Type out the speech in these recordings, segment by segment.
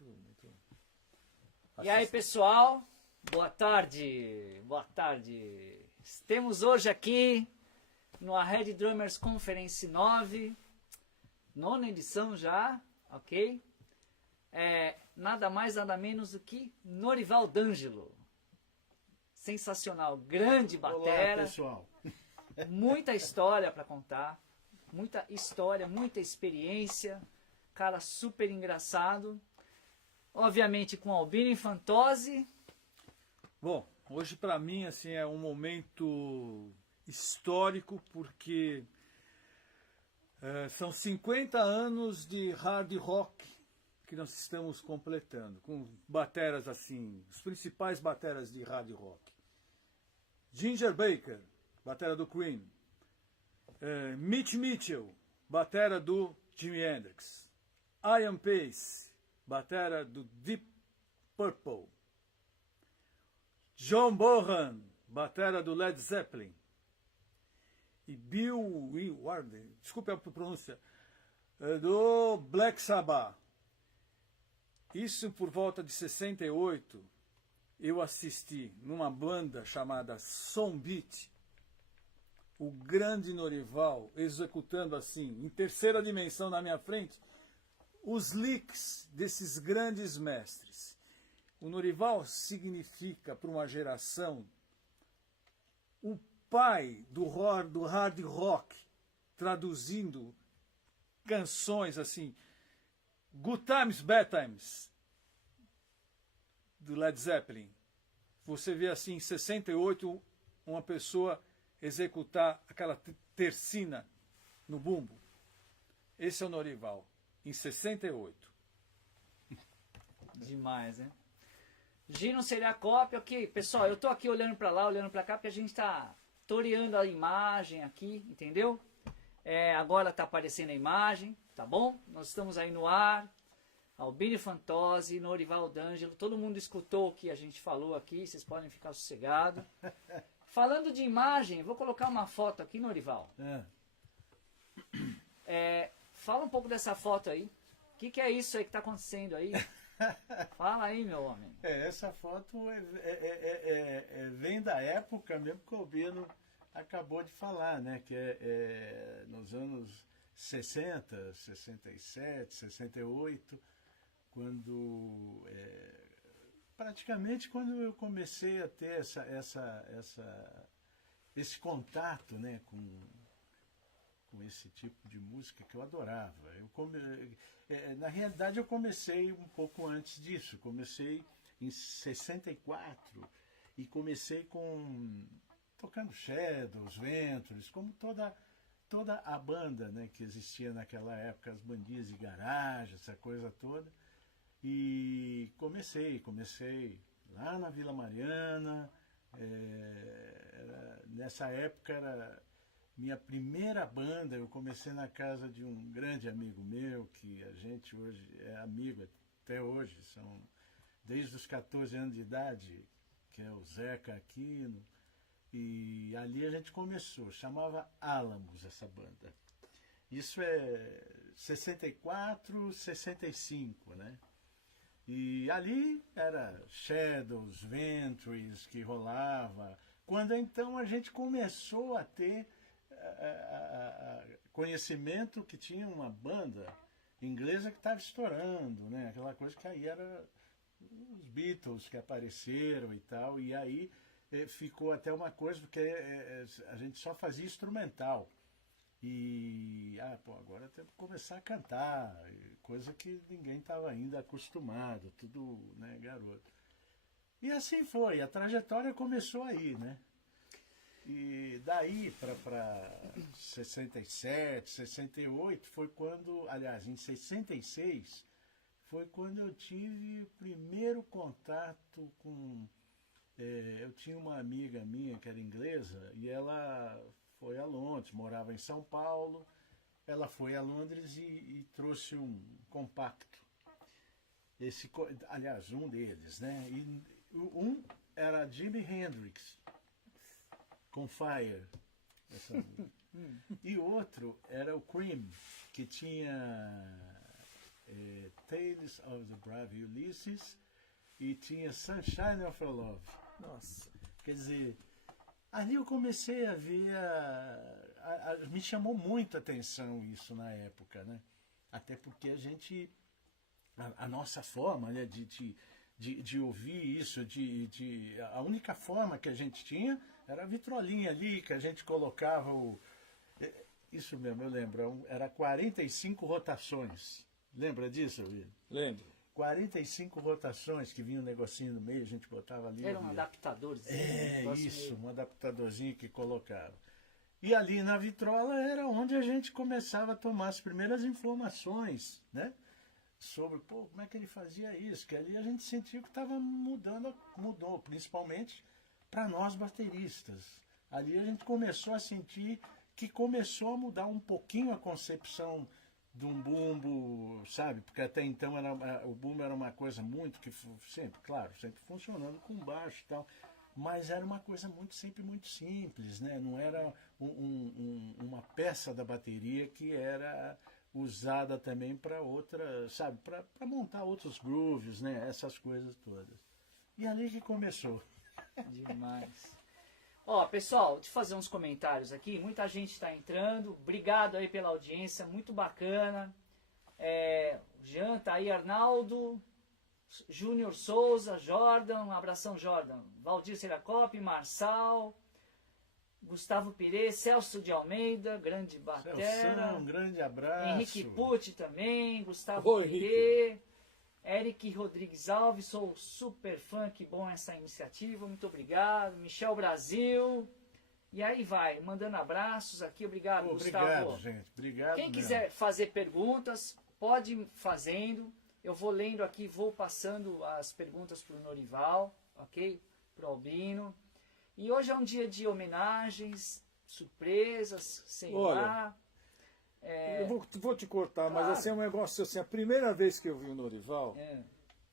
muito... E aí, pessoal? Boa tarde. Boa tarde. Temos hoje aqui no Red Drummers Conference 9, nona edição já, ok? Nada mais, nada menos do que Norival D'Angelo. Sensacional, grande batera. Olá, pessoal. Muita história para contar, muita história, muita experiência, cara super engraçado. Obviamente com Albino Infantozzi. Bom, hoje para mim assim é um momento histórico porque são 50 anos de hard rock que nós estamos completando, com bateras assim, os principais bateras de hard rock. Ginger Baker, batera do Queen. Mitch Mitchell, batera do Jimi Hendrix. Ian Pace, batera do Deep Purple. John Bonham, batera do Led Zeppelin. E Bill Ward, desculpe a pronúncia, do Black Sabbath. Isso por volta de 68, eu assisti numa banda chamada Som Beat, o grande Norival executando assim, em terceira dimensão na minha frente, os licks desses grandes mestres. O Norival significa para uma geração o pai do hard rock, traduzindo canções assim, Good Times, Bad Times, do Led Zeppelin. Você vê assim, em 68, uma pessoa executar aquela tercina no bumbo. Esse é o Norival, em 68. Demais, né? Gino seria a cópia, ok. Pessoal, eu tô aqui olhando para lá, olhando para cá, porque a gente tá toreando a imagem aqui, entendeu? Agora tá aparecendo a imagem, tá bom? Nós estamos aí no ar. Albino Infantozzi, Norival D'Angelo, todo mundo escutou o que a gente falou aqui, vocês podem ficar sossegados. Falando de imagem, vou colocar uma foto aqui, Norival. Fala um pouco dessa foto aí. O que é isso aí que está acontecendo aí? Fala aí, meu homem. Essa foto vem da época mesmo que o Albino acabou de falar, né? Que nos anos 60, 67, 68, quando praticamente quando eu comecei a ter esse contato, né, com esse tipo de música que eu adorava. Na realidade eu comecei um pouco antes disso, comecei em 64 e comecei tocando Shadows, Ventures, como toda a banda, né, que existia naquela época, as bandinhas de garagem, essa coisa toda. E comecei lá na Vila Mariana. Nessa época era minha primeira banda. Eu comecei na casa de um grande amigo meu, que a gente hoje é amigo até hoje, são desde os 14 anos de idade, que é o Zeca Aquino. E ali a gente começou, chamava Álamos essa banda. Isso é 64, 65, né? E ali era Shadows, Ventures que rolava. Quando então a gente começou a ter conhecimento que tinha uma banda inglesa que estava estourando, né? Aquela coisa que aí era os Beatles que apareceram e tal. E aí ficou até uma coisa, porque a gente só fazia instrumental. E, agora temos que começar a cantar, coisa que ninguém estava ainda acostumado, tudo, né, garoto. E assim foi, a trajetória começou aí, né? E daí para 67, 68, foi quando, aliás, em 66, foi quando eu tive o primeiro contato com... eu tinha uma amiga minha que era inglesa e ela foi a Londres, morava em São Paulo. Ela foi a Londres e trouxe um compacto. Aliás, um deles, né? E um era Jimi Hendrix, com Fire. E outro era o Cream, que tinha Tales of the Brave Ulysses e tinha Sunshine of Your Love. Nossa. Quer dizer, ali eu comecei a ver, me chamou muito a atenção isso na época, né? Até porque a nossa forma, né, de ouvir isso, a única forma que a gente tinha era a vitrolinha ali, que a gente colocava isso mesmo, eu lembro, era 45 rotações. Lembra disso, Will? Lembro. 45 rotações que vinha um negocinho no meio, a gente botava ali. Era um adaptador. Isso, um adaptadorzinho que colocava. E ali na vitrola era onde a gente começava a tomar as primeiras informações, né? Sobre, como é que ele fazia isso? Que ali a gente sentiu que estava mudou, principalmente para nós bateristas. Ali a gente começou a sentir que começou a mudar um pouquinho a concepção de um bumbo, sabe? Porque até então o bumbo era uma coisa muito que sempre funcionando com baixo e tal, mas era uma coisa sempre muito simples, né? Não era uma peça da bateria que era usada também para outra, sabe? Para montar outros grooves, né? Essas coisas todas. E ali que começou. Demais. Ó, pessoal, deixa eu fazer uns comentários aqui. Muita gente está entrando. Obrigado aí pela audiência, muito bacana. Jean tá aí, Arnaldo, Júnior Souza, Jordan, um abração, Jordan. Valdir Seracop, Marçal, Gustavo Pires, Celso de Almeida, grande batera. Celso, um grande abraço. Henrique Pucci também, Gustavo Oi, Pires. Eric Rodrigues Alves, sou super fã, que bom essa iniciativa, muito obrigado. Michel Brasil, e aí vai, mandando abraços aqui, obrigado, Gustavo. Obrigado, gente, obrigado. Quem mesmo. quiser fazer perguntas, pode ir fazendo, eu vou lendo aqui, vou passando as perguntas para o Norival, ok? Para o Albino. E hoje é um dia de homenagens, surpresas, sei lá. Eu vou te cortar, Claro. mas assim é um negócio assim, a primeira vez que eu vi o Norival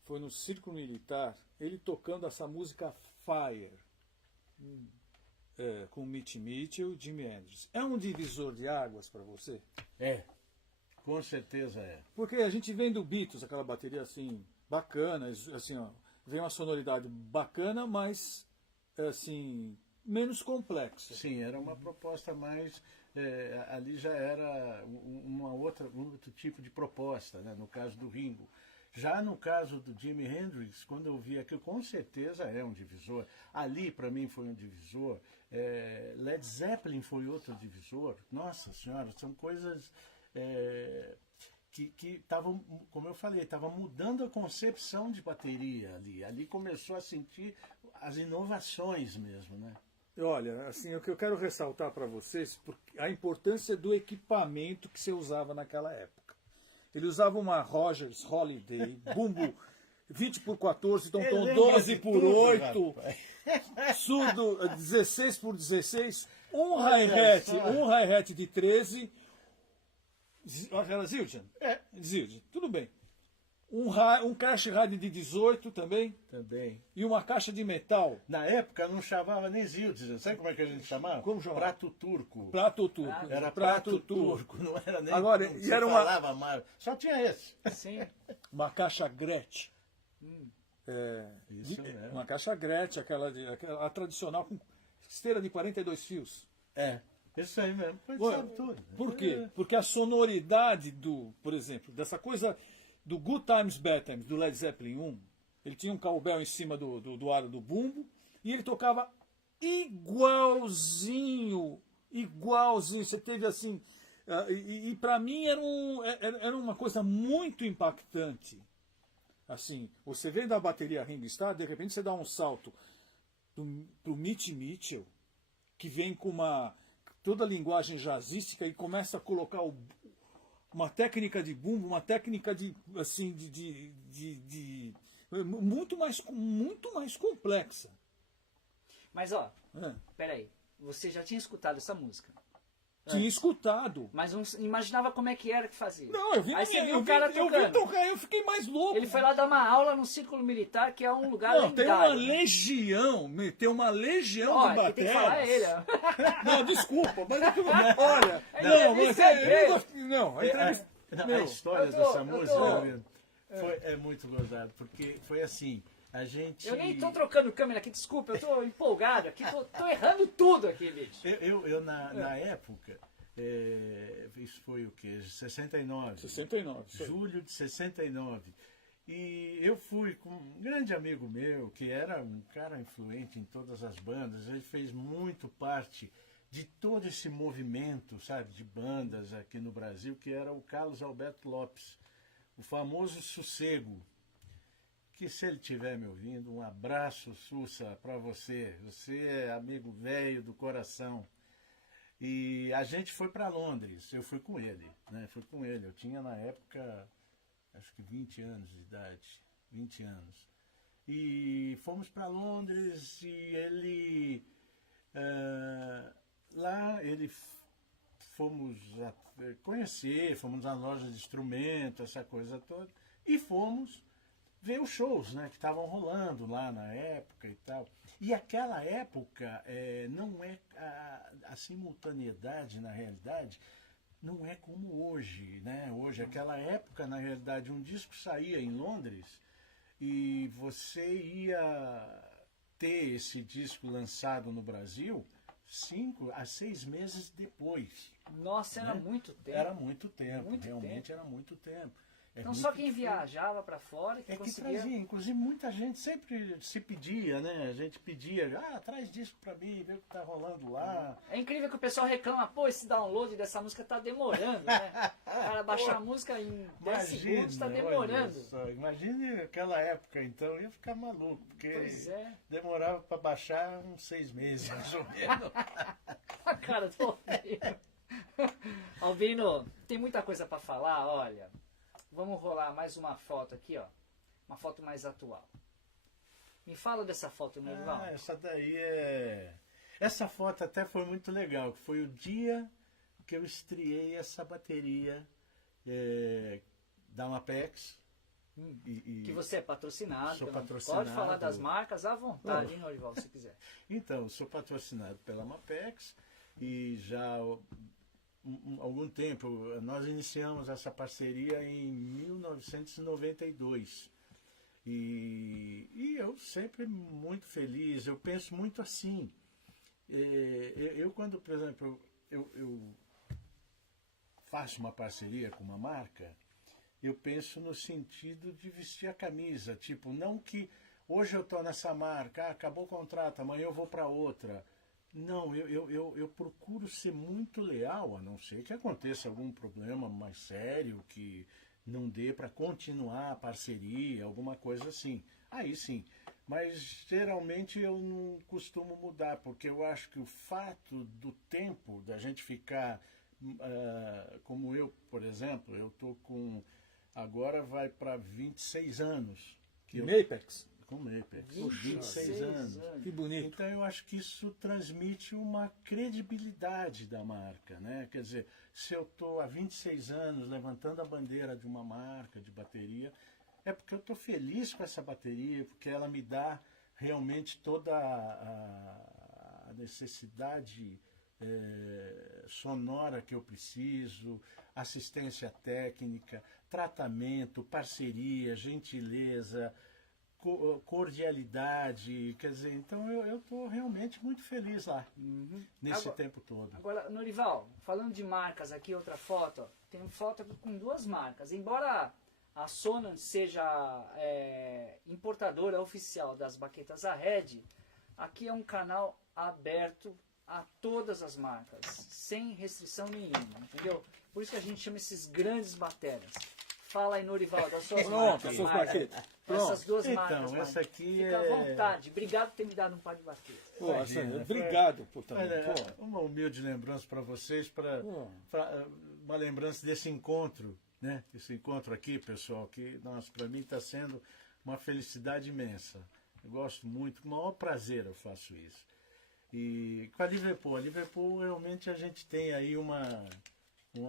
foi no Círculo Militar, ele tocando essa música Fire, com Mitch Mitchell e Jimi Hendrix. É um divisor de águas para você? Com certeza é. Porque a gente vem do Beatles, aquela bateria assim, bacana, assim, ó, vem uma sonoridade bacana, mas assim, menos complexa. Sim, era uma proposta mais... ali já era um outro tipo de proposta, né? No caso do Ringo. Já no caso do Jimi Hendrix, quando eu vi aquilo, com certeza é um divisor. Ali, para mim, foi um divisor. Led Zeppelin foi outro divisor. Nossa Senhora, são coisas que estavam, como eu falei, estavam mudando a concepção de bateria ali. Ali começou a sentir as inovações mesmo, né? Olha, assim, o que eu quero ressaltar para vocês, a importância do equipamento que você usava naquela época. Ele usava uma Rogers Holiday, bumbo 20x14, tom 12x8, surdo 16x16, um hi-hat de 13, aquela Zildjian? Zildjian, tudo bem. Um crash rádio de 18 também. Também. E uma caixa de metal. Na época não chamava nem Zildjian. Sabe como é que a gente chamava? Como chamava? Prato turco. Prato turco. Era prato turco. Não era nem... Agora, não e se era falava mais. Só tinha esse. Sim. Uma caixa Gretsch. Isso mesmo. Uma caixa Gretsch, a tradicional com esteira de 42 fios. Isso aí mesmo. Sabe tudo. Por quê? Porque a sonoridade por exemplo, dessa coisa do Good Times, Bad Times, do Led Zeppelin 1, ele tinha um cowbell em cima do aro do bumbo, e ele tocava igualzinho. Você teve assim... E para mim era uma coisa muito impactante. Assim, você vem da bateria Ringo Starr, de repente você dá um salto pro Mitch Mitchell, que vem com toda a linguagem jazzística e começa a colocar uma técnica de bumbo, uma técnica muito mais complexa. Mas peraí, você já tinha escutado essa música? Tinha escutado. Mas não imaginava como é que era que fazia. Não, eu vi Aí você viu eu o cara vi tocando. tocar, eu fiquei mais louco. Ele foi lá dar uma aula no Círculo Militar, que é um lugar Não, tem uma lendário. legião de Quem bateras. tem que falar é ele. Não, desculpa, mas olha, Não, a entrevista... Não, Meu, a história eu tô- dessa eu música tô- Albino, é muito gozado, porque foi assim, a gente... Eu nem tô trocando câmera aqui, desculpa, eu tô empolgado aqui, tô errando tudo aqui, bicho. Na época, isso foi o quê? 69. 69. isso aí. Julho de 69. E eu fui com um grande amigo meu, que era um cara influente em todas as bandas, ele fez muito parte de todo esse movimento, sabe, de bandas aqui no Brasil, que era o Carlos Alberto Lopes, o famoso Sossego, que se ele estiver me ouvindo, um abraço, Sussa, para você. Você é amigo velho do coração. E a gente foi para Londres, eu fui com ele, né? Fui com ele. Eu tinha na época, acho que 20 anos de idade, 20 anos. E fomos para Londres e ele lá fomos conhecer, fomos na loja de instrumento, essa coisa toda, e fomos ver os shows, né, que estavam rolando lá na época e tal. E aquela época não é a simultaneidade, na realidade, não é como hoje, né? Hoje, aquela época, na realidade, um disco saía em Londres e você ia ter esse disco lançado no Brasil 5 a 6 meses depois. Nossa, era né? muito tempo. Era muito tempo, Muito realmente tempo. era muito tempo. Então muito só quem difícil. viajava pra fora que É que conseguia... trazia, inclusive muita gente sempre se pedia, né? A gente pedia, traz disco pra mim, vê o que tá rolando lá. É incrível que o pessoal reclama, pô, esse download dessa música tá demorando, né? O cara baixar a música em 10 segundos tá demorando. Olha só, imagine aquela época então, ia ficar maluco, porque Pois é. demorava pra baixar uns 6 meses, mais ou menos. A cara do Albino. Albino, tem muita coisa pra falar, olha. Vamos rolar mais uma foto aqui, ó. Uma foto mais atual. Me fala dessa foto, Norival. Essa daí Essa foto até foi muito legal, que foi o dia que eu estreiei essa bateria da Mapex. Que você é patrocinado. Sou pela- patrocinado. Pode falar das marcas à vontade, hein, Norival, se quiser. Então, sou patrocinado pela Mapex e já há algum tempo, nós iniciamos essa parceria em 1992. E eu sempre muito feliz, eu penso muito assim. Eu quando, por exemplo, eu faço uma parceria com uma marca, eu penso no sentido de vestir a camisa. Tipo, não que hoje eu estou nessa marca, acabou o contrato, amanhã eu vou para outra. Não, eu procuro ser muito leal, a não ser que aconteça algum problema mais sério, que não dê para continuar a parceria, alguma coisa assim. Aí sim. Mas geralmente eu não costumo mudar, porque eu acho que o fato do tempo, da gente ficar, como eu, por exemplo, eu estou com, agora vai para 26 anos. Que eu, Mapex. com Mapex, 26 anos. Que bonito. Então eu acho que isso transmite uma credibilidade da marca, né? Quer dizer, se eu estou há 26 anos levantando a bandeira de uma marca de bateria, é porque eu estou feliz com essa bateria, porque ela me dá realmente toda a necessidade sonora que eu preciso, assistência técnica, tratamento, parceria, gentileza, cordialidade, quer dizer, então eu estou realmente muito feliz lá, nesse Agora- tempo todo. Agora, Norival, falando de marcas aqui, outra foto, ó. Tem foto aqui com duas marcas. Embora a Sonance seja importadora oficial das baquetas a Red, aqui é um canal aberto a todas as marcas, sem restrição nenhuma, entendeu? Por isso que a gente chama esses grandes bateras. Fala aí, Norival, das suas Pronto, marcas. as suas Marcas. baquetas. Essas duas Então, marcas. essa Mário. aqui Fica à é- vontade. Obrigado por ter me dado um par de baquetas. Pô, Imagina, Sandra, foi- obrigado por também. Olha, Pô. uma humilde lembrança para vocês, Pô. uma lembrança desse encontro, né? Esse encontro aqui, pessoal, que para mim está sendo uma felicidade imensa. Eu gosto muito, com o maior prazer eu faço isso. E com a Liverpool realmente a gente tem aí uma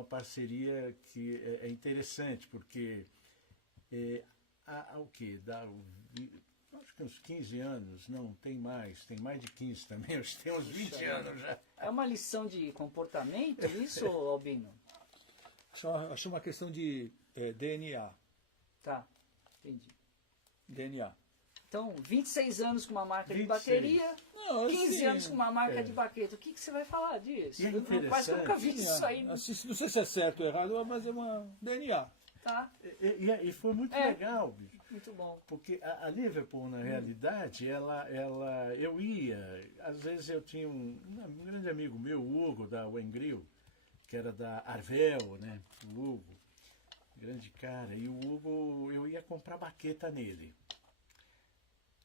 parceria que é interessante, porque há o quê? Acho que uns 15 anos, não, tem mais de 15 também, acho que tem uns 20 anos já. É uma lição de comportamento isso, Albino? Acho uma questão de DNA. Tá, entendi. DNA. Então, 26 anos com uma marca de 26. bateria, Não, 15 assim, anos com uma marca de baqueta. O que você vai falar disso? E é Eu quase interessante. nunca vi isso aí. Não sei se é certo ou errado, mas é uma DNA. Tá, E foi muito É. legal, bicho. muito bom. Porque a Liverpool, na realidade, eu ia, às vezes eu tinha um grande amigo meu, o Hugo, da Wengril, que era da Arvel, né? O Hugo, grande cara. E o Hugo, eu ia comprar baqueta nele.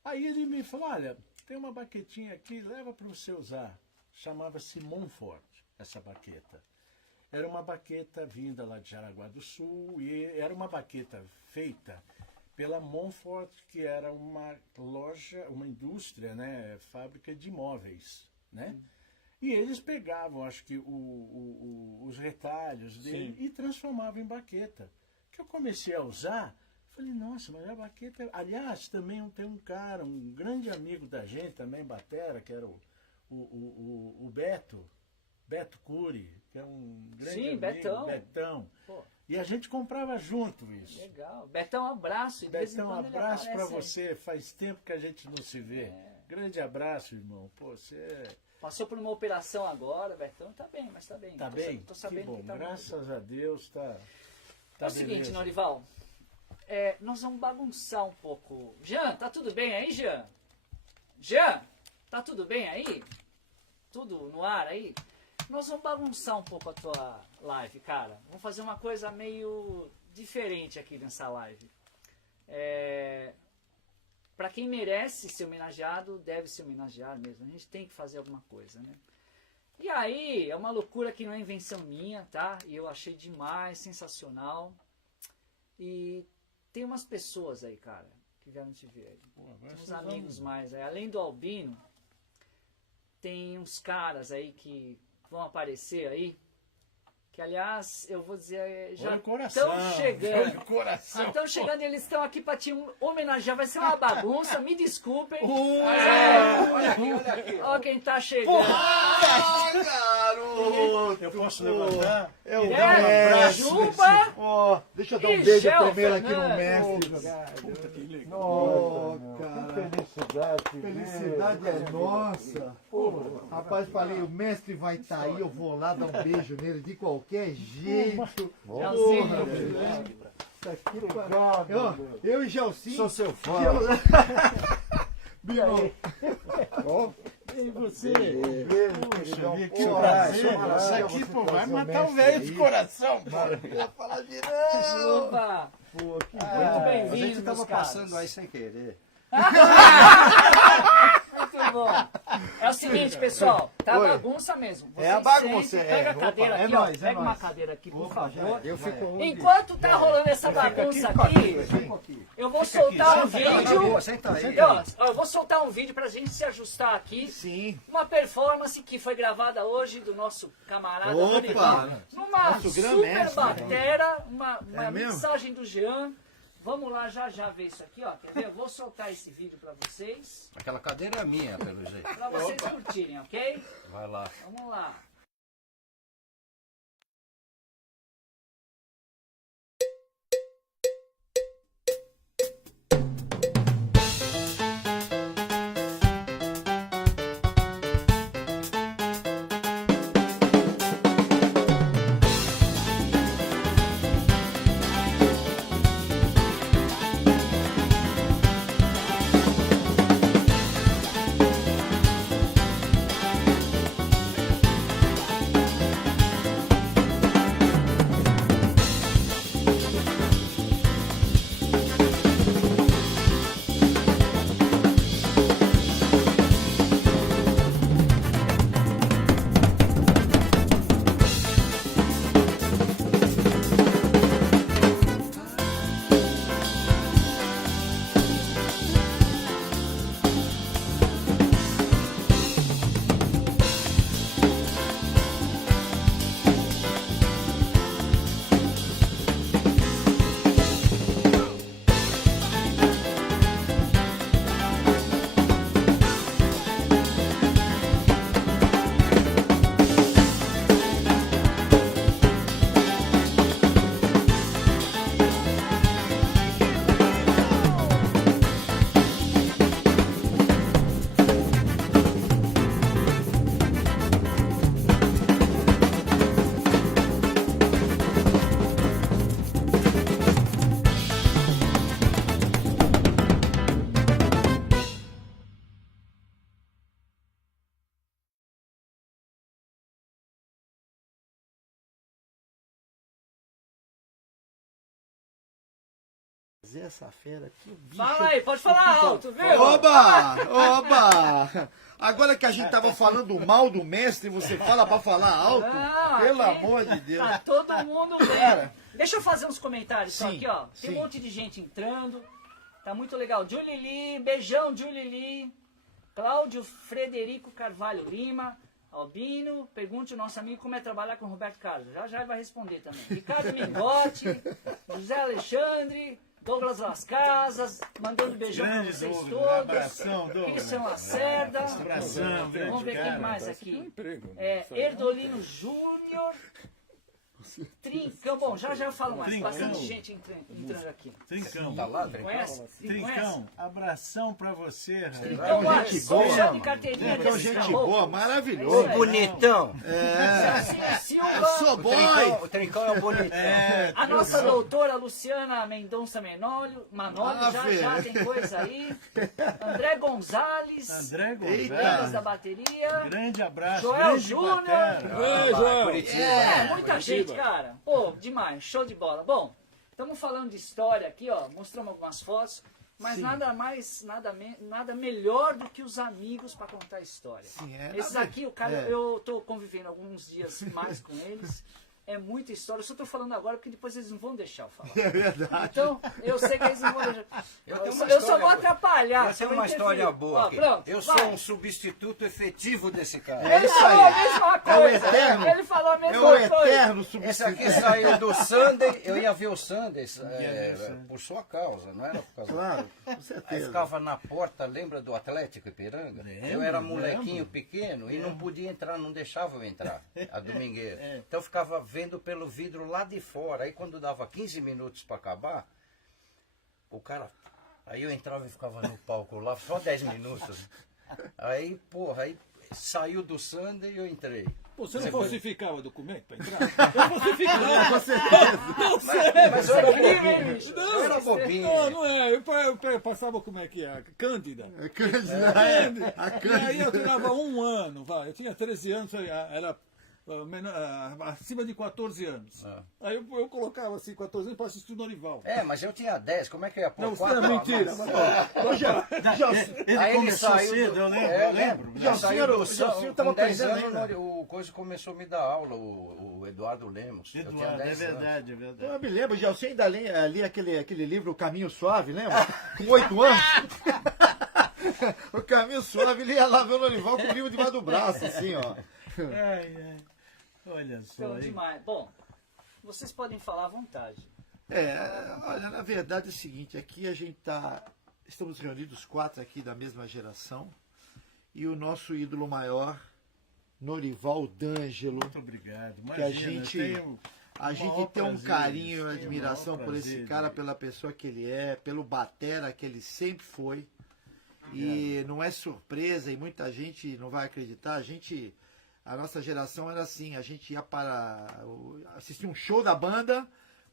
Aí ele me falou, olha, tem uma baquetinha aqui, leva para você usar. Chamava-se Montfort, essa baqueta. Era uma baqueta vinda lá de Jaraguá do Sul e era uma baqueta feita pela Montfort, que era uma loja, uma indústria, né, fábrica de móveis, né? E eles pegavam, acho que os retalhos dele e transformavam em baqueta. Que eu comecei a usar, falei, nossa, mas a baqueta... Aliás, também tem um cara, um grande amigo da gente também, batera, que era o Beto Cury, que é um grande Sim, amigo, Betão. Pô, E a gente comprava junto isso. legal. Betão, um abraço. E de vez em Betão, quando ele abraço pra aparece aí. você. Faz tempo que a gente não se vê. Grande abraço, irmão. Pô, você Passou por uma operação agora, Betão. Tá bem, mas tá bem. tá Tô bem? Tô sabendo que bom. que tá Graças a Deus tá. É o seguinte, beleza. Norival. Nós vamos bagunçar um pouco. Jean, tá tudo bem aí, Jean? Jean, tá tudo bem aí? Tudo no ar aí? Nós vamos bagunçar um pouco a tua live, cara. Vamos fazer uma coisa meio diferente aqui nessa live. Para quem merece ser homenageado, deve ser homenageado mesmo. A gente tem que fazer alguma coisa, né? E aí, é uma loucura que não é invenção minha, tá? E eu achei demais, sensacional. E tem umas pessoas aí, cara, que vieram te ver aí. Pô, agora Tem uns vocês amigos vão- mais aí. Além do Albino, tem uns caras aí que vão aparecer aí. Que, aliás, eu vou dizer, já Olha o coração. estão chegando. Olha o coração. Estão chegando e eles estão aqui para te homenagear. Vai ser uma bagunça, me desculpem. Olha aqui, olha aqui. Ó quem tá chegando. Ah, garoto! Eu posso levantar? É o É, mestre. Juba Ó, deixa eu dar um e beijo Gel primeiro aqui no Fernandes. mestre. Puta que legal. Oh, cara. Felicidade. Felicidade é nossa. Rapaz, falei, o mestre vai estar aí, eu vou lá dar um beijo nele de qualquer jeito. Gelzinho. Tá aqui, eu e Gelcinho. Sou seu fã. Bino. Ó, E você? queridão, Que pô, prazer. maravilha Isso aqui, você pô, vai trazer o matar o mestre velho aí. de coração. Fala virão. Opa, Pô, que muito bom. bem-vindo, meus caros. passando aí sem querer. Muito bom. É o seguinte, pessoal, tá Oi. bagunça mesmo. Você É a bagunça, sente, é. pega a Opa, cadeira é aqui, nóis, ó. Pega uma nóis. cadeira aqui, por Opa, já favor. é. Eu fico onde? Enquanto tá rolando essa bagunça aqui, eu vou soltar um vídeo. Senta aí. Eu vou soltar um vídeo pra gente se ajustar aqui. Sim. Uma performance que foi gravada hoje do nosso camarada Opa! Norival, numa Nosso super grão-mestre, batera, uma mesmo? mensagem do Jean. Vamos lá já ver isso aqui, ó. Quer ver? Eu vou soltar esse vídeo pra vocês, Aquela cadeira é minha, pelo jeito. pra vocês curtirem, ok? Vai lá. Vamos lá. Zé, essa fera aqui, o bicho... Fala aí, pode falar alto, viu? Oba! Oba! Agora que a gente tava falando mal do mestre, você fala pra falar alto? Não, Pelo aqui amor de Deus. Tá todo mundo vendo. Deixa eu fazer uns comentários só Sim, aqui, ó. Tem sim. um monte de gente entrando. Tá muito legal. Julie beijão, Julie. Cláudio Frederico Carvalho Lima. Albino, pergunte ao nosso amigo como é trabalhar com o Roberto Carlos. Já ele vai responder também. Ricardo Mingotti, José Alexandre, Douglas Las Casas, mandando beijão pra Grande vocês Douglas, todos. Abração, Douglas. Cristian Lacerda. Abração, grande Vamos ver quem cara. mais Tá aqui. sem emprego, né? É, Isso aí é um Erdolino Júnior. Trincão, bom, já eu falo mais. Trincão. Bastante gente entrando aqui. Trincão. Tá lá, Trincão? Conhece? Trincão, abração pra você, rapaz. Trincão, Trincão, olha, gente sou boa. cheio de carteirinha Então, desses gente caboclos. boa, É maravilhoso. isso aí. Bonitão. É, Silva, eu sou boy. O Trincão é o bonitão. a nossa doutora Luciana Mendonça Manólio, já Ave. tem coisa aí. André Gonzalez, André Lucas Gonzalez. da bateria. Grande abraço. Joel grande Júnior. batera. Ei, João. Curitiba. Muita Curitiba. gente, cara. Pô, demais, show de bola. Bom, estamos falando de história aqui, ó. Mostramos algumas fotos. Mas nada melhor do que os amigos para contar a história. Sim, Esses aqui, o cara, É. eu tô convivendo alguns dias mais com eles. É muita história. Eu só tô falando agora porque depois eles não vão deixar eu falar. É verdade. Então, eu sei que eles não vão deixar. Eu tenho uma Eu só história vou boa. atrapalhar. Essa é eu vou uma interferir. história boa Ó, aqui. pronto, Eu vai. sou um substituto efetivo desse cara. É Ele isso falou a aí. mesma É o coisa. eterno. Ele falou a É mesma o coisa. eterno Esse substituto. aqui saiu do Sunday, eu ia ver o Sunday ver o Sunday. por sua causa, não era por causa Claro, com Aí certeza. ficava na porta, lembra do Atlético Ipiranga? Eu era molequinho pequeno e não podia entrar, não deixava eu entrar, a domingueira. Então eu ficava vendo pelo vidro lá de fora. Aí quando dava 15 minutos para acabar, o cara... Aí eu entrava e ficava no palco lá, só 10 minutos. Aí, porra, aí saiu do Sunday e eu entrei. Pô, você não falsificava documento pra entrar? Eu falsificava. Com certeza. Mas eu era crime, hein, bobinho. bicho? Eu era bobinho. Não é. Eu passava como é que é? Cândida. A Cândida. A E aí eu Cândida. treinava um ano, vai. Eu tinha 13 anos, era acima de 14 anos. Aí eu colocava assim, 14 anos para assistir o Norival. Mas eu tinha 10, como é que eu ia pôr Não, isso 4? é mentira. Ele Aí ele começou saiu cedo, do- eu lembro. É, eu lembro. Já saiu do Gelsinho tava com 10 aprendendo anos, ainda. o coisa começou a me dar aula, o Eduardo Lemos. Eu tinha Eduardo, é 10 anos. verdade, é verdade. Eu me lembro, já você ainda li aquele livro O Caminho Suave, lembra? Com 8 anos. O Caminho Suave, ele ia lá ver o Norival com o livro debaixo do braço, assim, ó. Ai, ai. Olha só. Então, hein? demais. Bom, vocês podem falar à vontade. Olha, na verdade é o seguinte, aqui a gente estamos reunidos 4 aqui da mesma geração, e o nosso ídolo maior, Norival D'Angelo, Muito obrigado. que a Imagina, gente, eu tenho a o gente maior tem um prazer carinho e disso, uma tenho o admiração maior por esse prazer cara, de- pela pessoa que ele é, pelo batera que ele sempre foi. E não é surpresa, e muita gente não vai acreditar, a nossa geração era assim, a gente ia para assistir um show da banda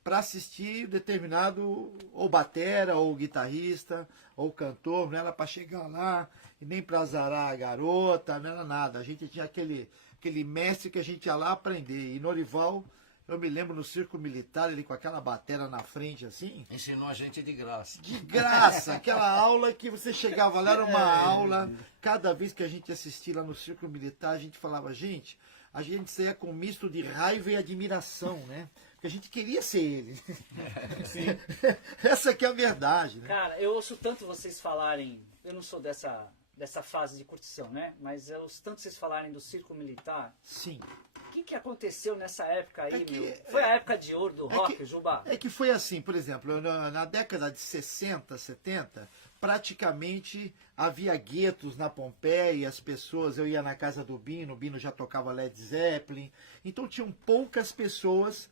para assistir determinado ou batera, ou guitarrista, ou cantor, não era para chegar lá e nem para azarar a garota, não era nada. A gente tinha aquele mestre que a gente ia lá aprender. E Norival, eu me lembro no circo militar, ele com aquela batera na frente assim, Ensinou a gente de graça. de graça, aquela aula que você chegava lá, era uma aula, cada vez que a gente assistia lá no Círculo Militar, a gente falava, a gente saía com um misto de raiva e admiração, né? Porque a gente queria ser ele. Essa que é a verdade, né? Cara, eu ouço tanto vocês falarem, eu não sou dessa fase de curtição, né? Mas eu ouço tanto vocês falarem do círculo militar. Sim. O que aconteceu nessa época aí, É que- meu? Foi a época de ouro do rock, Juba? É que foi assim, por exemplo, na década de 60, 70, praticamente havia guetos na Pompeia, as pessoas, eu ia na casa do Bino, o Bino já tocava Led Zeppelin, então tinham poucas pessoas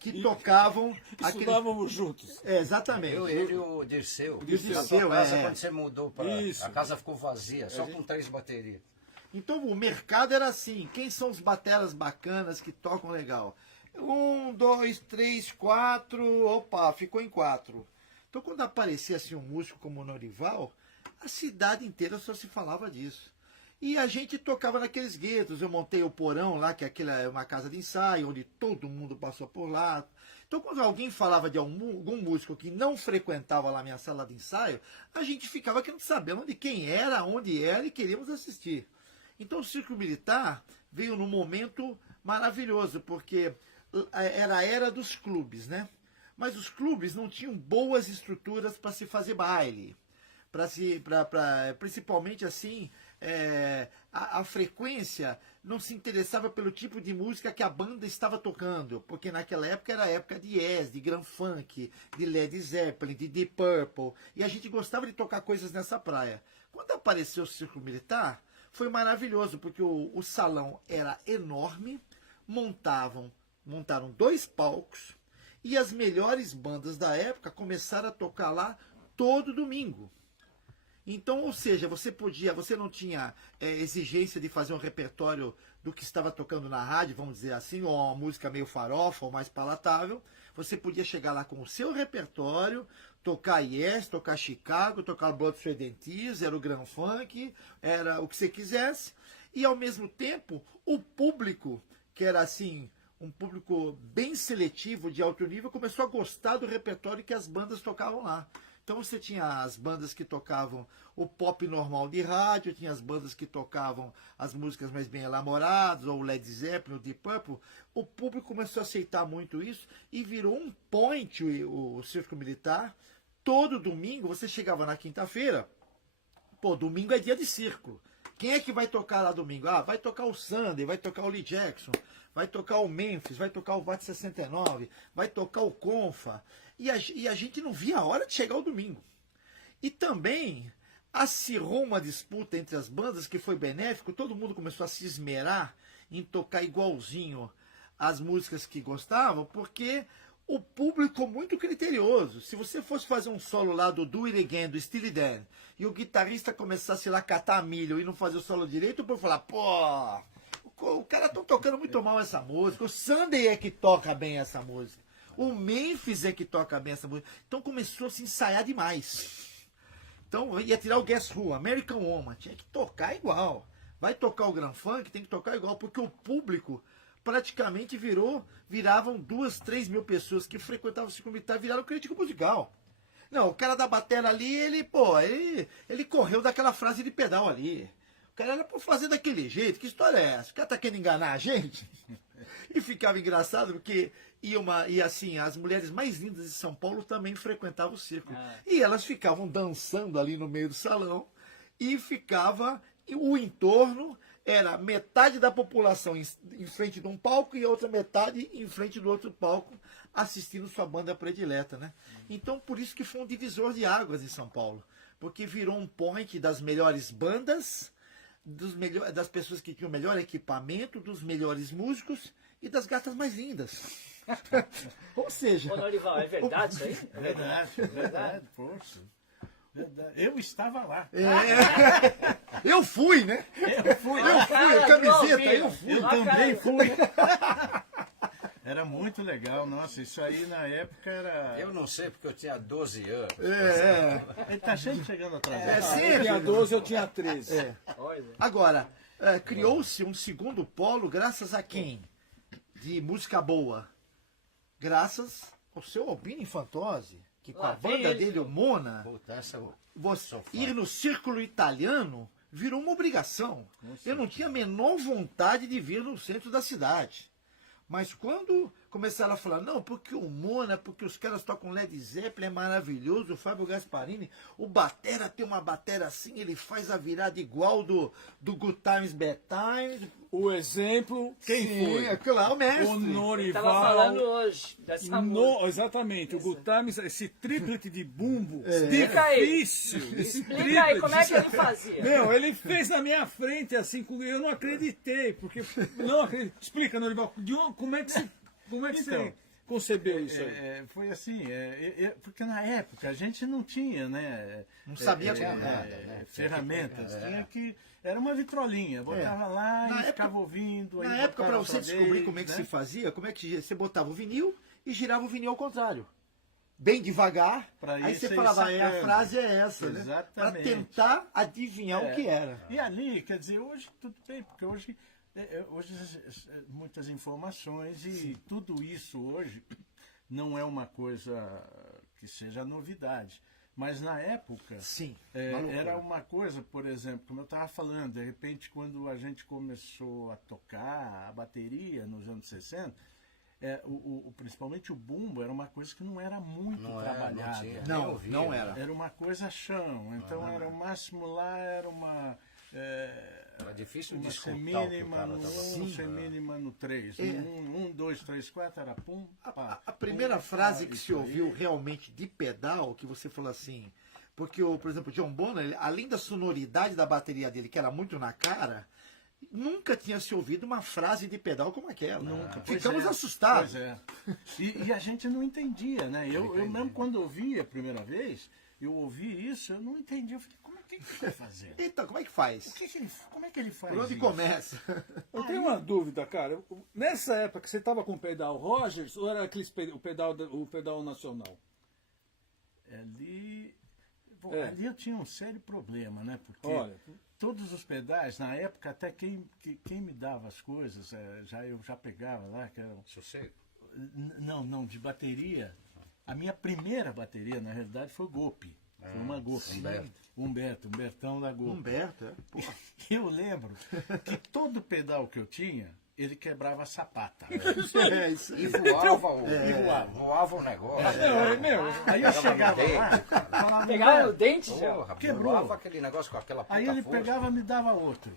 que tocavam aquele... Estudávamos juntos. Exatamente. Ele e o Dirceu. Dirceu, A tua casa, é. quando você mudou para... Isso. A casa ficou vazia, só com 3 baterias. Então o mercado era assim, quem são os bateras bacanas que tocam legal? 1, 2, 3, 4, opa, ficou em 4. Então quando aparecia assim um músico como o Norival, a cidade inteira só se falava disso. E a gente tocava naqueles guetos, eu montei o Porão lá, que aquilo é uma casa de ensaio, onde todo mundo passou por lá. Então, quando alguém falava de algum músico que não frequentava lá a minha sala de ensaio, a gente ficava querendo saber onde quem era, onde era e queríamos assistir. Então, o Círculo Militar veio num momento maravilhoso, porque era a era dos clubes, né? Mas os clubes não tinham boas estruturas para se fazer baile. Principalmente assim, a frequência não se interessava pelo tipo de música que a banda estava tocando, porque naquela época era a época de Yes, de Grand Funk, de Led Zeppelin, de Deep Purple, e a gente gostava de tocar coisas nessa praia. Quando apareceu o Círculo Militar, foi maravilhoso, porque o salão era enorme, montaram 2 palcos, e as melhores bandas da época começaram a tocar lá todo domingo. Então, ou seja, você não tinha exigência de fazer um repertório do que estava tocando na rádio, vamos dizer assim, ou uma música meio farofa, ou mais palatável. Você podia chegar lá com o seu repertório, tocar Yes, tocar Chicago, tocar Blood, Sweat and Tears, era o Grand Funk, era o que você quisesse. E, ao mesmo tempo, o público, que era assim, um público bem seletivo, de alto nível, começou a gostar do repertório que as bandas tocavam lá. Então você tinha as bandas que tocavam o pop normal de rádio, tinha as bandas que tocavam as músicas mais bem elaboradas, ou Led Zeppelin, ou Deep Purple. O público começou a aceitar muito isso e virou um point o Círculo Militar. Todo domingo, você chegava na quinta-feira, domingo é dia de círculo. Quem é que vai tocar lá domingo? Vai tocar o Sunday, vai tocar o Lee Jackson, vai tocar o Memphis, vai tocar o VAT 69, vai tocar o Confa. E a gente não via a hora de chegar o domingo. E também acirrou uma disputa entre as bandas que foi benéfico, todo mundo começou a se esmerar em tocar igualzinho as músicas que gostavam, porque o público muito criterioso. Se você fosse fazer um solo lá do Do It Again, do Steely Dan, e o guitarrista começasse lá a catar milho e não fazer o solo direito, o povo falar, o cara tá tocando muito mal essa música, o Sunday é que toca bem essa música. O Memphis é que toca bem essa música. Então começou a se ensaiar demais. Então ia tirar o Guess Who, American Woman. Tinha que tocar igual. Vai tocar o Grand Funk, tem que tocar igual. Porque o público praticamente viravam 2, 3 mil pessoas que frequentavam o Círculo Militar, viraram crítico musical. Não, o cara da bateria ali, ele correu daquela frase de pedal ali. O cara era por fazer daquele jeito. Que história é essa? O cara tá querendo enganar a gente? E ficava engraçado porque assim, as mulheres mais lindas de São Paulo também frequentavam o círculo. E elas ficavam dançando ali no meio do salão e o entorno era metade da população em frente de um palco e a outra metade em frente do outro palco assistindo sua banda predileta, né? Então, por isso que foi um divisor de águas em São Paulo. Porque virou um point das melhores bandas, das pessoas que tinham o melhor equipamento, dos melhores músicos e das gatas mais lindas. Ou seja... Ô, Norival, é verdade isso aí? Verdade, poxa. Verdade. Eu estava lá. Eu fui, né? Eu fui, a camiseta, eu fui. Eu também fui. Era muito legal, nossa, isso aí na época era... Eu não sei porque eu tinha 12 anos. Ele tá sempre chegando atrasado. Eu tinha 12, eu tinha 13. Agora, criou-se um segundo polo graças a quem? De música boa. Graças ao seu Albino Infantozzi, que com a banda dele, o Mona, ir no Círculo Italiano virou uma obrigação. Eu não tinha a menor vontade de vir no centro da cidade. Mas quando começaram a falar, não, porque o Mona, porque os caras tocam Led Zeppelin, é maravilhoso, o Fábio Gasparini, o batera tem uma batera assim, ele faz a virada igual do Good Times, Bad Times. O exemplo, quem foi? É claro, o mestre. O Norival. Tava falando hoje dessa música. Exatamente, o Good Times, esse triplet de bumbo, Explica aí. difícil. Explica aí como é que ele fazia. Meu, ele fez na minha frente, assim, eu não acreditei, porque... Não acredito. Explica, Norival, como é que você concebeu isso aí? Foi assim, porque na época a gente não tinha, né? Não sabia como nada, né? Ferramentas. Tinha que... Era uma vitrolinha, botava lá e ficava ouvindo. Na época, para você descobrir como é que se fazia, como é que você botava o vinil e girava o vinil ao contrário. Bem devagar, aí você falava, a frase é essa, né? Para tentar adivinhar o que era. E ali, quer dizer, hoje tudo bem, porque hoje muitas informações e tudo isso hoje não é uma coisa que seja novidade. Mas na época, Sim, era uma coisa, por exemplo, como eu estava falando, de repente quando a gente começou a tocar a bateria nos anos 60, principalmente o bumbo era uma coisa que não era muito trabalhada. Não era. Era uma coisa chão, então era o máximo lá, era uma... Era difícil de uma escutar o que o semínima cara no tava 1, semínima no 3. 1, 2, 3, 4 era pum, pá. A primeira pum, frase pá, que isso se ouviu aí. realmente de pedal, que você falou assim, porque, por exemplo, o John Bonham, além da sonoridade da bateria dele, que era muito na cara, nunca tinha se ouvido uma frase de pedal como aquela. Nunca. Pois Ficamos é, assustados. Pois é. E a gente não entendia, né? Eu mesmo quando ouvi a primeira vez, eu ouvi isso, eu não entendi. Eu falei, como é que ele vai fazer? Então, como é que faz? Como é que ele faz Por onde isso? começa? Eu tenho uma dúvida, cara. Nessa época, você estava com o pedal Rogers ou era o pedal nacional? Ali, É. eu tinha um sério problema, né? Porque Olha. todos os pedais, na época, até quem me dava as coisas, eu já pegava lá, que era Sossego. Não, de bateria. A minha primeira bateria, na realidade, foi Gopi. Foi uma Gopi. Humbertão da Gopi. Humberto, Pô. Eu lembro que todo pedal que eu tinha, ele quebrava a sapata. É, isso E aí. voava o negócio. Aí eu chegava lá, falava, Pegaram o dente, já? Porra, Quebrou. voava aquele negócio com aquela puta aí ele força. pegava e me dava outro.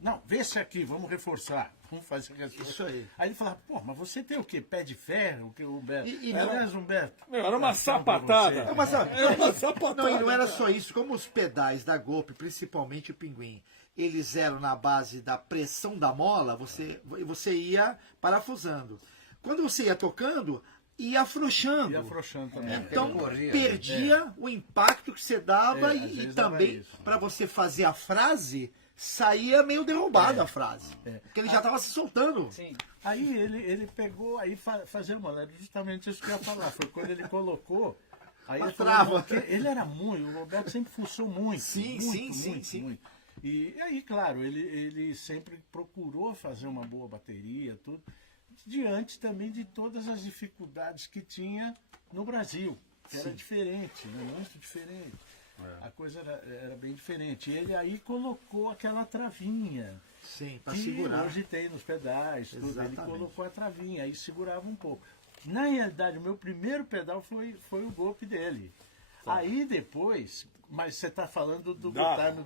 Não, vê esse aqui, vamos reforçar. Vamos fazer reforço. Isso aí. Aí ele falava, pô, mas você tem o quê? Pé de ferro? O que, Humberto? E não- Aliás, Humberto. Era uma abração pra sapatada. você. Mas, sabe, Era uma sapatada. não, e não era só isso. Como os pedais da Golpe, principalmente o Pinguim, eles eram na base da pressão da mola, você ia parafusando. Quando você ia tocando, ia afrouxando. E afrouxando também. Então Ele corria, perdia o impacto que você dava É, às e vezes dava também isso. para você fazer a frase saía meio derrubada a frase, É. porque ele já estava se soltando. Sim. Aí ele pegou, aí fazendo uma, era justamente isso que eu ia falar. Foi quando ele colocou. Aí Uma ele falou, trava. porque ele era muito, o Roberto sempre fuçou muito. Sim, muito, sim, muito, sim. muito. E aí, claro, ele sempre procurou fazer uma boa bateria, tudo, diante também de todas as dificuldades que tinha no Brasil, que era diferente, né, muito diferente. A coisa era bem diferente. E ele aí colocou aquela travinha. Sim, para Que segurar. hoje tem nos pedais, tudo. Ele Exatamente. colocou a travinha, aí segurava um pouco. Na realidade, o meu primeiro pedal foi o golpe dele. Aí depois, mas você está falando do Bertarno.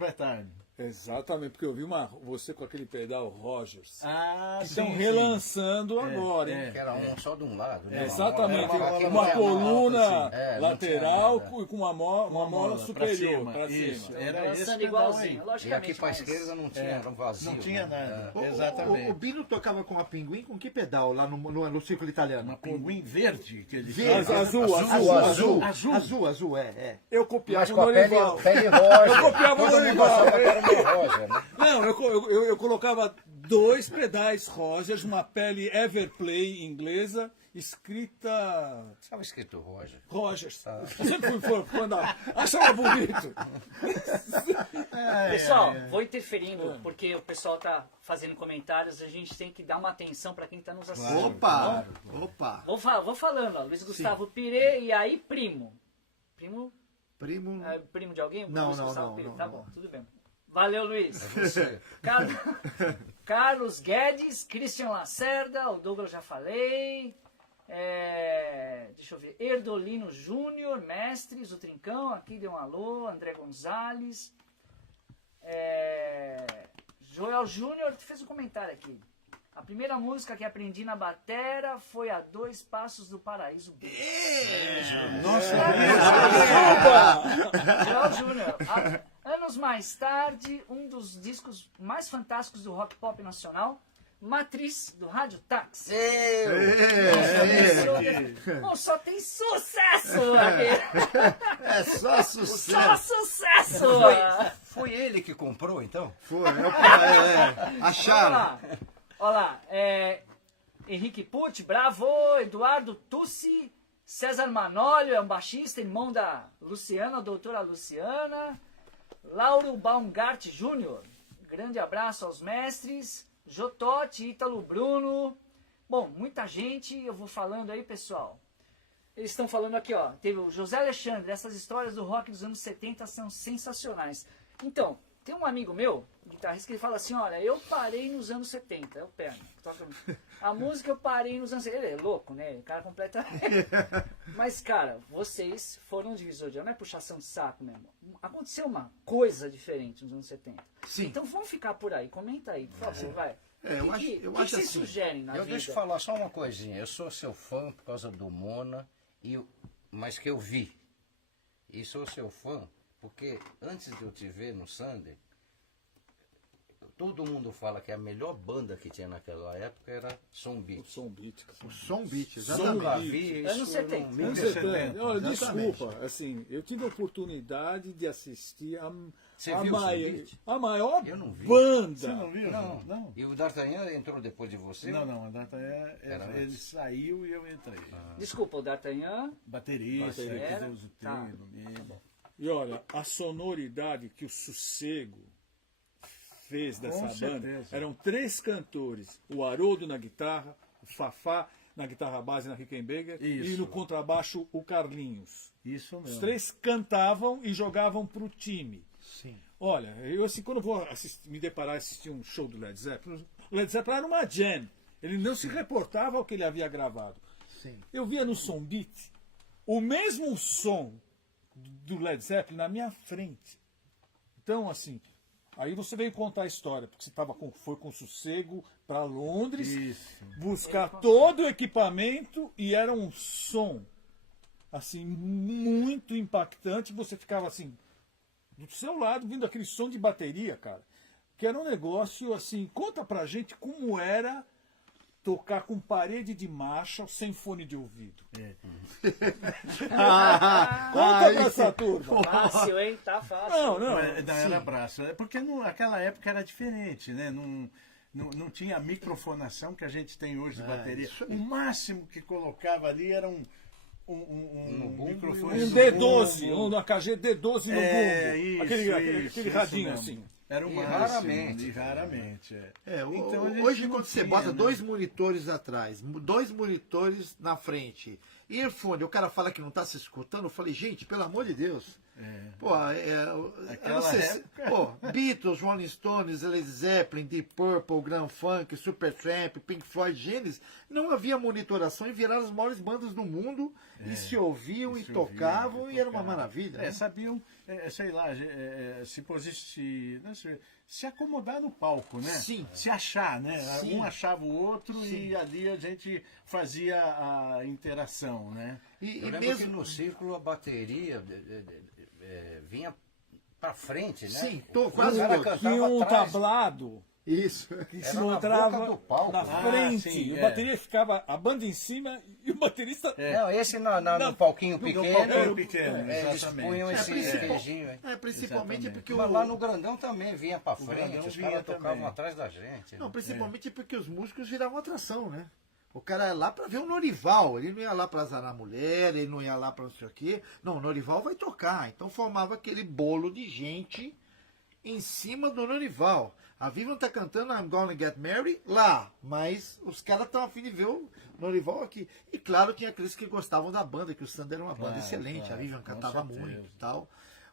Exatamente, porque eu vi você com aquele pedal Rogers. Ah, Que estão sim, relançando agora, hein? Que era um só de um lado. Né? Exatamente, Uma mola- uma aqui não tinha coluna alta, assim. Não tinha lateral nada. com uma mola pra superior cima, para isso. cima. Era esse Lançando pedal igualzinho, aí. E logicamente. aqui para a mas- esquerda não tinha, era um vazio. Não tinha né? nada. O Exatamente. Bino tocava com a Pinguim com que pedal lá no círculo italiano? Uma pinguim verde que ele Verde. fala. Azul, é. Eu copiava Mas o com a Norival. pele rosa. Eu copiava o Todo mundo Norival. achava que era meio rosa, né? Não, eu colocava 2 pedais Rogers, uma pele Everplay inglesa, escrita Estava escrito Roger. Rogers. Eu sempre fui fã achava bonito. Pessoal, vou interferindo, porque o pessoal tá fazendo comentários, a gente tem que dar uma atenção para quem tá nos assistindo. Opa! Vou falando, ó, Luiz Gustavo Pire e aí primo. Primo? Primo. É primo de alguém? Não, Luiz não, Gustavo não, Pire. não, Tá não. bom, tudo bem. Valeu, Luiz. Você. Carlos Guedes, Christian Lacerda, o Douglas já falei. Deixa eu ver. Erdolino Júnior, Mestres, o Trincão, aqui deu um alô. André Gonzalez. Joel Júnior fez um comentário aqui. A primeira música que aprendi na batera foi a 2 Passos do Paraíso. Joel Júnior. Anos mais tarde, um dos discos mais fantásticos do rock pop nacional, Matriz, do Rádio Táxi. Bom, só tem sucesso aqui. É só Só sucesso. sucesso. Foi ele que comprou, então? Foi, Olha acharam. lá. Olha lá. Henrique Pucci, bravo. Eduardo Tussi. César Manolio é um baixista, irmão da Luciana, a doutora Luciana. Lauro Baumgart Júnior. Grande abraço aos mestres. Jotote, Ítalo Bruno. Bom, muita gente, eu vou falando aí, pessoal. Eles estão falando aqui, ó. Teve o José Alexandre. Essas histórias do rock dos anos 70 são sensacionais. Então, tem um amigo meu, guitarrista, que ele fala assim, olha, eu parei nos anos 70. É o Perna. A música eu parei nos anos 70. Ele é louco, né? O cara completa. Mas, cara, vocês foram um divisor de águas. Não é puxação de saco mesmo. Aconteceu uma coisa diferente nos anos 70. Sim. Então vamos ficar por aí. Comenta aí, por favor, vai. Eu acho que assim. vocês sugerem na vida? Deixa eu falar só uma coisinha. Eu sou seu fã por causa do Mona, mas que eu vi. E sou seu fã porque antes de eu te ver no Sunday, todo mundo fala que a melhor banda que tinha naquela época era Som Beat. O Som Beat, cara. O Som Beat, Eu exatamente. nunca vi isso. Anos 70. eu não- Anos Anos 70. 70, Olha, exatamente. desculpa, assim, eu tive a oportunidade de assistir Você viu o Som Beat? a maior Eu não vi. banda. Você não viu? Não. Não. E o D'Artagnan entrou depois de você? Não, a data Era ele antes. saiu e eu entrei. Desculpa, o D'Artagnan. Baterista, Baterista. que Deus o tenha, Tá. ilumine. E olha, a sonoridade que o Sossego fez dessa Com banda, certeza. eram 3 cantores, o Haroldo na guitarra, o Fafá na guitarra base na Rickenbacker e Isso. no contrabaixo o Carlinhos. Isso mesmo. Os 3 cantavam e jogavam para o time. Sim. Olha, eu assim, quando eu vou me deparar e assistir um show do Led Zeppelin, o Led Zeppelin era uma jam. Ele não se reportava ao que ele havia gravado. Sim. Eu via no Som Beat o mesmo som do Led Zeppelin na minha frente. Então, assim, aí você veio contar a história, porque você foi com Sossego para Londres, Isso. buscar todo o equipamento e era um som, assim, muito impactante. Você ficava assim, do seu lado, vindo aquele som de bateria, cara. Que era um negócio, assim, conta pra gente como era tocar com parede de marcha sem fone de ouvido. Conta pra essa turma. Fácil, hein? Tá fácil. Não. Não, era braço. É porque naquela época era diferente, né? Não tinha a microfonação que a gente tem hoje de bateria. isso aí. O máximo que colocava ali era um bumbo microfone. Um no D12, bumbo. um AKG D12 no É, bumbo. isso, aquele isso radinho mesmo. assim. Era o E máximo. raramente. E raramente, é. Então, a gente hoje não quando você tinha, bota né? 2 monitores atrás, 2 monitores na frente, earphone, o cara fala que não está se escutando, eu falei, gente, pelo amor de Deus. Pô, Aquela época. pô, Beatles, Rolling Stones, Led Zeppelin, Deep Purple, Grand Funk, Supertramp, Pink Floyd, Genesis, não havia monitoração e viraram as maiores bandas do mundo e se ouviam e se tocavam ouviam, e era uma tocavam. maravilha. né? Sabiam, sei lá, se acomodar no palco, né? Sim. Se achar, né? Sim. Um achava o outro Sim. e ali a gente fazia a interação, né? E Eu lembro que no círculo a bateria vinha pra frente, né? Sim, tô O quase cara todo. cantava Tinha um atrás. tablado Isso. que Era se na boca encontrava do palco. na Ah, frente. sim, E o é. bateria ficava a banda em cima e o baterista. Não, esse no palquinho pequeno, palquinho pequeno, eles exatamente. punham esse principal- queijinho aí. Principalmente Exatamente. porque Mas lá no grandão também vinha pra frente, grandão os vinha caras tocavam também. atrás da gente. Não, né? principalmente porque os músicos viravam atração, né? O cara ia lá pra ver o Norival, ele não ia lá pra zanar a mulher, ele não ia lá pra não sei o quê. Não, o Norival vai tocar. Então formava aquele bolo de gente em cima do Norival. A Vivian tá cantando I'm Gonna Get Married lá, mas os caras estão a fim de ver o Norival aqui. E claro, tinha aqueles que gostavam da banda, que o Sander era uma banda Claro, excelente, claro, a Vivian com cantava certeza. muito e tal.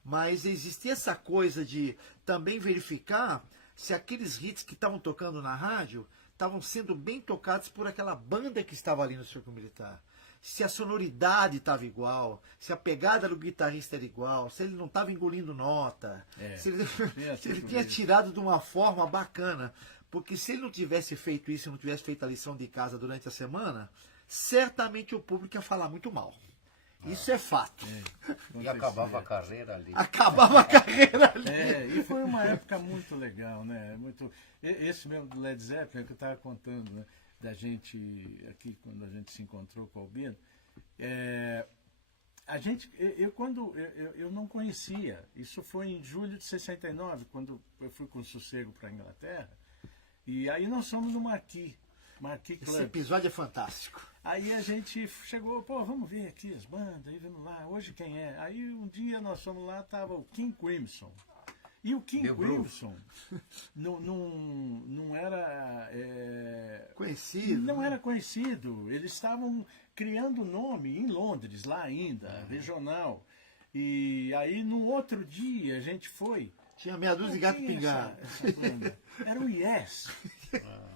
Mas existia essa coisa de também verificar se aqueles hits que estavam tocando na rádio estavam sendo bem tocados por aquela banda que estava ali no Círculo Militar. Se a sonoridade estava igual, se a pegada do guitarrista era igual, se ele não estava engolindo nota, se ele, se ele tinha tirado de uma forma bacana. Porque se ele não tivesse feito isso, não tivesse feito a lição de casa durante a semana, certamente o público ia falar muito mal. Isso é fato. E acabava a carreira ali. Acabava a carreira ali. E foi uma época muito legal, né? Esse mesmo do Led Zeppelin que eu estava contando, né? Da gente aqui, quando a gente se encontrou com o Albino. Eu não conhecia. Isso foi em julho de 69, quando eu fui com Sossego para a Inglaterra. E aí nós fomos no Marquis Esse Club. episódio é fantástico. Aí a gente chegou, vamos ver aqui as bandas, aí vamos lá, hoje quem é? Aí um dia nós fomos lá, tava o King Crimson. E o King Bill Groove. Crimson não era Conhecido. não né? era conhecido. Eles estavam criando nome em Londres, lá ainda, regional. E aí, no outro dia, a gente foi. Tinha meia dúzia de gato Quem é pingado. essa banda? Era o Yes.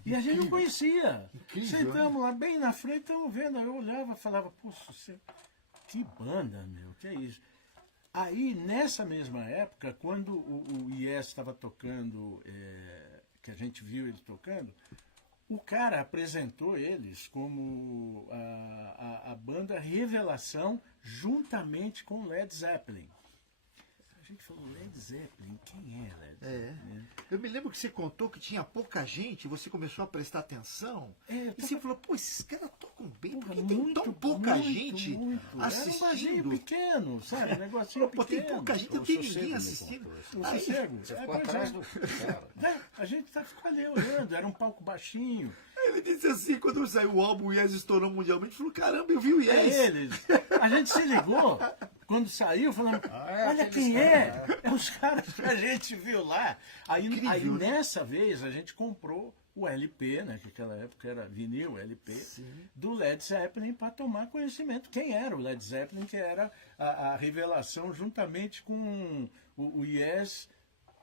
E a gente não conhecia. Incrível, Sentamos lá bem na frente, estamos vendo. Aí eu olhava e falava, poxa, que banda, meu, que é isso? Aí, nessa mesma época, quando o Yes estava tocando, que a gente viu ele tocando, o cara apresentou eles como a banda Revelação, juntamente com Led Zeppelin. A gente falou, Led Zeppelin, quem é Led Zeppelin? Eu me lembro que você contou que tinha pouca gente, você começou a prestar atenção. Eu E você falou, pô, esses caras tocam bem, por que Porra, tem tão pouca gente Era um barzinho assistindo? pequeno, sabe? Um negocinho Pô, tem pequeno. pouca gente, não O tem sossego ninguém me assistindo. O Aí, sossego. Você É, ficou pois atrás é. do cara. A gente ficou ali olhando, era um palco baixinho. ele disse assim, quando saiu o álbum, o Yes estourou mundialmente, falou, caramba, eu vi o É Yes. eles. A gente se ligou quando saiu, falando, é olha aqueles quem é. caras, É os caras que a gente viu lá. Aí Incrível, né? nessa vez a gente comprou o LP, né, que naquela época era vinil, LP, do Led Zeppelin para tomar conhecimento. Quem era o Led Zeppelin, que era a revelação juntamente com o Yes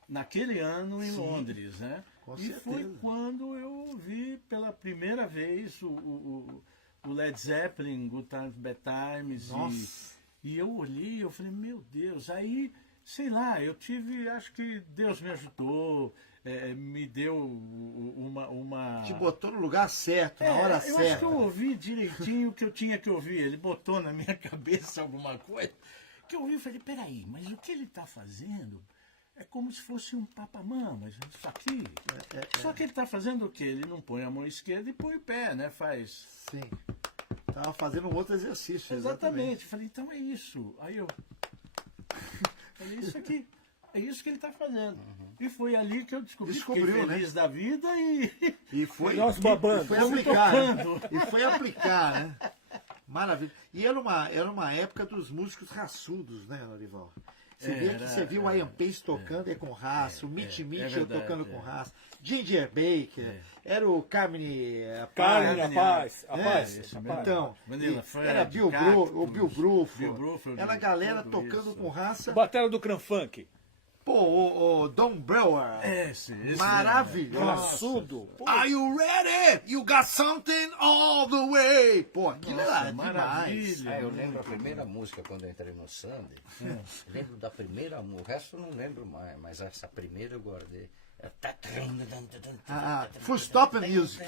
naquele ano em Londres, né? Com E foi certeza. quando eu vi pela primeira vez o Led Zeppelin, Good Times, Bad Times. Nossa. E eu olhei, eu falei, meu Deus, aí, sei lá, eu tive, acho que Deus me ajudou, me deu uma... Te botou no lugar certo, na hora eu acho certa. que eu ouvi direitinho o que eu tinha que ouvir. Ele botou na minha cabeça alguma coisa que eu ouvi e falei, peraí, mas o que ele está fazendo é como se fosse um papamama, isso aqui. Só que ele está fazendo o quê? Ele não põe a mão esquerda e põe o pé, né? Faz... Sim. Tava fazendo outro exercício. Exatamente. Falei, então é isso. Aí eu falei, isso aqui. É isso que ele está fazendo. E foi ali que eu descobri, Descobriu, fiquei feliz da vida E foi, Nós babando. foi Fomos aplicar. Né? tocando. E foi aplicar, né? Maravilha. E era uma época dos músicos raçudos, né, Norival? Você vê que você viu o Ian Pace tocando com raça, o Mitch Mitchell verdade, tocando com raça, Ginger Baker, era o Carmine Carne, a paz. A né? paz. Isso A mesmo. paz. Então, Vanilla e Fred, era Bill Cactus, o Bill Bill Bruford, Bruford, era a galera tudo tocando isso. com raça. Batera do Cranfunk. Pô, o Don Brewer, Esse maravilhoso. Raçudo. Are you ready? You got something all the way. Pô, aquilo era demais. maravilha. Eu lembro a primeira música quando eu entrei no Sunday. Lembro da primeira música, o resto eu não lembro mais, mas essa primeira eu guardei. Full Stop Music.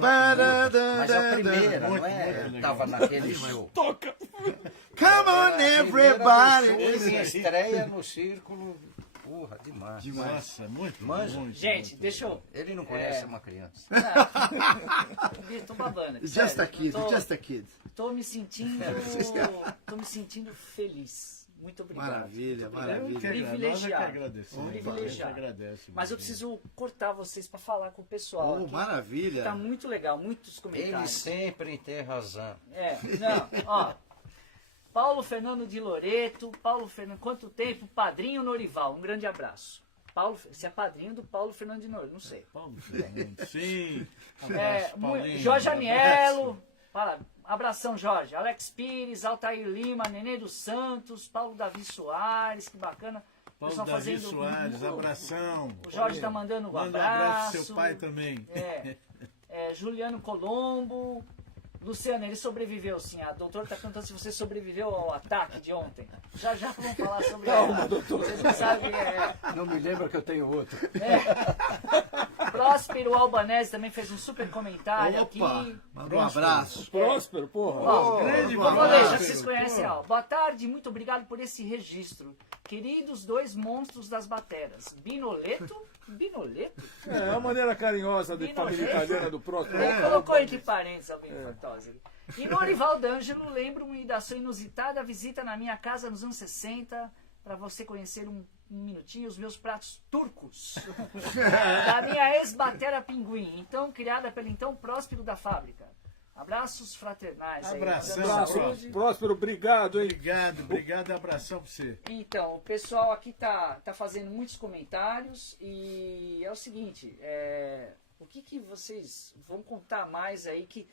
Mas a primeira, Muito, não é? muito legal. Tava naquele show. Toca. Come on, everybody. Ele estreia no círculo. Porra, demais. Nossa, muito Manja. muito, Gente, muito. deixa eu. Ele não conhece uma criança. Tô babando. aqui, Just sério. a kid, Tô- just a kid. Tô me sentindo. Tô me sentindo feliz. Muito obrigado. Maravilha, Eu que maravilha. nós é que Privilegiado. agradecemos. Privilegiado. A gente agradece Mas eu mesmo. preciso cortar vocês para falar com o pessoal. Oh, aqui. maravilha. Tá muito legal, muitos Ele comentários. sempre tem razão. Não, ó. Paulo Fernando de Loreto, Paulo Fernando, quanto tempo? Padrinho Norival, um grande abraço. Paulo, você é padrinho do Paulo Fernando de Loreto, não sei. Paulo Fernando, sim. É, Abraço, Paulinho. Jorge Abraço. Anielo, fala, abração Jorge, Alex Pires, Altair Lima, Nenê dos Santos, Paulo Davi Soares, que bacana. Paulo Pessoal Davi Soares, abração. O Jorge tá mandando um Manda um abraço. abraço pro seu pai também. Juliano Colombo. Luciano, ele sobreviveu sim. A doutora está perguntando se você sobreviveu ao ataque de ontem. Já vamos falar sobre Calma, doutor. Vocês não sabem. Não me lembra que eu tenho outro. Próspero Albanese também fez um super comentário aqui. Opa, manda um abraço. Próspero, porra. Ó, grande eu vou ler, abraço, já vocês conhecem. Ó. Boa tarde, muito obrigado por esse registro. Queridos dois monstros das bateras. Binoleto? É uma maneira carinhosa de Binoleto. família italiana do Próspero. Ele colocou entre parênteses alguém fantosa. E Norival D'Angelo, lembro-me da sua inusitada visita na minha casa nos anos 60, para você conhecer um minutinho os meus pratos turcos. Da minha ex-batera Pinguim, então criada pelo então Próspero da fábrica. Abraços fraternais. aí, Abração. mandando Abraço, saúde. Próspero, obrigado, hein? Obrigado, abração pra você. Então, o pessoal aqui tá fazendo muitos comentários e é o seguinte, o que vocês vão contar mais aí que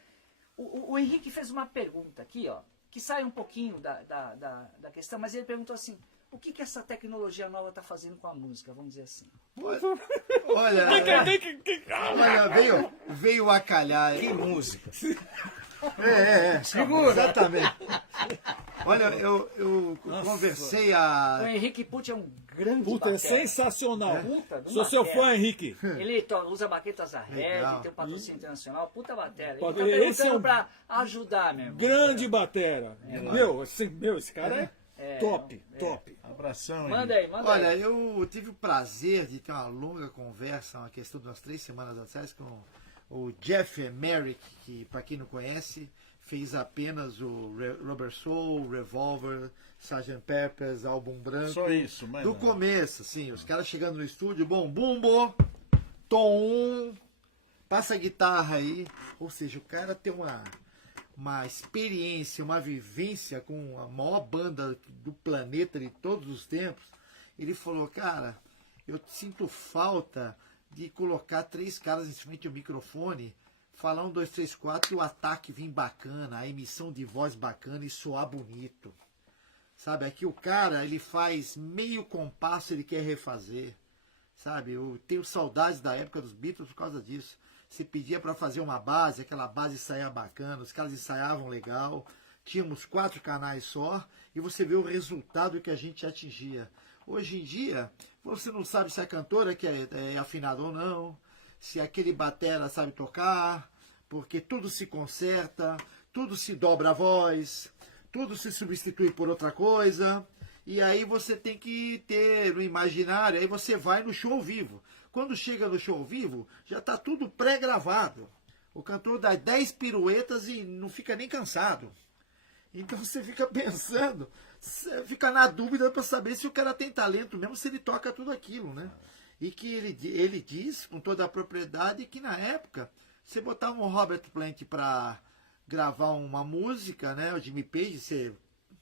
O Henrique fez uma pergunta aqui, ó, que sai um pouquinho da questão, mas ele perguntou assim, o que essa tecnologia nova está fazendo com a música, vamos dizer assim? Olha, veio a calhar. Que música. Segura. Exatamente. Olha, eu conversei O Henrique Pucci é um grande Puta, é batera. sensacional. Puta, de Sou seu batera. fã, Henrique. Ele usa baquetas a Red, Legal. tem um patrocínio internacional, puta batera. Ele Pode- tá esse perguntando é um pra ajudar mesmo. Grande batera. Esse cara é top, top. Abração, Manda Henrique. aí, manda Olha, aí. eu tive o prazer de ter uma longa conversa, uma questão de umas 3 semanas atrás, com o Jeff Merrick, que, para quem não conhece, fez apenas o Rubber Soul, Revolver, Sgt. Pepper's, Álbum Branco. Só isso, mas Do não. começo, assim, os caras chegando no estúdio, bom, bumbo, tom 1, passa a guitarra aí. Ou seja, o cara tem uma experiência, uma vivência com a maior banda do planeta de todos os tempos. Ele falou, cara, eu sinto falta de colocar 3 caras em frente ao microfone, falar 1, 2, 3, 4 e o ataque vir bacana, a emissão de voz bacana e soar bonito. Sabe, aqui o cara, ele faz meio compasso, ele quer refazer. Sabe, eu tenho saudades da época dos Beatles por causa disso. Se pedia para fazer uma base, aquela base saía bacana, os caras ensaiavam legal. Tínhamos 4 canais só e você vê o resultado que a gente atingia. Hoje em dia, você não sabe se a cantora que é afinada ou não, se aquele batera sabe tocar, porque tudo se conserta, tudo se dobra a voz, tudo se substitui por outra coisa. E aí você tem que ter no imaginário, aí você vai no show ao vivo. Quando chega no show ao vivo, já está tudo pré-gravado. O cantor dá 10 piruetas e não fica nem cansado. Então você fica pensando, você fica na dúvida para saber se o cara tem talento mesmo, se ele toca tudo aquilo, né? E que ele diz com toda a propriedade que na época, você botava um Robert Plant para gravar uma música, né? O Jimmy Page,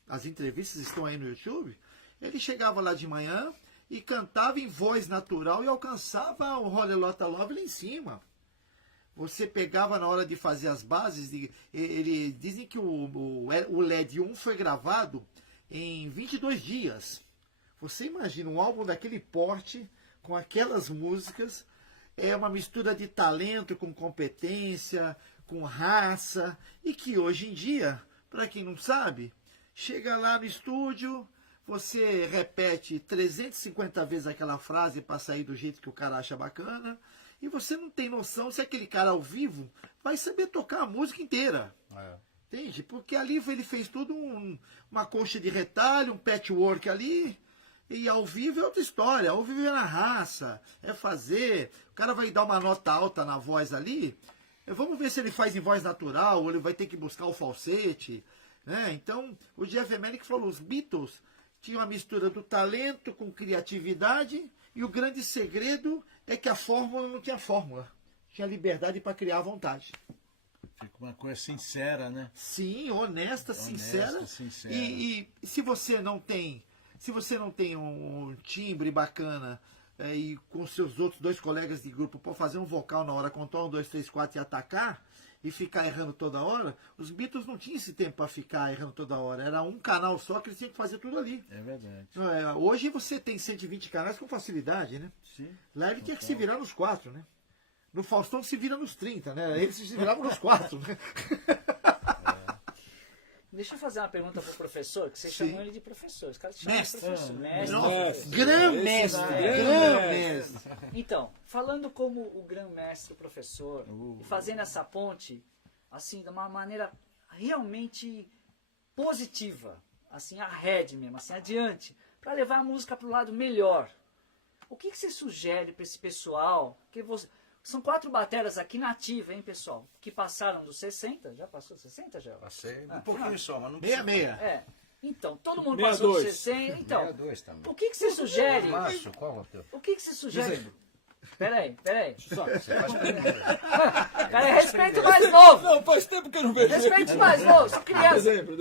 as entrevistas estão aí no YouTube, ele chegava lá de manhã e cantava em voz natural e alcançava o Holly Lotta Love lá em cima. Você pegava na hora de fazer as bases, dizem que o LED 1 foi gravado em 22 dias. Você imagina um álbum daquele porte, com aquelas músicas, é uma mistura de talento com competência, com raça, e que hoje em dia, para quem não sabe, chega lá no estúdio, você repete 350 vezes aquela frase para sair do jeito que o cara acha bacana, e você não tem noção se aquele cara ao vivo vai saber tocar a música inteira. Entende? Porque ali ele fez tudo uma coxa de retalho, um patchwork ali, e ao vivo é outra história. Ao vivo é na raça, é fazer. O cara vai dar uma nota alta na voz ali, vamos ver se ele faz em voz natural, ou ele vai ter que buscar o falsete. Né? Então, o Jeff Merrick falou, os Beatles tinham uma mistura do talento com criatividade, e o grande segredo é que a fórmula não tinha fórmula. Tinha liberdade para criar à vontade. Fica uma coisa sincera, né? Sim, honesta, sincera. sincera. E se você não tem, um timbre bacana e com seus outros 2 colegas de grupo para fazer um vocal na hora, contar 1, 2, 3, 4 e atacar e ficar errando toda hora, os Beatles não tinham esse tempo para ficar errando toda hora. Era um canal só que eles tinham que fazer tudo ali. É verdade. Hoje você tem 120 canais com facilidade, né? Sim. Lá ele tinha que se virar nos 4, né? No Faustão se vira nos 30, né? Eles se viravam nos 4, né? Deixa eu fazer uma pergunta pro professor, que você Sim. chamou ele de professor. Os caras te chamam de Mestre. professor. Mestre. Nossa. Grã-mestre, grã-mestre. Então, falando como o grão-mestre, o professor, e fazendo essa ponte, assim, de uma maneira realmente positiva, assim, ahead mesmo, assim, adiante, para levar a música para o lado melhor. O que você sugere para esse pessoal? São 4 bateras aqui na ativa, hein, pessoal? Que passaram dos 60, já passou 60 já? Passei um Ah, pouquinho só, mas não Meia, precisa. meia. É. Então, todo mundo passou dos 60. Então, 62 também. o que você sugere? Márcio, qual é o teu? O que você sugere? Peraí. Você faz primeiro. Cara, respeita o mais novo. Não, faz tempo que eu não vejo. Respeita o mais novo, sou criança. Dezembro.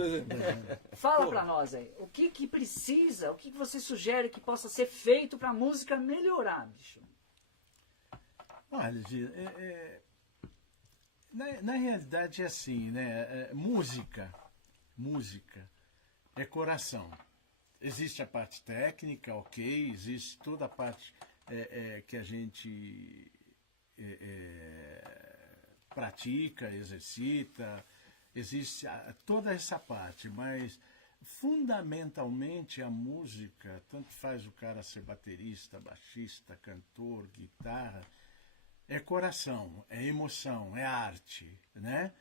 Fala pra nós aí, o que precisa, o que você sugere que possa ser feito pra música melhorar, bicho? Olha, Gil, Na realidade é assim, né? Música é coração. Existe a parte técnica, ok, existe toda a parte que a gente pratica, exercita, existe toda essa parte, mas fundamentalmente a música, tanto faz o cara ser baterista, baixista, cantor, guitarra, é coração, é emoção, é arte, né?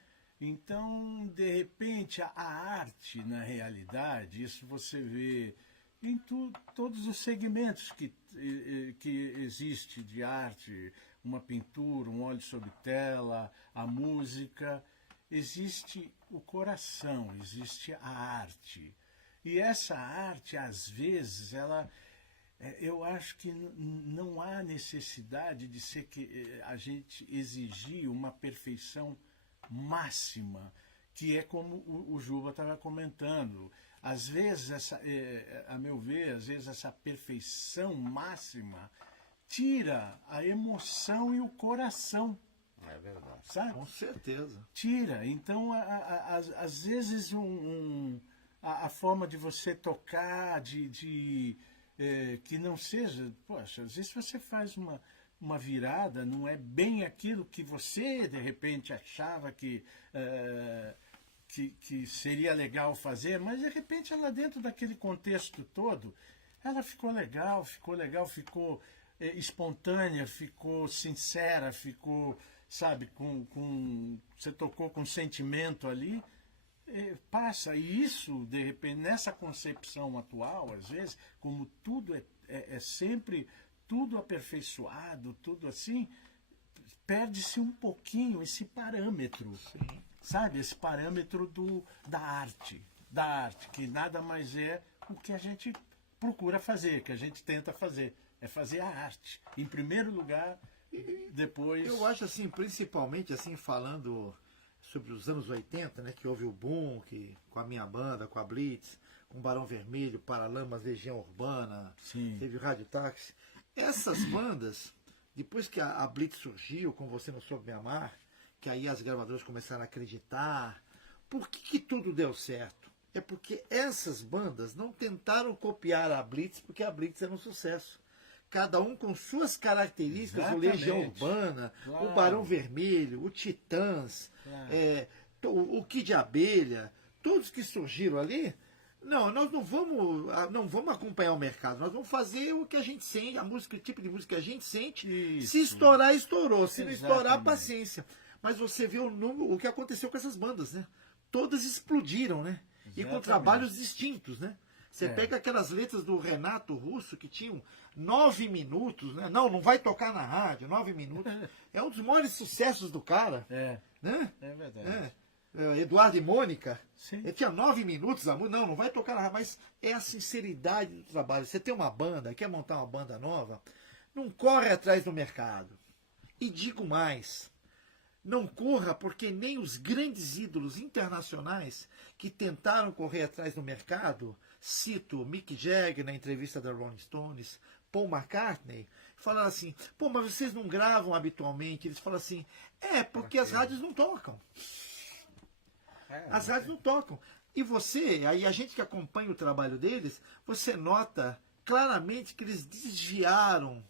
Então, de repente, a arte, na realidade, isso você vê em todos os segmentos que existe de arte, uma pintura, um óleo sobre tela, a música, existe o coração, existe a arte. E essa arte, às vezes, eu acho que não há necessidade de ser que a gente exigir uma perfeição máxima, que é como o Juba estava comentando. Às vezes, a meu ver, às vezes essa perfeição máxima tira a emoção e o coração. É verdade. Sabe? Com certeza. Tira. Então, às vezes, a forma de você tocar, que não seja... Poxa, às vezes você faz uma virada, não é bem aquilo que você, de repente, achava que seria legal fazer, mas, de repente, ela dentro daquele contexto todo, ela ficou legal, ficou espontânea, ficou sincera, ficou, sabe, você tocou com sentimento ali, passa. E isso, de repente, nessa concepção atual, às vezes, como tudo é sempre tudo aperfeiçoado, tudo assim, perde-se um pouquinho esse parâmetro, sabe? Esse parâmetro da arte, que nada mais é o que a gente procura fazer, que a gente tenta fazer, é fazer a arte. Em primeiro lugar, depois... Eu acho assim, principalmente assim, falando sobre os anos 80, né, que houve o boom, com a minha banda, com a Blitz, com o Barão Vermelho, Paralamas, Legião Urbana, Sim. teve o Rádio Táxi. Essas bandas, depois que a Blitz surgiu, com Você Não Soube Me Amar, que aí as gravadoras começaram a acreditar, por que tudo deu certo? É porque essas bandas não tentaram copiar a Blitz, porque a Blitz era um sucesso. Cada um com suas características, Exatamente. o Legião Urbana, Claro. o Barão Vermelho, o Titãs, Claro. o Kid Abelha, todos que surgiram ali. Não, nós não vamos acompanhar o mercado, nós vamos fazer o que a gente sente, o tipo de música que a gente sente. Isso. Se estourar, estourou. Se não estourar, Exatamente. paciência. Mas você vê o que aconteceu com essas bandas, né? Todas explodiram, né? E com Exatamente. trabalhos distintos, né? Você É. pega aquelas letras do Renato Russo que tinham 9 minutos, né? Não vai tocar na rádio, 9 minutos. É um dos maiores sucessos do cara, né? É verdade. Eduardo e Mônica, Sim. ele tinha 9 minutos, não vai tocar na rádio, mas é a sinceridade do trabalho. Você tem uma banda, quer montar uma banda nova, não corre atrás do mercado. E digo mais, não corra porque nem os grandes ídolos internacionais que tentaram correr atrás do mercado, cito Mick Jagger na entrevista da Rolling Stones, Paul McCartney, falaram assim, pô, mas vocês não gravam habitualmente? Eles falam assim, porque as rádios não tocam. As rádios não tocam. E você, aí a gente que acompanha o trabalho deles, você nota claramente que eles desviaram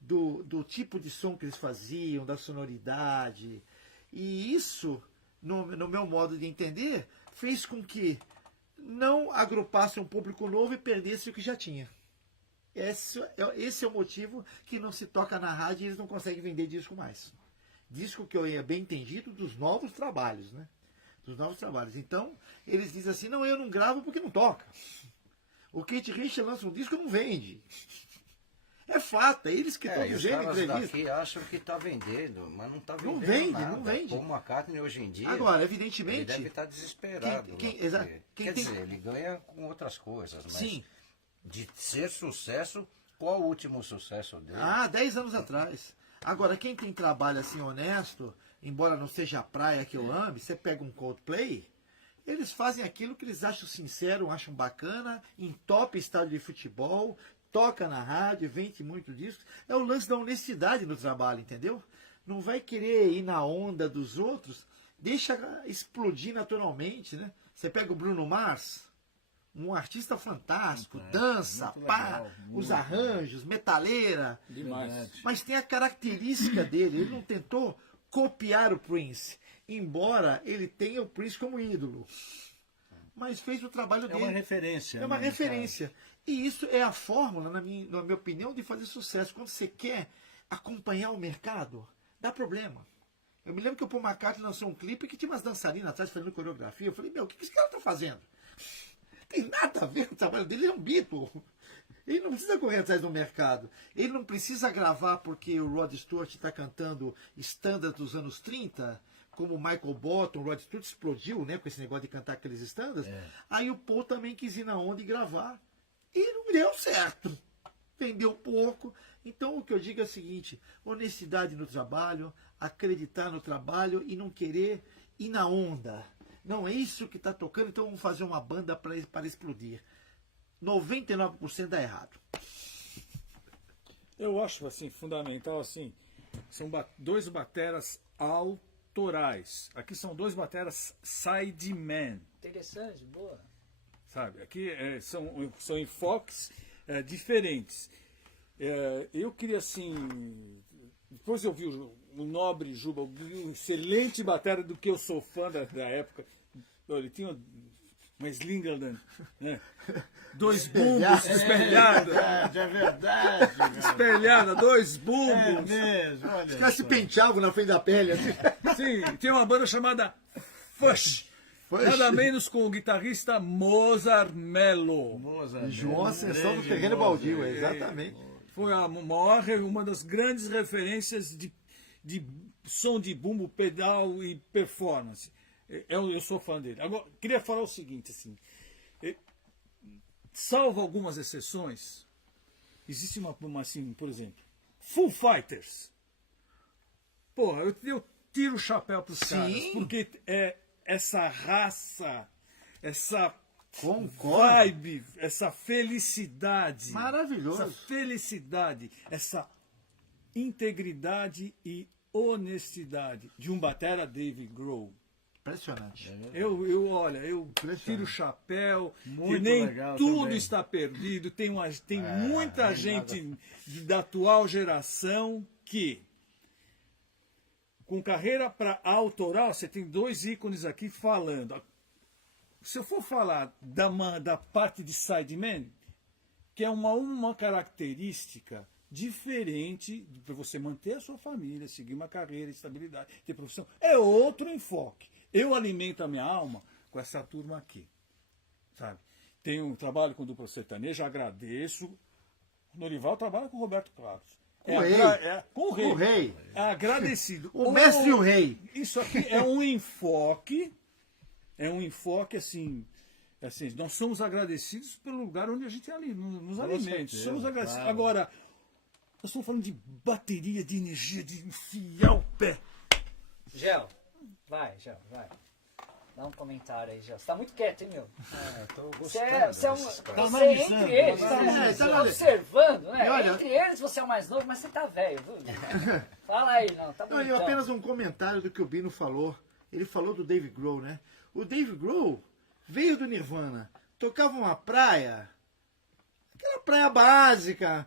do tipo de som que eles faziam, da sonoridade. E isso, no meu modo de entender, fez com que não agrupasse um público novo e perdesse o que já tinha. Esse é o motivo que não se toca na rádio e eles não conseguem vender disco mais. Disco que eu é bem entendido dos novos trabalhos, né? Dos novos trabalhos. Então, eles dizem assim, não, eu não gravo porque não toca. O Kate Richards lança um disco e não vende. É fato, é eles que estão E os dizendo em caras entrevista. daqui acham que está vendendo, mas não está vendendo Não vende, nada. não vende. Como a McCartney hoje em dia, Agora, ele evidentemente, deve estar desesperado. Quem- né? exato. Porque, Quem quer tem- dizer, ele ganha com outras coisas, mas sim, de ser sucesso, qual o último sucesso dele? 10 anos atrás. Agora, quem tem trabalho assim honesto, embora não seja a praia que eu ame, você pega um Coldplay, eles fazem aquilo que eles acham sincero, acham bacana, entope estádio de futebol, toca na rádio, vende muito disso. É o lance da honestidade no trabalho, entendeu? não vai querer ir na onda dos outros, deixa explodir naturalmente, né? Você pega o Bruno Mars, um artista fantástico, dança, muito pá, legal, os muito. arranjos, metaleira, Demais. mas tem a característica dele, ele não tentou copiar o Prince, embora ele tenha o Prince como ídolo, mas fez o trabalho É dele. uma referência. É uma né, referência. E isso é a fórmula, na minha opinião, de fazer sucesso. Quando você quer acompanhar o mercado, dá problema. Eu me lembro que o Paul McCartney lançou um clipe que tinha umas dançarinas atrás fazendo coreografia. Eu falei, meu, o que esse cara tá fazendo? Tem nada a ver com o trabalho dele, ele é um Beatle. Ele não precisa correr atrás do mercado. Ele não precisa gravar porque o Rod Stewart está cantando standard dos anos 30, como o Michael Bolton, o Rod Stewart explodiu, né, com esse negócio de cantar aqueles standards. Aí o Paul também quis ir na onda e gravar. E não deu certo. Vendeu pouco. Então o que eu digo é o seguinte: honestidade no trabalho, acreditar no trabalho e não querer ir na onda. Não é isso que está tocando, então vamos fazer uma banda para explodir. 99% dá errado. Eu acho assim fundamental assim, são dois bateras autorais. Aqui são dois bateras sideman, Interessante, boa. sabe? Aqui são enfoques diferentes. Eu queria assim, depois eu vi o nobre Juba, um excelente batera do que eu sou fã da época. Ele tinha uma Slingerland, né? Dois bumbos espelhados. É verdade. cara. Espelhada, dois É bumbos. mesmo, olha. Os caras se penteavam na frente da pele. Assim. Sim, tem uma banda chamada Fush. Nada menos com o guitarrista Mozart Mello. Mozart, João né? Ascensão do Grande terreno Mozart. baldio, exatamente. Foi uma das grandes referências de som de bumbo, pedal e performance. Eu sou fã dele. Agora, queria falar o seguinte, assim, salvo algumas exceções, existe uma assim, por exemplo, Foo Fighters. Porra, eu tiro o chapéu pros caras, porque é essa raça, essa Concordo. vibe, essa felicidade. Maravilhoso. Essa felicidade, essa integridade e honestidade de um batera Dave Grohl. Impressionante. Eu tiro o chapéu, Muito e nem legal tudo também. está perdido. Tem muita gente da atual geração que, com carreira para autoral, você tem dois ícones aqui falando. Se eu for falar da parte de sideman, que é uma característica diferente para você manter a sua família, seguir uma carreira, estabilidade, ter profissão, é outro enfoque. Eu alimento a minha alma com essa turma aqui, sabe? Tenho um trabalho com dupla sertaneja, agradeço. O Norival trabalha com o Roberto Carlos. Com o rei. Com o rei. O rei. É agradecido. O mestre e o rei. Isso aqui é um enfoque assim, nós somos agradecidos pelo lugar onde a gente nos alimenta. certeza, Somos agradecidos. claro. Agora, nós estamos falando de bateria, de energia, de enfiar o pé. Gel, vai. Dá um comentário aí, Gel. Você tá muito quieto, hein, meu? Tô Você gostando é desses caras. Tá você analisando, entre eles, tá né? analisando. Você tá observando, né? E olha- Entre eles você é o mais novo, mas você tá velho, viu? Fala aí, não, tá bom. Não, e apenas um comentário do que o Bino falou. Ele falou do Dave Grohl, né? O Dave Grohl veio do Nirvana, tocava uma praia, aquela praia básica.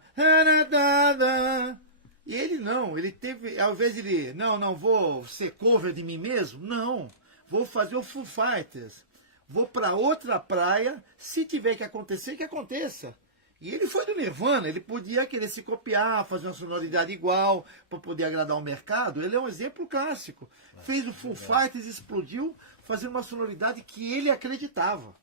E ele não, ele teve, ao invés de ele, não vou ser cover de mim mesmo, não, vou fazer o Foo Fighters, vou para outra praia, se tiver que acontecer, que aconteça. E ele foi do Nirvana, ele podia querer se copiar, fazer uma sonoridade igual, para poder agradar o mercado. Ele é um exemplo clássico. Fez o Foo Fighters, explodiu, fazendo uma sonoridade que ele acreditava.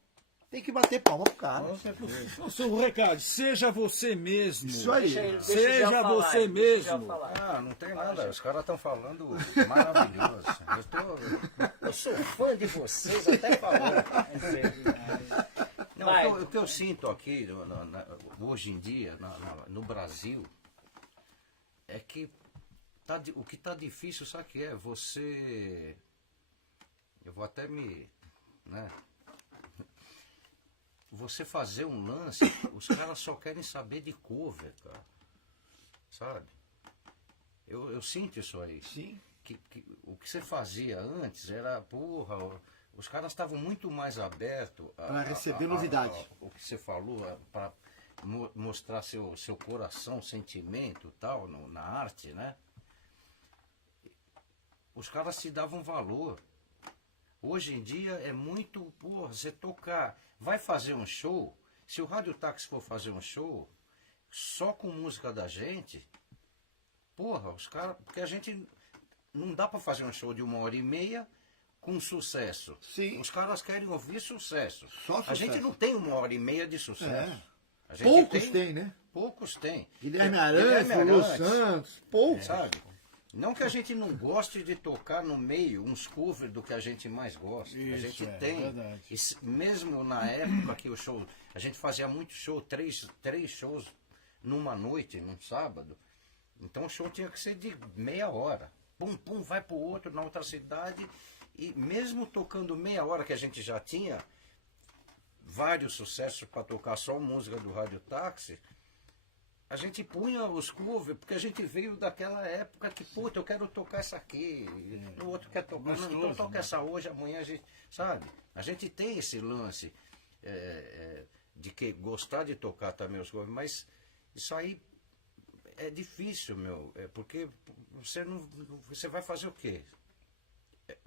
Tem que bater palma pro cara. Com certeza. O seu recado, seja você mesmo. Isso aí. Deixa o Seja Gel falar, você deixa o Gel mesmo. falar. Ah, não tem nada. Os caras estão falando maravilhoso. Eu sou fã de vocês, até falando. Não, Vai. o que eu sinto aqui, hoje em dia, no Brasil, é que o que está difícil, sabe o que é? Você... Eu vou até me... né? Você fazer um lance, os caras só querem saber de cover, cara. Sabe? Eu sinto isso aí. Sim. O que você fazia antes era, porra, os caras estavam muito mais abertos Para receber novidade. o que você falou, para mostrar seu coração, sentimento tal, na arte, né? Os caras se davam valor. Hoje em dia é muito, porra, você tocar, vai fazer um show, se o Rádio Táxi for fazer um show, só com música da gente, porra, os caras, porque a gente não dá para fazer um show de 1h30 com sucesso. Sim. Os caras querem ouvir sucesso. Só A gente sucesso. não tem 1h30 de sucesso. É. A gente Poucos tem, né? Poucos tem. Guilherme Arantes, Lulu Santos, poucos. Sabe? Não que a gente não goste de tocar no meio uns covers do que a gente mais gosta. A Isso, gente é tem. verdade. Mesmo na época que o show. A gente fazia muito show, três shows numa noite, num sábado. Então o show tinha que ser de meia hora. Pum, pum, vai pro outro, na outra cidade. E mesmo tocando meia hora que a gente já tinha vários sucessos para tocar só música do Rádio Táxi, a gente punha os covers, porque a gente veio daquela época que, puta, eu quero tocar essa aqui, o outro quer tocar, não, então toca essa hoje, amanhã a gente, sabe? A gente tem esse lance de que gostar de tocar também os covers, mas isso aí é difícil, meu, porque você vai fazer o quê?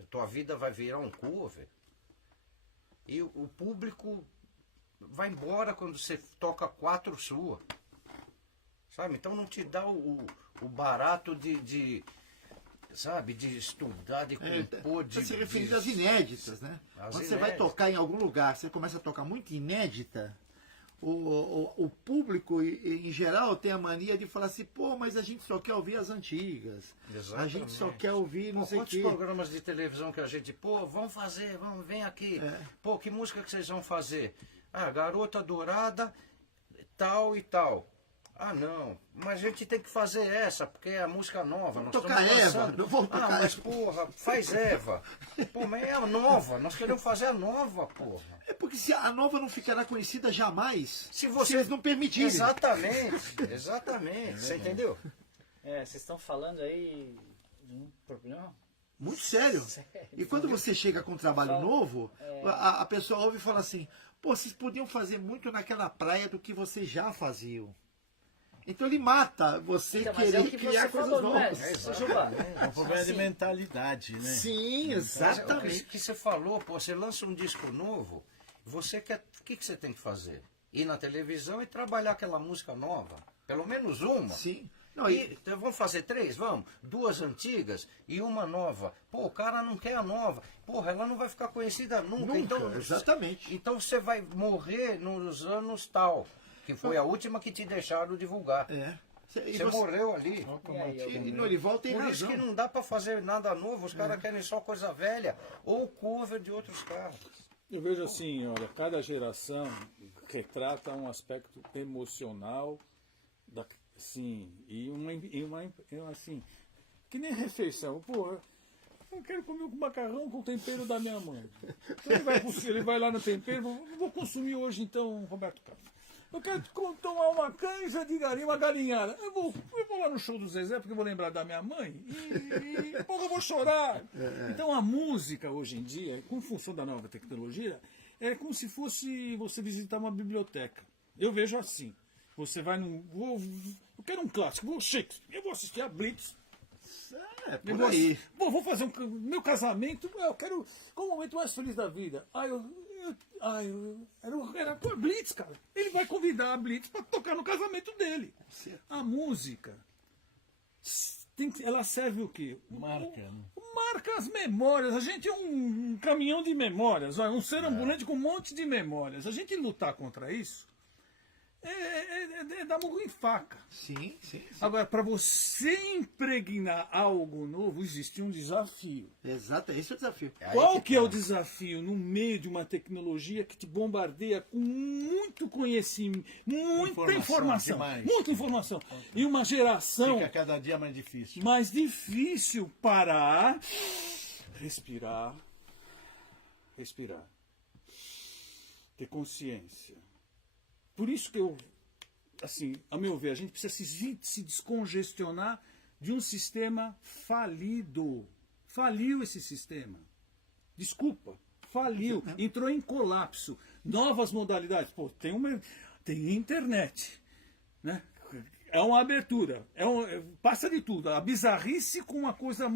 Tua vida vai virar um cover e o público vai embora quando você toca 4 sua. Sabe? Então não te dá o barato sabe, de estudar, de compor, Tá se referindo às inéditas, né? Quando você vai tocar em algum lugar, você começa a tocar muito inédita, o público, em geral, tem a mania de falar assim, pô, mas a gente só quer ouvir as antigas. Exatamente. A gente só quer ouvir não sei o quantos quê. programas de televisão que a gente, pô, vamos fazer, vem aqui. Pô, que música que vocês vão fazer? Ah, Garota Dourada, tal e tal. Ah, não, mas a gente tem que fazer essa, porque é a música nova. Vamos nós tocar estamos Eva, lançando. não vamos tocar mas Eva. porra, faz Eva. Pô, mas é a nova, nós queremos fazer a nova, porra. É porque se a nova não ficará conhecida jamais, Se você- eles não permitirem. Exatamente, você entendeu? Vocês estão falando aí de um problema Muito sério. sério. E quando você chega com um trabalho Fala. novo, a pessoa ouve e fala assim, pô, vocês podiam fazer muito naquela praia do que vocês já faziam. Então ele mata você Então, mas querer é o que criar você coisas falou, não é? novas. Seu Juba? É um problema de Assim, mentalidade, né? Sim, Mas exatamente. o que você falou, pô, você lança um disco novo, você quer. O que você tem que fazer? Ir na televisão e trabalhar aquela música nova. Pelo menos uma. Sim. Não, Então, vamos fazer 3? Vamos. 2 antigas e uma nova. Pô, o cara não quer a nova. Porra, ela não vai ficar conhecida nunca. Nunca, Então, exatamente. Então você vai morrer nos anos tal. Que foi a última que te deixaram divulgar. É. E Você morreu ali. E Norival tem Por isso razão. que não dá pra fazer nada novo. Os caras querem só coisa velha. Ou cover de outros caras. Eu vejo assim, olha, cada geração retrata um aspecto emocional, assim, assim, que nem refeição. Pô, eu quero comer um macarrão com tempero da minha mãe. Então ele vai lá no tempero, vou consumir hoje então, Roberto Carlos. Eu quero tomar uma canja de galinha, uma galinhada. Eu vou lá no show do Zezé, porque eu vou lembrar da minha mãe, e porra, eu vou chorar. Então a música hoje em dia, com função da nova tecnologia, é como se fosse você visitar uma biblioteca. Eu vejo assim. Você vai num. Eu quero um clássico, vou Shakespeare, eu vou assistir a Blitz. É, por aí. Vou fazer meu casamento, eu quero. Qual o momento mais feliz da vida? Era com a Blitz, cara. Ele vai convidar a Blitz para tocar no casamento dele. A música, ela serve o quê? Marca, né? Marca as memórias. A gente é um caminhão de memórias, um ser ambulante com um monte de memórias. A gente lutar contra isso é dar murro em faca. Sim, sim. Agora, para você impregnar algo novo, existe um desafio. Exato, esse é o desafio. Qual que é o desafio no meio de uma tecnologia que te bombardeia com muito conhecimento, muita informação, demais. muita informação, e uma geração Fica cada dia mais difícil. mais difícil parar, respirar, ter consciência. Por isso que assim, a meu ver, a gente precisa se descongestionar de um sistema falido. Faliu esse sistema. Desculpa, faliu, entrou em colapso. Novas modalidades. Pô, tem internet, né? É uma abertura, passa de tudo. A bizarrice com uma coisa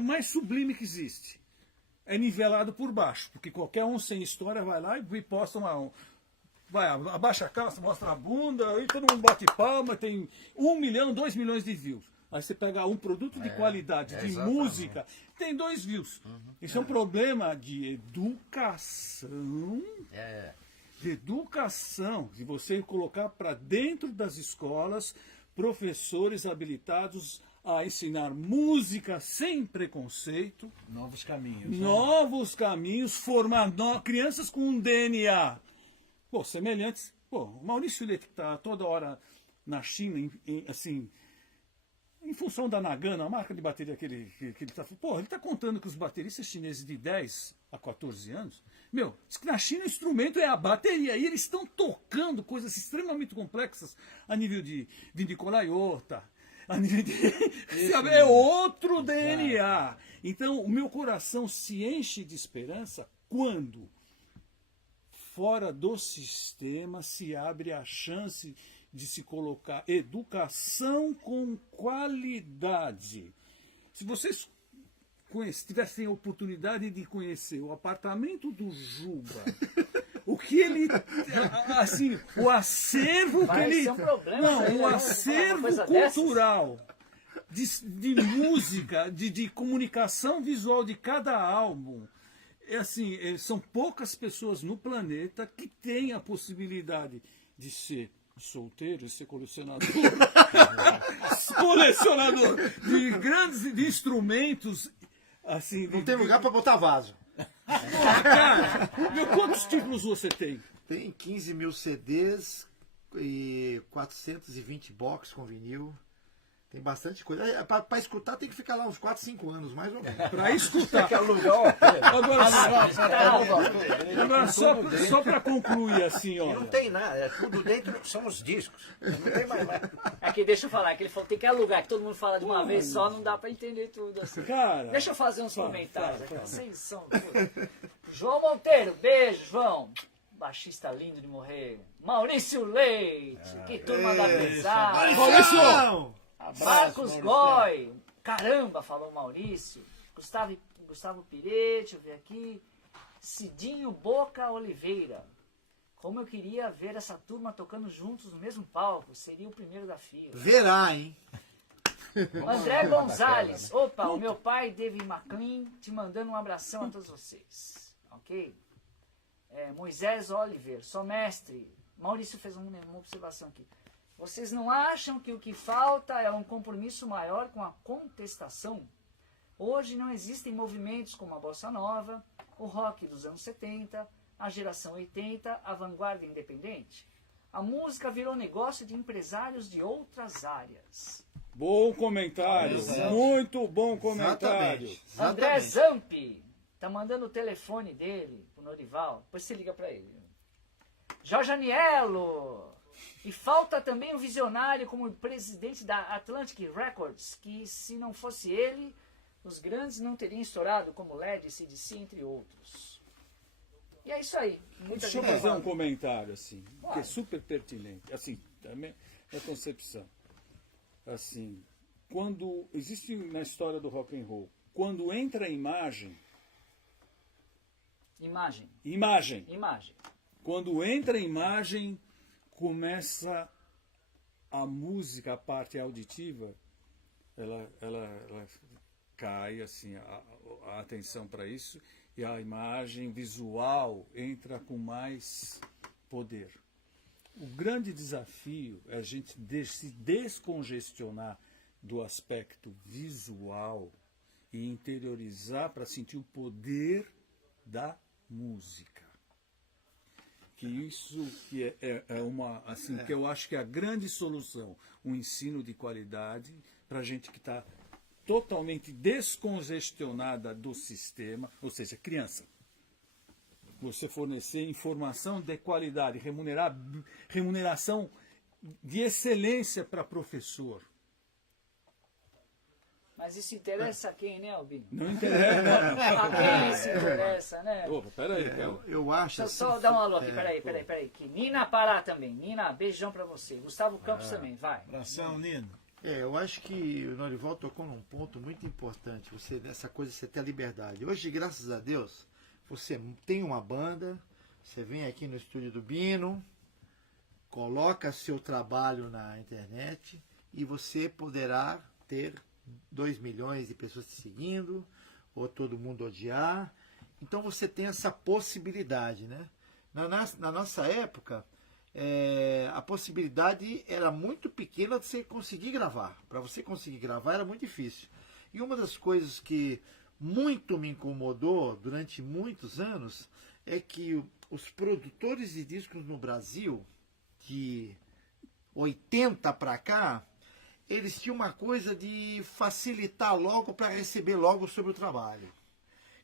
mais sublime que existe. É nivelado por baixo, porque qualquer um sem história vai lá e posta abaixa a calça, mostra a bunda, aí todo mundo bate palma, tem 1 milhão, 2 milhões de views. Aí você pega um produto de qualidade, de exatamente. música, tem 2 views. Isso é um problema de educação. De educação, de você colocar para dentro das escolas professores habilitados a ensinar música sem preconceito, Novos caminhos. Né? novos caminhos, formar crianças com um DNA semelhantes. O Maurício Leite, que está toda hora na China, assim, em função da Nagano, a marca de bateria que ele está... ele está contando que os bateristas chineses de 10 a 14 anos... diz que na China o instrumento é a bateria. E eles estão tocando coisas extremamente complexas a nível de Nikolai Iorta, a nível de... é outro DNA. Então, o meu coração se enche de esperança quando, fora do sistema, se abre a chance de se colocar educação com qualidade. Se vocês tivessem a oportunidade de conhecer o apartamento do Juba, o que ele, assim, o acervo que ele, ser um problema, não, o né? acervo Uma coisa cultural de música, de comunicação visual de cada álbum. São poucas pessoas no planeta que têm a possibilidade de ser solteiro e ser colecionador de grandes instrumentos. Assim, Não tem lugar para botar vaso. Cara, quantos títulos você tem? Tem 15 mil CDs e 420 box com vinil. Tem bastante coisa. Para escutar tem que ficar lá uns 4, 5 anos, mais ou menos. Para escutar. Agora só para concluir assim, ó. Não tem nada, é tudo dentro, são os discos. Não tem mais nada. Aqui, deixa eu falar, que ele falou que tem que alugar, que todo mundo fala de uma vez só, não dá pra entender tudo assim. Cara, Deixa eu fazer uns comentários aqui. Vocês são tudo. João Monteiro, beijo, João. Baixista lindo de morrer. Maurício Leite, que turma da pesada. Maurício! Marcos Goy. Caramba, falou Maurício. Gustavo Pirete, deixa eu ver aqui. Cidinho Boca Oliveira. Como eu queria ver essa turma tocando juntos no mesmo palco. Seria o primeiro da fila. Verá, hein? André Gonzalez. Opa, o meu pai, David McLean, te mandando um abração a todos vocês. Ok? Moisés Oliver, sou mestre. Maurício fez uma observação aqui. Vocês não acham que o que falta é um compromisso maior com a contestação? Hoje não existem movimentos como a Bossa Nova, o rock dos anos 70, a geração 80, a vanguarda independente. A música virou negócio de empresários de outras áreas. Bom comentário, muito bom comentário. Exatamente. André Zampi tá mandando o telefone dele pro Norival, depois você liga para ele. Jorge Aniello. E falta também um visionário como presidente da Atlantic Records, que se não fosse ele, os grandes não teriam estourado, como LED, CDC, entre outros. E é isso aí. Deixa eu fazer um comentário, assim, que é super pertinente. Assim, também é concepção. Assim, quando existe na história do rock and roll, quando entra a imagem. Imagem. Quando entra a imagem, começa a música, a parte auditiva, ela cai, assim, a atenção para isso, e a imagem visual entra com mais poder. O grande desafio é a gente se descongestionar do aspecto visual e interiorizar para sentir o poder da música. Que isso que é uma, assim, que eu acho que é a grande solução, um ensino de qualidade para a gente que está totalmente descongestionada do sistema, ou seja, criança. Você fornecer informação de qualidade, remuneração de excelência para professor. Mas isso interessa a quem, né, Albino? Não interessa. A quem isso interessa, né? Opa, peraí, cara. Eu acho assim. Só dar um alô aqui, peraí. Que Nina Pará também. Nina, beijão pra você. Gustavo Campos também, vai. Abração, Nino. Eu acho que o Norival tocou num ponto muito importante, você nessa coisa de você ter a liberdade. Hoje, graças a Deus, você tem uma banda, você vem aqui no estúdio do Bino, coloca seu trabalho na internet e você poderá ter 2 milhões de pessoas te seguindo, ou todo mundo odiar. Então você tem essa possibilidade, né? Na nossa época, a possibilidade era muito pequena de você conseguir gravar. Para você conseguir gravar era muito difícil. E uma das coisas que muito me incomodou durante muitos anos é que os produtores de discos no Brasil, de 80 para cá, eles tinham uma coisa de facilitar logo para receber logo sobre o trabalho.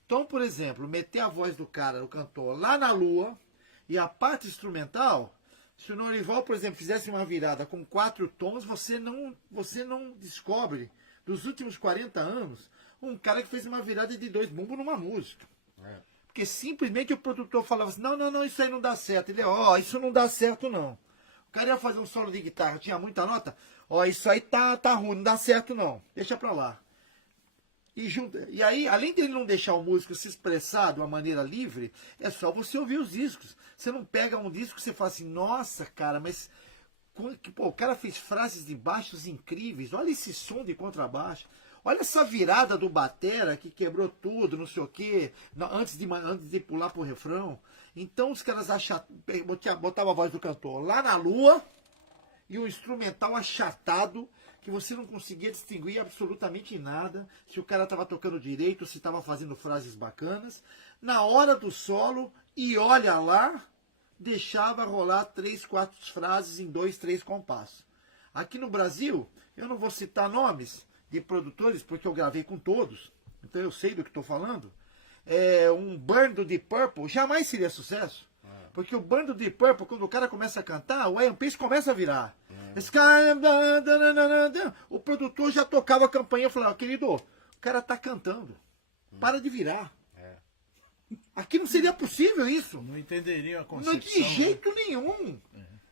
Então, por exemplo, meter a voz do cara, do cantor, lá na lua, e a parte instrumental, se o Norival, por exemplo, fizesse uma virada com 4 tons, você não descobre, dos últimos 40 anos, um cara que fez uma virada de 2 bumbos numa música. Porque simplesmente o produtor falava assim, não, isso aí não dá certo. Ele, isso não dá certo não. O cara ia fazer um solo de guitarra, tinha muita nota, isso aí tá ruim, não dá certo não, deixa pra lá. E aí, além dele não deixar o músico se expressar de uma maneira livre, é só você ouvir os discos. Você não pega um disco e você fala assim, nossa, cara, mas o cara fez frases de baixos incríveis, olha esse som de contrabaixo, olha essa virada do batera que quebrou tudo, não sei o quê, antes de pular pro refrão. Então os caras botavam a voz do cantor lá na lua e o instrumental achatado, que você não conseguia distinguir absolutamente nada, se o cara estava tocando direito, se estava fazendo frases bacanas. Na hora do solo, e olha lá, deixava rolar 3, 4 frases em 2, 3 compassos. Aqui no Brasil, eu não vou citar nomes de produtores, porque eu gravei com todos, então eu sei do que estou falando. Um Burn do Deep Purple jamais seria sucesso. Porque o Burn do Deep Purple, quando o cara começa a cantar, o Ian Pace começa a virar. O produtor já tocava a campanha e falava, querido, o cara tá cantando. Para de virar. Aqui não seria possível isso. Não entenderiam a concepção. Não, de jeito nenhum.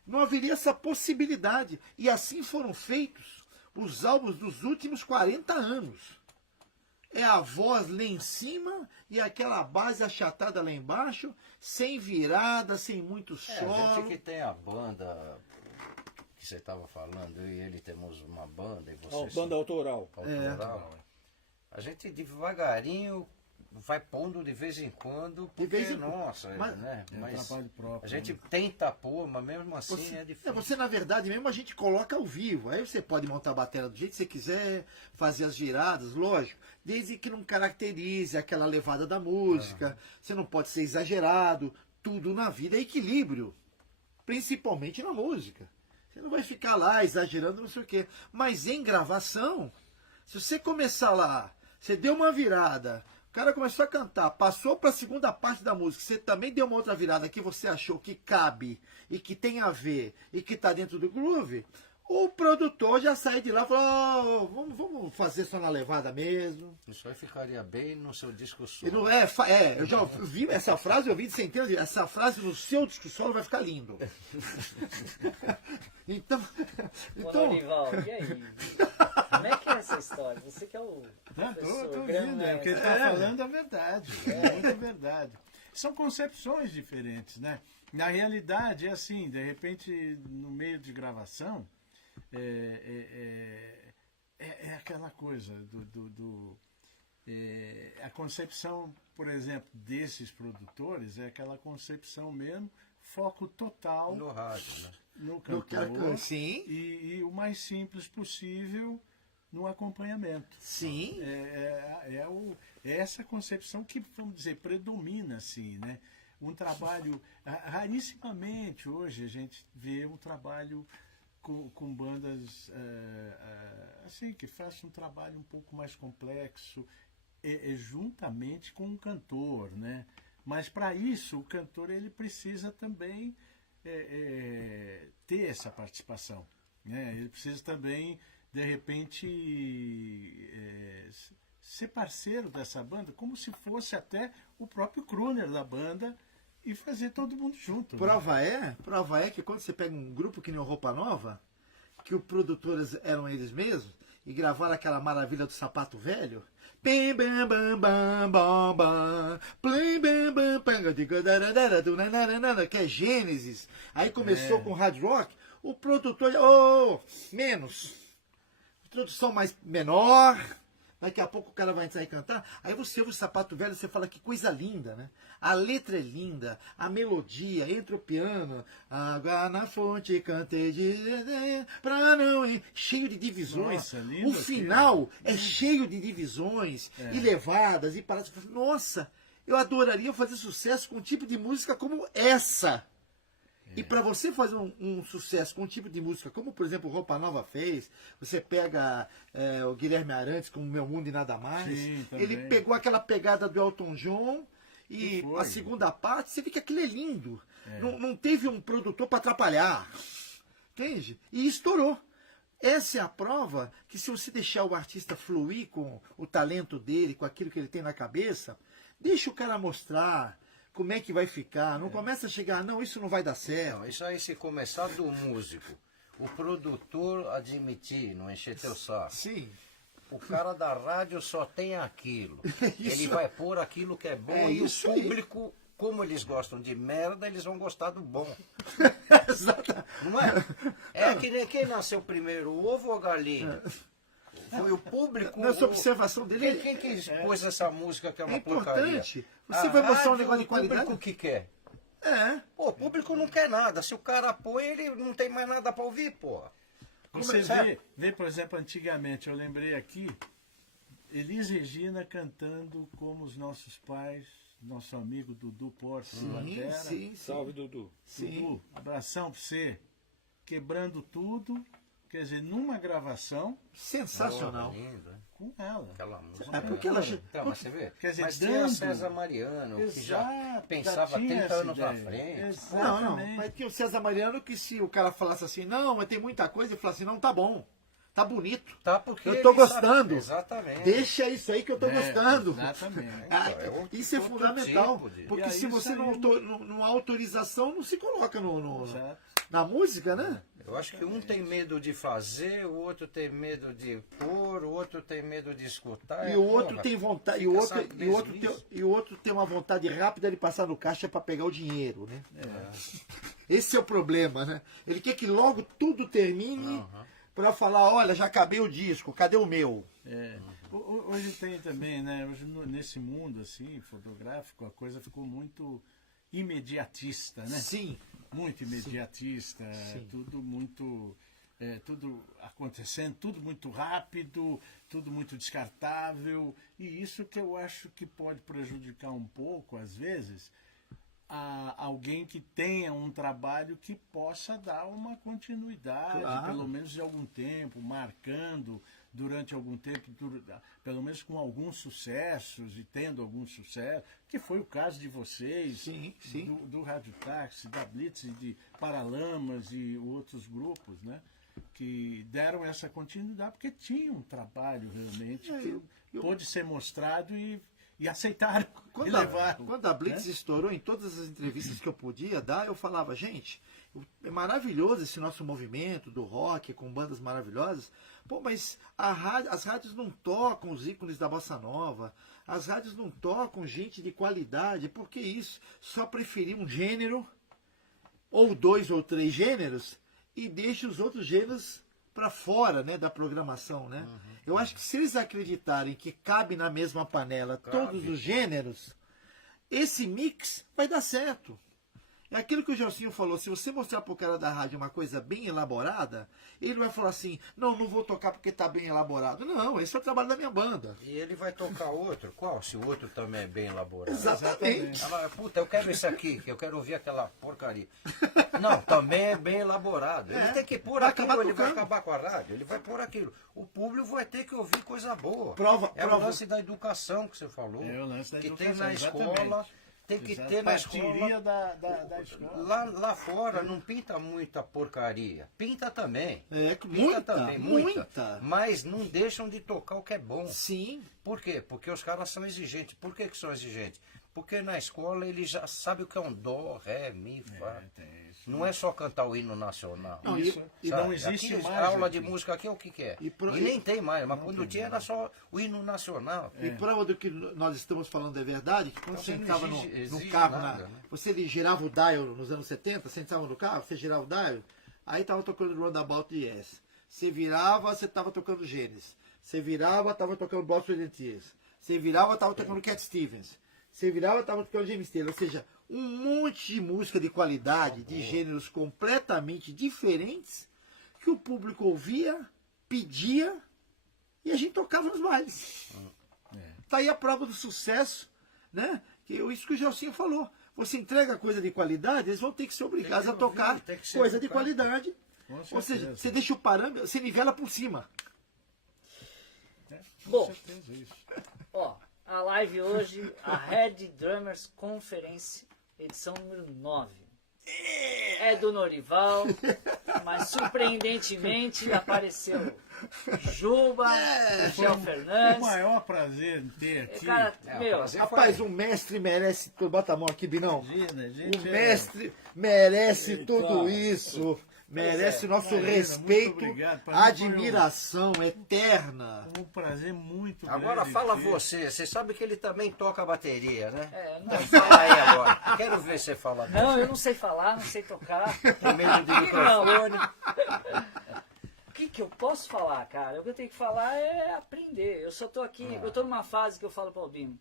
Não haveria essa possibilidade. E assim foram feitos os álbuns dos últimos 40 anos. É a voz lá em cima e aquela base achatada lá embaixo, sem virada, sem muito solo. A gente que tem a banda que você estava falando, eu e ele temos uma banda e você. Banda autoral. A gente devagarinho vai pondo de vez em quando, porque, mas trabalho próprio, a gente tenta pôr, mas mesmo assim é difícil. Você, na verdade, mesmo a gente coloca ao vivo. Aí você pode montar a bateria do jeito que você quiser, fazer as viradas, lógico, desde que não caracterize aquela levada da música. Você não pode ser exagerado. Tudo na vida é equilíbrio, principalmente na música. Você não vai ficar lá exagerando, não sei o quê. Mas em gravação, se você começar lá, você deu uma virada, o cara começou a cantar, passou para a segunda parte da música, você também deu uma outra virada que você achou que cabe e que tem a ver e que está dentro do groove, o produtor já sai de lá e fala, vamos fazer só na levada mesmo. Isso aí ficaria bem no seu disco E solo. não eu já vi essa frase, eu vi de centenas de essa frase no seu disco solo vai ficar lindo. Então, Norival, e aí? Como é que é essa história? Você que é o professor, Estou grande ouvindo, porque ele está falando a verdade. Muita verdade. São concepções diferentes, né? Na realidade, é assim, de repente, no meio de gravação, é aquela coisa a concepção, por exemplo, desses produtores, é aquela concepção mesmo, foco total No rádio, né? no cantor sim. E o mais simples possível no acompanhamento. Sim. É essa concepção que, vamos dizer, predomina, assim, né? Um trabalho, rarissimamente hoje a gente vê um trabalho com bandas assim, que façam um trabalho um pouco mais complexo, juntamente com um cantor, né? Mas para isso o cantor ele precisa também ter essa participação, né? Ele precisa também de repente, ser parceiro dessa banda, como se fosse até o próprio crooner da banda, e fazer todo mundo junto. Né? Prova é que quando você pega um grupo que nem o Roupa Nova, que os produtores eram eles mesmos, e gravaram aquela maravilha do Sapato Velho, pim, bam, bam, bam, bam, bam, plim, bam, bam, panga, que é Gênesis, aí começou com hard rock, o produtor, menos, introdução mais menor, daqui a pouco o cara vai entrar e cantar, aí você ouve o Sapato Velho e você fala que coisa linda, né? A letra é linda, a melodia, entra o piano, água na fonte, cantei pra não ir, cheio de divisões. Nossa, lindo o final é cheio de divisões, e levadas, e paradas. Nossa, eu adoraria fazer sucesso com um tipo de música como essa. E para você fazer um sucesso com um tipo de música, como por exemplo o Roupa Nova fez, você pega o Guilherme Arantes com o Meu Mundo e Nada Mais, Sim, ele também. pegou aquela pegada do Elton John e foi? a segunda parte, você vê que aquilo é lindo. Não teve um produtor para atrapalhar, entende? E estourou. Essa é a prova que se você deixar o artista fluir com o talento dele, com aquilo que ele tem na cabeça, deixa o cara mostrar como é que vai ficar. Não começa a chegar, não, isso não vai dar certo. Não, isso aí se começar do músico, o produtor admitir, não encher teu saco. Sim. O cara da rádio só tem aquilo. Ele vai pôr aquilo que é bom É e o isso aí. público, como eles gostam de merda, eles vão gostar do bom. Exato. Não é? É que nem quem nasceu primeiro, o ovo ou a galinha? Foi o público. Nessa observação dele, Quem que pôs essa música que é uma é porcaria? importante. Você A vai mostrar um rádio, negócio de o público qualidade. que quer. É. Pô, o público não quer nada. Se o cara põe, ele não tem mais nada pra ouvir, pô. Você é? vê, por exemplo, antigamente, eu lembrei aqui, Elis Regina cantando como os nossos pais, nosso amigo Dudu Porto, Sim, batera. sim, sim. Salve, Dudu. Sim. Dudu, abração pra você. Quebrando tudo, quer dizer, numa gravação Sensacional. Pô, lindo, hein? com ela. Aquela música. É porque ela. Então, mas você vê? Quer dizer, mas tinha a dando- César Mariano, que já Exato, pensava já tinha 30 essa anos à ideia. frente. Não, Exatamente. mas tinha o César Mariano que se o cara falasse assim, não, mas tem muita coisa, ele falasse assim, não, tá bom, tá bonito. Tá, porque Eu tô ele gostando. sabe- Exatamente. Deixa isso aí que eu tô gostando. Exatamente. Ah, É outro- isso é outro fundamental. tipo de- Porque E aí se você não, não há autorização, não se coloca Exato. na música, né? Eu acho que um tem medo de fazer, o outro tem medo de pôr, o outro tem medo de escutar. E o outro tem vontade, e o fica outro, sabe e, o outro mesmo tem, e o outro tem uma vontade rápida de passar no caixa para pegar o dinheiro, né? É. Esse é o problema, né? Ele quer que logo tudo termine para falar, olha, já acabei o disco, cadê o meu? É. Hoje tem também, né? Hoje nesse mundo assim, fotográfico, a coisa ficou muito imediatista, né? Sim. Muito imediatista, Sim. tudo muito. Tudo acontecendo, tudo muito rápido, tudo muito descartável. E isso que eu acho que pode prejudicar um pouco, às vezes, a alguém que tenha um trabalho que possa dar uma continuidade, Claro. pelo menos de algum tempo, marcando durante algum tempo, pelo menos com alguns sucessos e tendo algum sucesso, que foi o caso de vocês, Sim, sim. do Rádio Táxi, da Blitz, de Paralamas e outros grupos, né? Que deram essa continuidade, porque tinha um trabalho realmente que pôde ser mostrado e aceitaram e Quando levaram. quando a Blitz né? estourou, em todas as entrevistas que eu podia dar, eu falava, gente, é maravilhoso esse nosso movimento do rock, com bandas maravilhosas, pô, mas as rádios não tocam os ícones da bossa nova, as rádios não tocam gente de qualidade, por que isso? Só preferir um gênero, ou 2 ou 3 gêneros, e deixa os outros gêneros para fora, né, da programação, né? Eu acho que se eles acreditarem que cabe na mesma panela todos os gêneros, esse mix vai dar certo. É aquilo que o Gelsinho falou, se você mostrar pro cara da rádio uma coisa bem elaborada, ele vai falar assim, não vou tocar porque tá bem elaborado. Não, esse é o trabalho da minha banda. E ele vai tocar outro? Qual? Se o outro também é bem elaborado. Exatamente. Ela, puta, eu quero esse aqui, que eu quero ouvir aquela porcaria. Não, também é bem elaborado. Ele tem que pôr vai aquilo, acabar ele vai tocando. acabar com a rádio, ele vai pôr aquilo. O público vai ter que ouvir coisa boa. Prova- é o prova- lance da educação que você falou. É o lance da que educação, tem na escola. exatamente. Tem que Exato. ter na Partiria escola. da escola. Lá fora não pinta muita porcaria. Pinta também. É, Pinta muita, também, muita. Mas não deixam de tocar o que é bom. Sim. Por quê? Porque os caras são exigentes. Por que são exigentes? Porque na escola ele já sabe o que é um dó, ré, mi, fá. Tem isso. Não é só cantar o hino nacional. Não, Isso. E Sabe? não existe Aqui, mais. a aula de aqui. música aqui é o que é. E E, nem tem mais, mas quando tinha era só o hino nacional. E prova do que nós estamos falando é verdade, que quando Então, você você não entrava exige no carro, nada, né? você girava o dial nos anos 70, você entrava no carro, você girava o dial, aí tava tocando Roundabout Yes. Você virava, você tava tocando Genesis. Você virava, tava tocando Boston Tears. Você virava, tava tocando Cat Stevens. Você virava, tava tocando James Taylor. Ou seja, um monte de música de qualidade, de gêneros completamente diferentes, que o público ouvia, pedia, e a gente tocava nos bailes. Tá aí a prova do sucesso, né? Isso que o Gelsinho falou. Você entrega coisa de qualidade, eles vão ter que ser obrigados Tem a que ouvir, tocar tem que ser coisa de educado. qualidade. Com Ou seja, certeza. você deixa o parâmetro, você nivela por cima. Com Bom. certeza isso. Ó, a live hoje, a Red Drummers Conference, edição número 9. É do Norival, mas surpreendentemente apareceu Juba, Michel O Fernandes. maior prazer em ter aqui. Cara, meu, prazer Rapaz, o mestre merece. Bota a mão aqui, Binão. Imagina, gente, O mestre merece Então, tudo isso. Merece o nosso Marina, respeito, muito obrigado. Pra mim foi admiração eterna. um prazer muito Agora grande. fala ter- você sabe que ele também toca bateria, né? não, Fala aí agora. Quero ver você falar. não, eu não sei falar, não sei tocar. Tem medo de Não. microfone. O que eu posso falar, cara? O que eu tenho que falar é aprender. Eu só tô aqui, eu tô numa fase que eu falo para o Albino.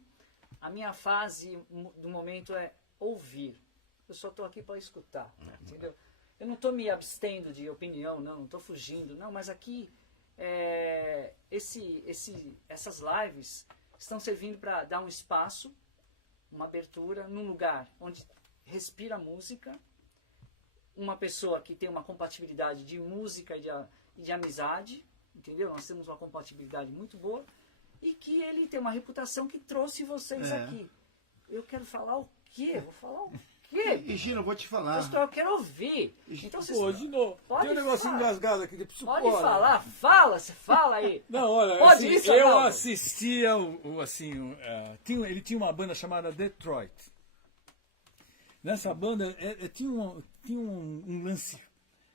A minha fase do momento é ouvir. Eu só tô aqui para escutar, entendeu? Eu não tô me abstendo de opinião, não tô fugindo, não, mas aqui essas lives estão servindo para dar um espaço, uma abertura num lugar onde respira música, uma pessoa que tem uma compatibilidade de música e de amizade, entendeu? Nós temos uma compatibilidade muito boa e que ele tem uma reputação que trouxe vocês aqui. Eu quero falar o quê? Vou falar o quê? E Gino, eu vou te falar. Eu quero ouvir. Então vocês Pô, de novo. Pode Tem um negócio falar. engasgado aqui. Preciso pode pôr, né? falar, você fala aí. Não, olha, Pode assim, isso, eu Arnaldo? assistia, ele tinha uma banda chamada Detroit. Nessa banda tinha um lance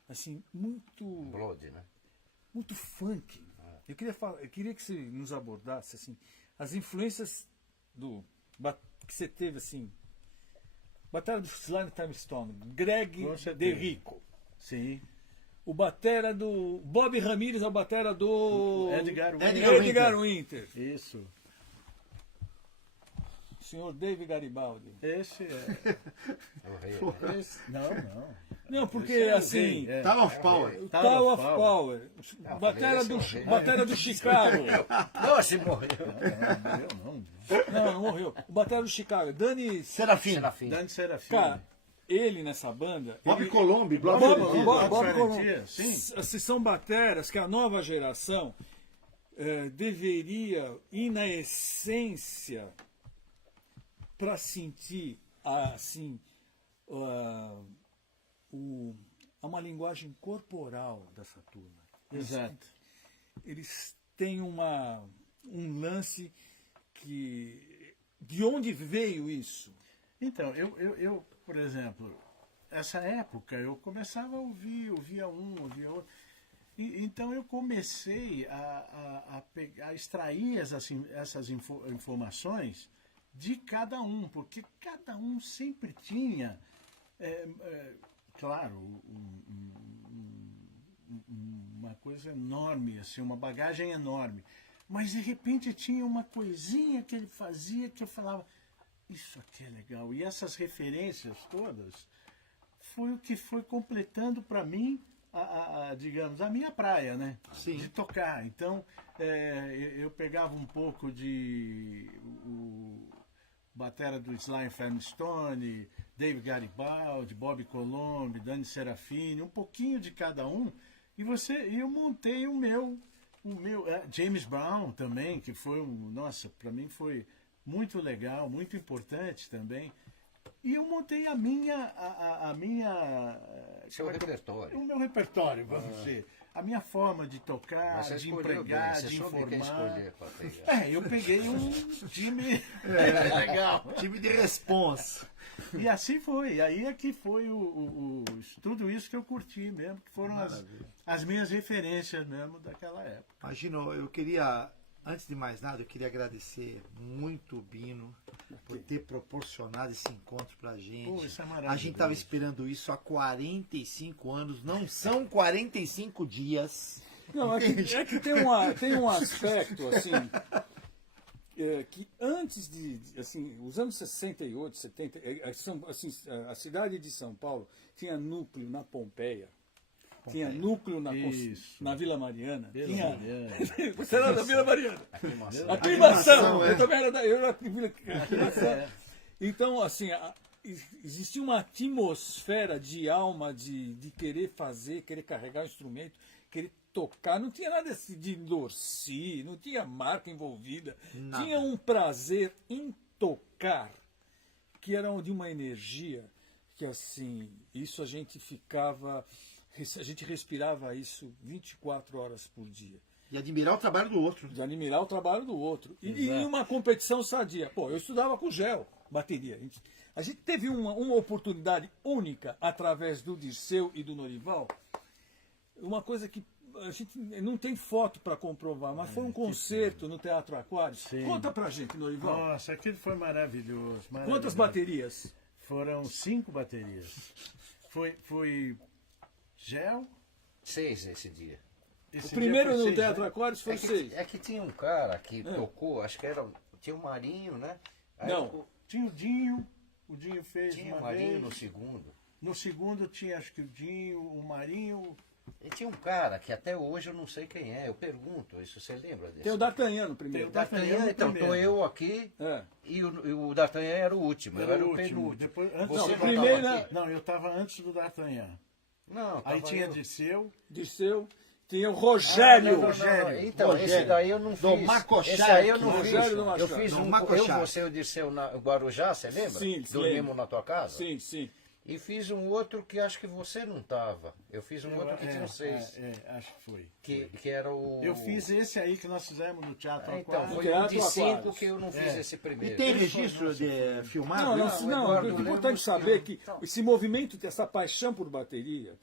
assim muito Blood, né? muito funk. Eu queria que você nos abordasse assim as influências que você teve assim. Batera do Slime Time Stone, Greg Com certeza. De Rico. Sim. O batera do Bob Ramírez, é o batera do Edgar Edgar Winter. Isso. O senhor Dave Garibaldi. Esse é. O rei. Não. Não, porque Esse é o assim, rei, é. Tower of Power. o Tower Tower of of Power, batera do Chicago. Não, se morreu. Não morreu. O batera do Chicago, Dani, Serafim. Serafim. Dante Serafim. cara, ele nessa banda, Bob ele- Colombi, Bob Bob Colombi. Bob Colombo. Frontier, sim. Se são bateras que a nova geração deveria ir na essência para sentir assim uma linguagem corporal dessa turma. Exato. Eles têm um lance que de onde veio isso? Então, eu, por exemplo, essa época eu começava a ouvia ouvia outro. Então eu comecei a extrair essas informações de cada um, porque cada um sempre tinha, claro, uma coisa enorme, assim, uma bagagem enorme. Mas de repente tinha uma coisinha que ele fazia que eu falava, isso aqui é legal. E essas referências todas foi o que foi completando para mim, digamos, a minha praia, né? Sim. De tocar. Então, eu pegava um pouco de o batera do Sly Stone, Dave Garibaldi, Bob Colombi, Dani Serafini, um pouquinho de cada um, e eu montei o meu James Brown também, que foi nossa, para mim foi muito legal, muito importante também. E eu montei a minha Seu repertório. o meu repertório, vamos dizer. A minha forma de tocar, Mas você de escolheu empregar, bem, você de soube quem informar. escolher pra pegar. Eu peguei um time legal. Time de responsa. E assim foi. E aí é que foi tudo isso que eu curti mesmo, que foram as minhas referências mesmo daquela época. Imagino, eu queria, antes de mais nada, eu queria agradecer muito o Bino por ter proporcionado esse encontro pra gente. Pô, isso é maravilhoso. A gente estava esperando isso há 45 anos, não são 45 dias. Não, é que tem um aspecto, assim, que antes assim, os anos 68, 70, a cidade de São Paulo tinha núcleo na Pompeia, tinha núcleo na Vila Mariana. Você era da Vila Mariana? Aclimação! Eu também era eu era aclimação. Então, assim, existia uma atmosfera de alma, de querer fazer, querer carregar o instrumento, querer tocar. Não tinha nada de endorcer, não tinha marca envolvida. Nada. Tinha um prazer em tocar, que era de uma energia que, assim, isso a gente respirava isso 24 horas por dia. E admirar o trabalho do outro. De admirar o trabalho do outro. E uma competição sadia. Pô, eu estudava com gel, bateria. A gente teve uma oportunidade única através do Dirceu e do Norival. Uma coisa que a gente não tem foto para comprovar, mas foi um concerto no Teatro Aquário. Sim. Conta pra gente, Norival. Nossa, aquilo foi maravilhoso. Quantas baterias? Foram 5 baterias. Foi gel. 6 esse dia. Esse O primeiro dia foi no 6, Teatro né? Aquário foi 6. É que tinha um cara que tocou, acho que era. Tinha o Marinho, né? Aí Não. Tinha o Dinho fez tinha uma o Marinho vez. no segundo. No segundo tinha, acho que o Dinho, o Marinho. E tinha um cara que até hoje eu não sei quem é. Eu pergunto, isso você lembra desse? Tem o D'Artagnan no primeiro. Tem o D'Artagnan. D'Artagnan, então, primeiro. tô eu aqui É. e o D'Artagnan era o último, eu era o último. penúltimo. Depois, antes Você Não, não o primeiro, tava né? aqui? Não, eu estava antes do D'Artagnan. Não, Aí tava tinha eu. Dirceu. Dirceu. Tinha o Rogério. Não. Então, Rogério. esse daí eu não Do fiz. Macochá, Esse aí eu não que- fiz. Rogério do Eu Macochá. fiz Do um. Macochá. Eu, você e o Dirceu na Guarujá, você lembra? Sim, Dormimos lembro. na tua casa? Sim, sim. E fiz um outro que acho que você não tava. Eu fiz um outro que tinha 6. Acho que foi. Que era o. Eu fiz esse aí que nós fizemos no Teatro Então, Aquário. foi Teatro um de 5 Aquários. que eu não fiz esse E primeiro. tem registro de filmado? Não, isso? não, Eduardo é importante Lemos, saber que esse movimento, essa paixão por bateria,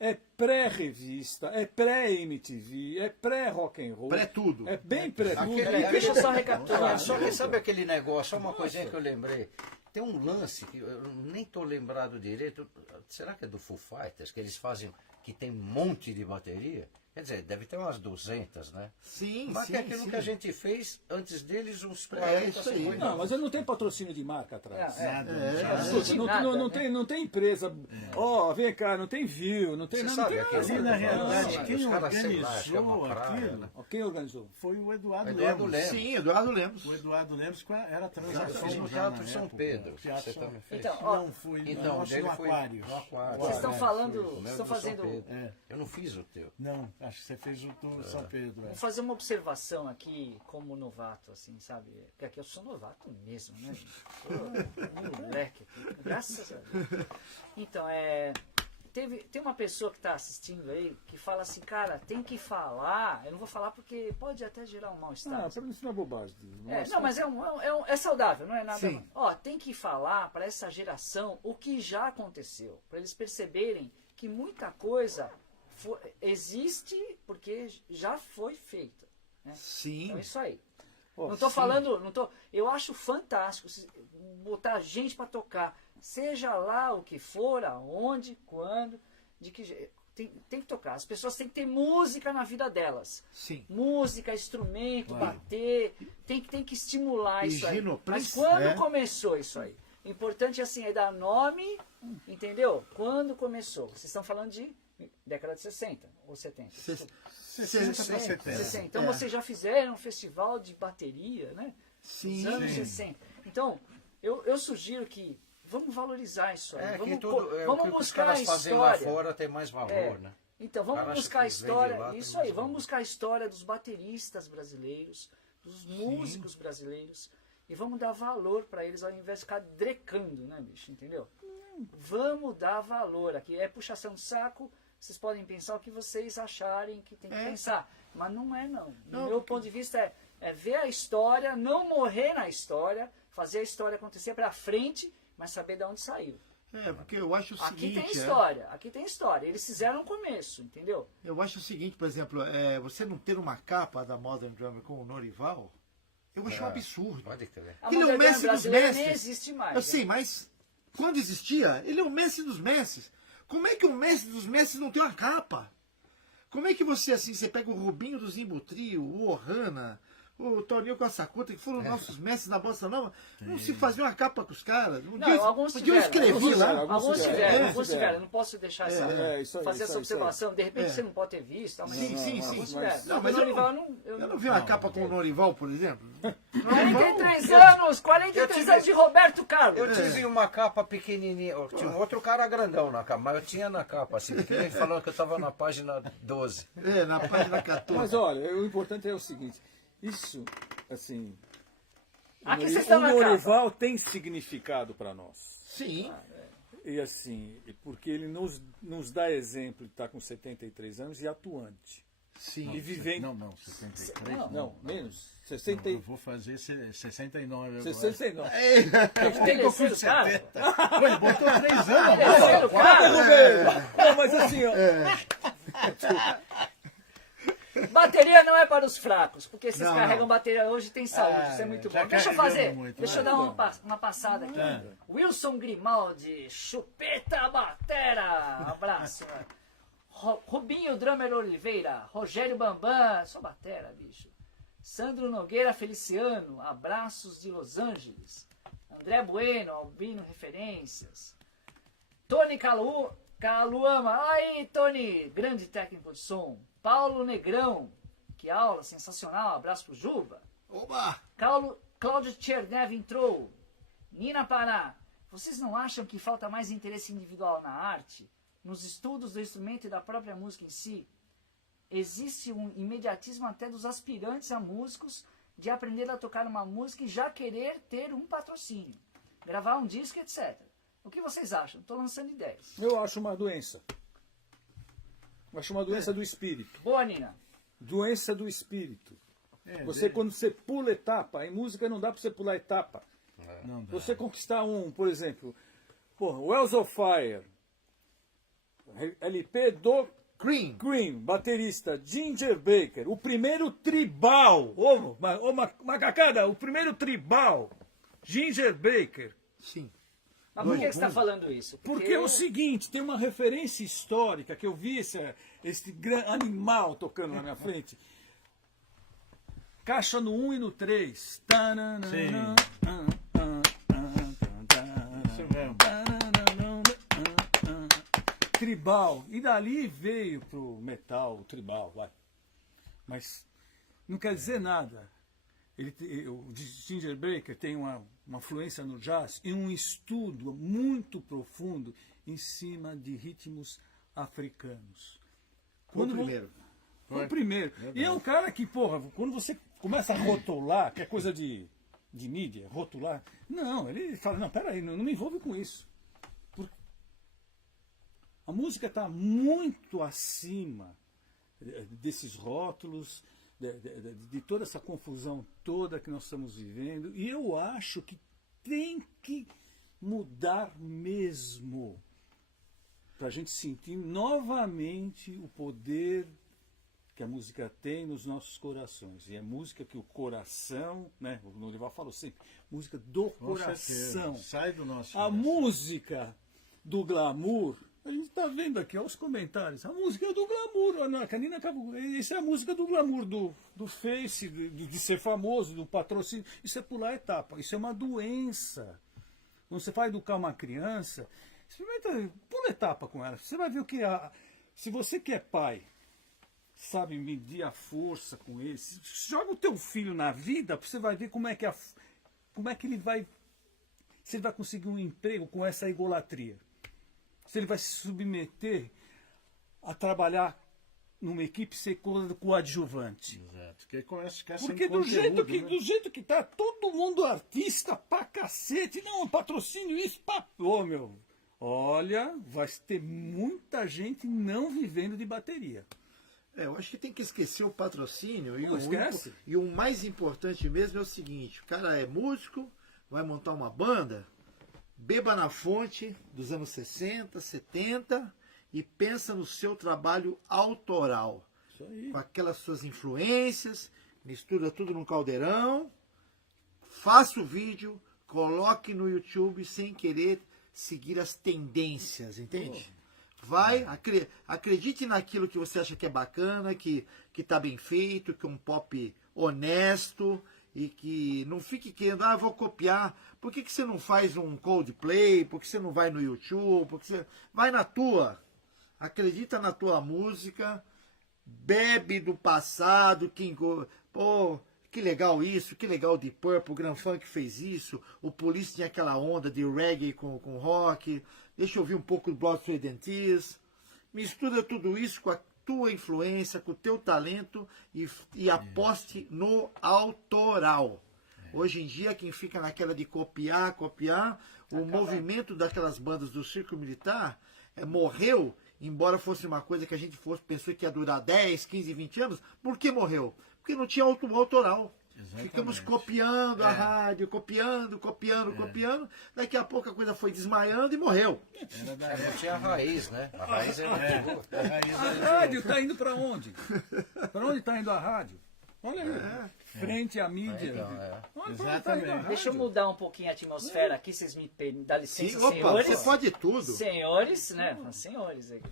é pré-revista, é pré-MTV, é pré-rock and roll. Pré-tudo. É bem pré-tudo. Deixa eu só recapitular. Só que sabe aquele negócio, só uma coisinha que eu lembrei. Tem um lance que eu nem tô lembrado direito. Será que é do Foo Fighters? Que eles fazem, que tem um monte de bateria? Quer dizer, deve ter umas 200, né? Sim, Mas sim, que é aquilo sim. que a gente fez antes deles, uns 40, isso aí. 50. Não, mas eu não tenho patrocínio de marca atrás. Nada, Escuta, não tem empresa. Ó, vem cá, não tem view, não tem Você nada. sabe Não tem aquele Ali, nada. na realidade, Não, quem os caras, sei lá, acho que é uma organizou praia, aquilo né? Ó, quem organizou? foi o Eduardo, Eduardo Lemos. Lemos. Sim, Eduardo Lemos. O Eduardo Lemos era Eu transação fiz no já Teatro na São época. Pedro. Teatro Você São- também fez. Então, ó, Não fui, Então, nosso dele no foi Aquário. no Aquário. Vocês estão É, falando, O meu estão do São fazendo. Pedro. É. Eu não fiz o teu. Não, acho que você fez o do São Pedro. Vou fazer uma observação aqui como novato, assim, sabe? Porque aqui eu sou novato mesmo, né, gente? Sou um moleque aqui, graças a Deus. Então, tem uma pessoa que está assistindo aí que fala assim, cara, tem que falar. Eu não vou falar porque pode até gerar um mal-estar. Ah, para mim isso não é bobagem. Não, mas é saudável, não é nada. Sim. Ó, tem que falar para essa geração o que já aconteceu, para eles perceberem que muita coisa existe porque já foi feita. Né? Sim. Então é isso aí. Ó, Não tô sim. falando, eu acho fantástico botar gente para tocar, seja lá o que for, aonde, quando, de que jeito. Tem que tocar. As pessoas têm que ter música na vida delas. Sim. Música, instrumento, bater, tem que estimular E isso aí. Gino, Mas princ- quando é. começou isso aí? O importante assim é dar nome, entendeu? Quando começou? Vocês estão falando de década de 60 ou 70? 60 para 70. 60. Então É. vocês já fizeram um festival de bateria, né? Sim. Nos anos 60. Então, eu sugiro que vamos valorizar isso aí. É que Vamos, tudo, vamos o que os buscar a caras fazem lá história. fora tem mais valor, É. né? Então, vamos Cara, buscar a acho que vem de história. lá, tem Isso mais aí, vamos valor. buscar a história dos bateristas brasileiros, dos músicos brasileiros. e vamos dar valor para eles ao invés de ficar drecando, né, bicho? Entendeu? Vamos dar valor. Aqui é puxação de saco. Vocês podem pensar o que vocês acharem que tem que pensar. Mas não é, não. Do meu ponto de vista, é ver a história, não morrer na história, fazer a história acontecer para frente, mas saber de onde saiu. Porque eu acho o Aqui seguinte... tem história, aqui tem história. Eles fizeram no começo, entendeu? Eu acho o seguinte, por exemplo, você não ter uma capa da Modern Drummer com o Norival, eu acho um absurdo. Pode crer. A Ele é o Modern mestre dos brasileira mestres. nem existe mais. Eu né? sei, mas quando existia, ele é o mestre dos mestres. Como é que o mestre dos mestres não tem uma capa? Como é que você, assim, você pega o Rubinho do Zimbo Trio, o Ohana, o Toninho Coassacuta, que foram nossos mestres na Bossa Nova, não se fazia uma capa com os caras? Alguns eu tiveram. escrevi lá. Alguns tiveram. Não posso deixar isso aí, fazer isso essa aí, observação. De repente você não pode ter visto. Mas alguns tiveram. Não, mas O Norival, eu não vi uma capa com o Norival, por exemplo. 43 anos! 43 anos de Roberto Carlos! Eu tive uma capa pequenininha, tinha um outro cara grandão na capa, mas eu tinha na capa, assim, porque ele falou que eu estava na página 12. Na página 14. Mas olha, o importante é o seguinte, isso, assim, Aqui vocês o estão na capa. Norival tem significado para nós. Sim. E assim, porque ele nos dá exemplo de estar com 73 anos e atuante. Sim. E vivendo... Não, 73 Não, menos. 60 Eu vou fazer 69 agora. 69. Terceiro cara. Ué, botou 3 anos. Terceiro cara. Não, mas assim, ó. Bateria não é para os fracos, porque vocês Não, carregam não. bateria hoje, tem saúde, isso é muito já bom. Deixa eu carregamos fazer, muito, deixa eu né? dar uma passada aqui. Wilson Grimaldi, chupeta batera, abraço. Rubinho Drummer Oliveira, Rogério Bambam, só batera, bicho. Sandro Nogueira Feliciano, abraços de Los Angeles. André Bueno, Albino Referências. Tony Caluama, aí Tony, grande técnico de som. Paulo Negrão, que aula sensacional, abraço pro Juba. Oba! Cláudio Tchernev entrou. Nina Pará, vocês não acham que falta mais interesse individual na arte? Nos estudos do instrumento e da própria música em si? Existe um imediatismo até dos aspirantes a músicos de aprender a tocar uma música e já querer ter um patrocínio, gravar um disco, etc. O que vocês acham? Estou lançando ideias. Eu acho uma doença. Eu acho uma doença do espírito. Boa, Nina. Doença do espírito. Quando você pula etapa, em música não dá para você pular etapa. Não dá. Você conquistar por exemplo, Wells of Fire, LP do Cream, baterista Ginger Baker, o primeiro tribal, macacada, o primeiro tribal, Ginger Baker. Sim. Mas por que você está falando isso? Porque é o seguinte, tem uma referência histórica que eu vi esse animal tocando na minha frente. Caixa no 1 e no 3. Sim. Isso mesmo. Tribal. E dali veio pro metal, o tribal, vai. Mas não quer dizer nada. O Ginger Baker tem uma fluência no jazz e um estudo muito profundo em cima de ritmos africanos. Foi o primeiro. Foi o primeiro. E é um cara que, quando você começa a rotular, que é coisa de mídia, rotular, não, ele fala, não, peraí, não me envolve com isso. A música está muito acima desses rótulos, de toda essa confusão toda que nós estamos vivendo, e eu acho que tem que mudar mesmo para a gente sentir novamente o poder que a música tem nos nossos corações. E é música que o coração, né? O Norival falou sempre, música do coração. Sai do nosso A coração. música do glamour, a gente está vendo aqui, olha os comentários, a música do glamour, a Canina acabou, isso é a música do glamour, do Face, de ser famoso, do patrocínio, isso é pular etapa, isso é uma doença. Quando você vai educar uma criança, experimenta, pula etapa com ela, você vai ver o que se você que é pai, sabe medir a força com ele, joga o teu filho na vida, você vai ver como é que ele vai, se ele vai conseguir um emprego com essa egolatria. Se ele vai se submeter a trabalhar numa equipe ser coadjuvante. Exato. Porque começa a ficar sem Porque conteúdo, né? do jeito que tá, todo mundo artista pra cacete. Não, patrocínio isso, ô meu. Olha, vai ter muita gente não vivendo de bateria. Eu acho que tem que esquecer o patrocínio. Não esquece. E o mais importante mesmo é o seguinte: o cara é músico, vai montar uma banda, beba na fonte dos anos 60, 70 e pensa no seu trabalho autoral. Isso aí. Com aquelas suas influências, mistura tudo num caldeirão, faça o vídeo, coloque no YouTube sem querer seguir as tendências, entende? Vai, acredite naquilo que você acha que é bacana, que tá bem feito, que é um pop honesto e que não fique querendo, vou copiar. Por que você não faz um Coldplay? Por que você não vai no YouTube? Por que você vai na tua? Acredita na tua música, bebe do passado, pô, que legal isso, que legal Deep Purple, o Grand Funk fez isso, o Police tinha aquela onda de reggae com rock, deixa eu ouvir um pouco do Blood, Sweat and Tears. Mistura tudo isso com a tua influência, com o teu talento e aposte no autoral. Hoje em dia, quem fica naquela de copiar, o movimento daquelas bandas do Círculo Militar morreu, embora fosse uma coisa que a gente pensou que ia durar 10, 15, 20 anos. Por que morreu? Porque não tinha autoral. Exatamente. Ficamos copiando a rádio, copiando. Daqui a pouco a coisa foi desmaiando e morreu. Não tinha a raiz, né? A raiz é muito boa. A rádio está indo para onde? Para onde está indo a rádio? Olha aí, frente à mídia. Olha pra onde tá indo a rádio. Deixa eu mudar um pouquinho a atmosfera aqui, vocês me dão licença, Sim, opa, senhores. você pode tudo. Senhores, né? Senhores aqui.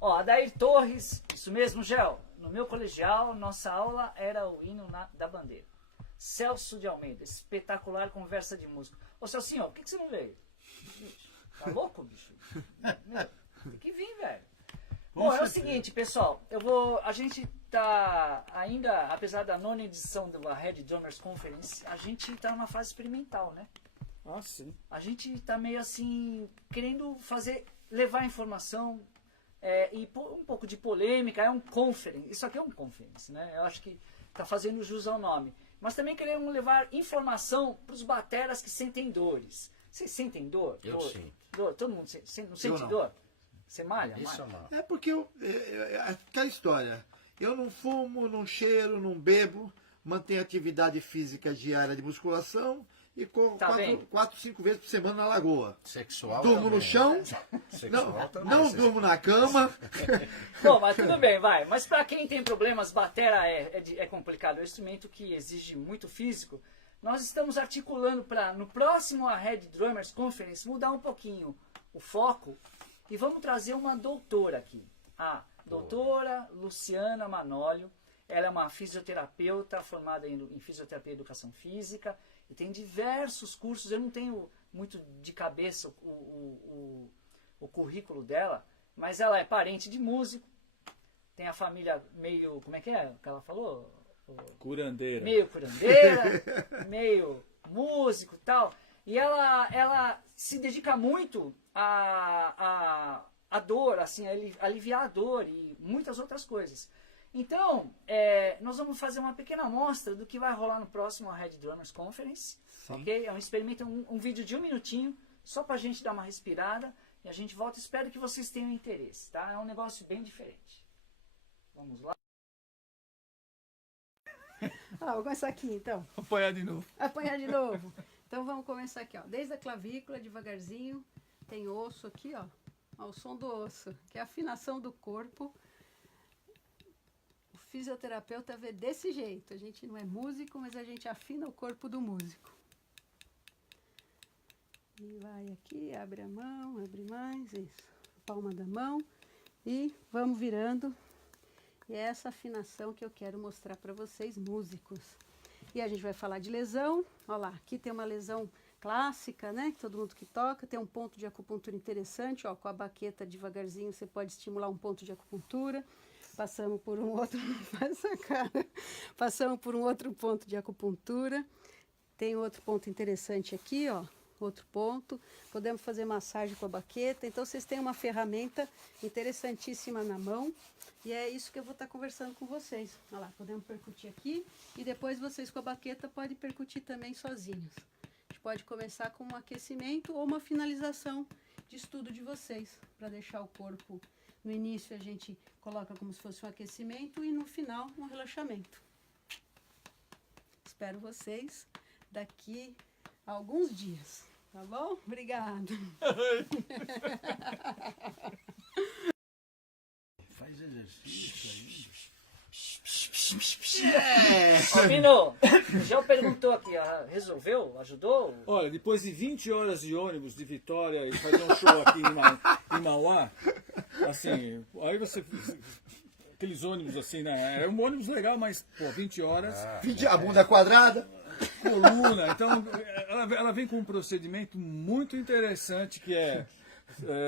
Ó, Adair Torres, isso mesmo, Gel. No meu colegial, nossa aula era o hino da bandeira. Celso de Almeida, espetacular conversa de música. Ô, Celcinho, por que você não veio? Tá louco, bicho? Meu, tem que vir, velho. Bom, é o seguinte, pessoal, a gente tá ainda, apesar da 9ª edição da Red Drummers Conference, a gente tá numa fase experimental, né? Ah, sim. A gente tá meio assim, querendo levar informação e um pouco de polêmica, é um conference, isso aqui é um conference, né? Eu acho que tá fazendo jus ao nome. Mas também queremos levar informação para os bateras que sentem dores. Vocês sentem dor? Eu sinto. Dor? Todo mundo não sente não. dor? Você malha? Isso malha? não. É porque aquela história, eu não fumo, não cheiro, não bebo, mantenho atividade física diária de musculação e corro Tá 4, 5 vezes por semana na lagoa. Sexual Durmo também. no chão, Sexual também. não durmo na cama. Bom, mas tudo bem, vai. Mas para quem tem problemas, batera é complicado. É um instrumento que exige muito físico. Nós estamos articulando para, no próximo Red Drummers Conference, mudar um pouquinho o foco e vamos trazer uma doutora aqui. A doutora Luciana Manolio. Ela é uma fisioterapeuta formada em fisioterapia e educação física e tem diversos cursos. Eu não tenho muito de cabeça o currículo dela, mas ela é parente de músico, tem a família meio, como é que ela falou? Curandeira. Meio curandeira, meio músico e tal. E ela se dedica muito a dor, assim, a aliviar a dor e muitas outras coisas. Então, nós vamos fazer uma pequena amostra do que vai rolar no próximo Red Drummers Conference. Ok? É um experimento, um vídeo de 1 minutinho, só pra gente dar uma respirada. E a gente volta. Espero que vocês tenham interesse, tá? É um negócio bem diferente. Vamos lá. Vou começar aqui então. Apanhar de novo. Apanhar de novo. Então vamos começar aqui, ó. Desde a clavícula, devagarzinho. Tem osso aqui, ó. O som do osso, que é a afinação do corpo. O fisioterapeuta vê desse jeito. A gente não é músico, mas a gente afina o corpo do músico. E vai aqui, abre a mão, abre mais, isso. Palma da mão. E vamos virando. E é essa afinação que eu quero mostrar para vocês, músicos. E a gente vai falar de lesão. Olha lá, aqui tem uma lesão clássica, né? Todo mundo que toca. Tem um ponto de acupuntura interessante, ó. Com a baqueta devagarzinho você pode estimular um ponto de acupuntura. Passamos por um outro, não faz essa cara. Passamos por um outro ponto de acupuntura. Tem outro ponto interessante aqui, ó. outro ponto. Podemos fazer massagem com a baqueta. Então, vocês têm uma ferramenta interessantíssima na mão. E é isso que eu vou estar conversando com vocês. Olha lá, podemos percutir aqui. E depois vocês com a baqueta podem percutir também sozinhos. A gente pode começar com um aquecimento ou uma finalização de estudo de vocês. Para deixar o corpo... No início a gente coloca como se fosse um aquecimento e no final um relaxamento. Espero vocês daqui a alguns dias, tá bom? Obrigada. Faz exercício aí. Ô, Pino, o João perguntou aqui, resolveu? Ajudou? Olha, depois de 20 horas de ônibus de Vitória e fazer um show aqui em Mauá, assim, aí você... Aqueles ônibus assim, né? É um ônibus legal, mas, pô, 20 horas... A bunda quadrada. Coluna, então ela vem com um procedimento muito interessante que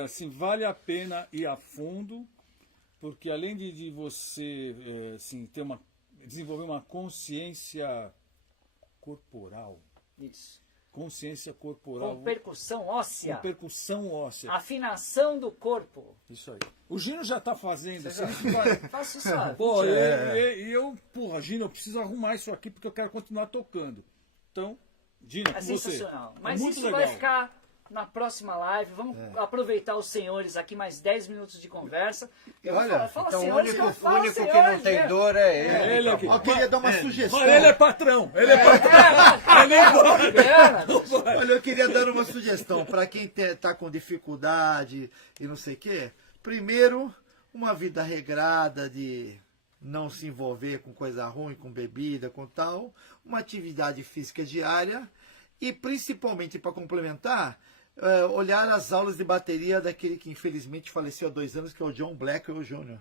assim, vale a pena ir a fundo, porque além de você assim, desenvolver uma consciência corporal. Isso. Consciência corporal. Com percussão óssea. Com percussão óssea. Afinação do corpo. Isso aí. O Gino já está fazendo. Assim, Faço isso, sabe? pô, e eu, porra, Gino, eu preciso arrumar isso aqui porque eu quero continuar tocando. Então, Gino, É com você. sensacional. Mas muito isso legal. vai ficar na próxima live. Vamos aproveitar os senhores aqui, mais 10 minutos de conversa. Eu vou Olha, falar então o senhores, único, eu falo único que senhores não tem mesmo. dor é ele. É ele aqui. Ó, eu queria dar uma sugestão. Mas ele é patrão. Ele é patrão. Olha, eu queria dar uma sugestão para quem está com dificuldade e não sei o quê. Primeiro, uma vida regrada de não se envolver com coisa ruim, com bebida, com tal. Uma atividade física diária. E principalmente, para complementar, olhar as aulas de bateria daquele que infelizmente faleceu há 2 anos, que é o John Blackwell Jr.,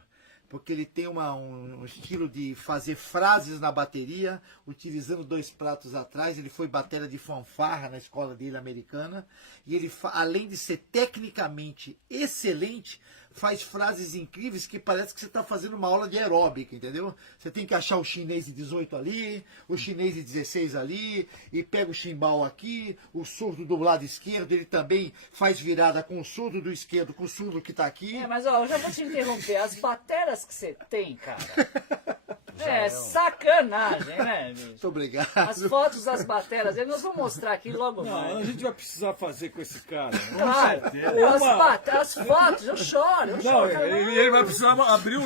porque ele tem um estilo de fazer frases na bateria, utilizando 2 pratos atrás. Ele foi batera de fanfarra na escola dele americana, e ele, além de ser tecnicamente excelente, faz frases incríveis que parece que você está fazendo uma aula de aeróbica, entendeu? Você tem que achar o chinês de 18 ali, o chinês de 16 ali, e pega o chimbal aqui, o surdo do lado esquerdo, ele também faz virada com o surdo do esquerdo, com o surdo que está aqui. Mas ó, eu já vou te interromper. As bateras que você tem, cara, sacanagem, né, bicho? Muito obrigado. As fotos das bateras, nós vamos mostrar aqui logo Não, a mais. gente vai precisar fazer com esse cara. Né? Claro, as fotos, eu choro, Não, cara. ele vai precisar abrir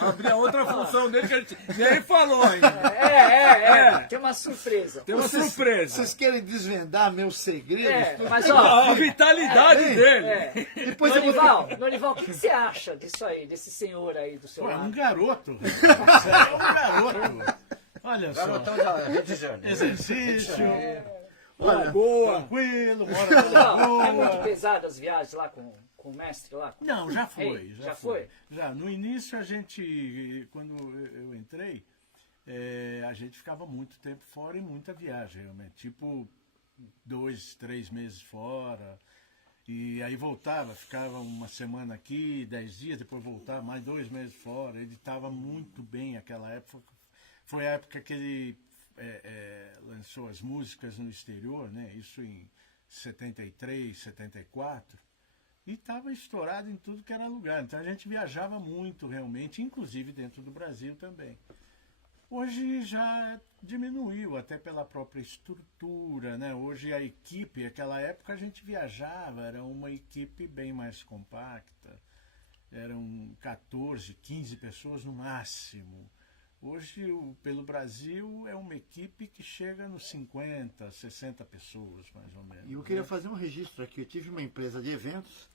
abrir a outra função dele que a gente nem falou ainda. Tem uma surpresa. Tem uma surpresa. Vocês querem desvendar meus segredos? Mas ó, A vitalidade dele. Depois eu vou Norival, o que você acha disso aí, desse senhor aí do seu Pô, é um lado? garoto. É um garoto. Olha só. Garotão da Rio de Janeiro. Exercício, Olha, boa. tranquilo, mora na Não, é muito boa. pesado as viagens lá com o mestre lá? Não, já foi. Ei, já foi? Já. No início, a gente, quando eu entrei, a gente ficava muito tempo fora e muita viagem, realmente. Tipo, 2, 3 meses fora. E aí voltava, ficava uma semana aqui, 10 dias, depois voltava mais 2 meses fora. Ele estava muito bem aquela época. Foi a época que ele lançou as músicas no exterior, né? Isso em 73, 74. E estava estourado em tudo que era lugar. Então a gente viajava muito realmente, inclusive dentro do Brasil também. Hoje já diminuiu, até pela própria estrutura, né? Hoje a equipe, naquela época a gente viajava, era uma equipe bem mais compacta. Eram 14, 15 pessoas no máximo. Hoje, pelo Brasil, é uma equipe que chega nos 50, 60 pessoas, mais ou menos. E eu queria fazer um registro aqui. Eu tive uma empresa de eventos,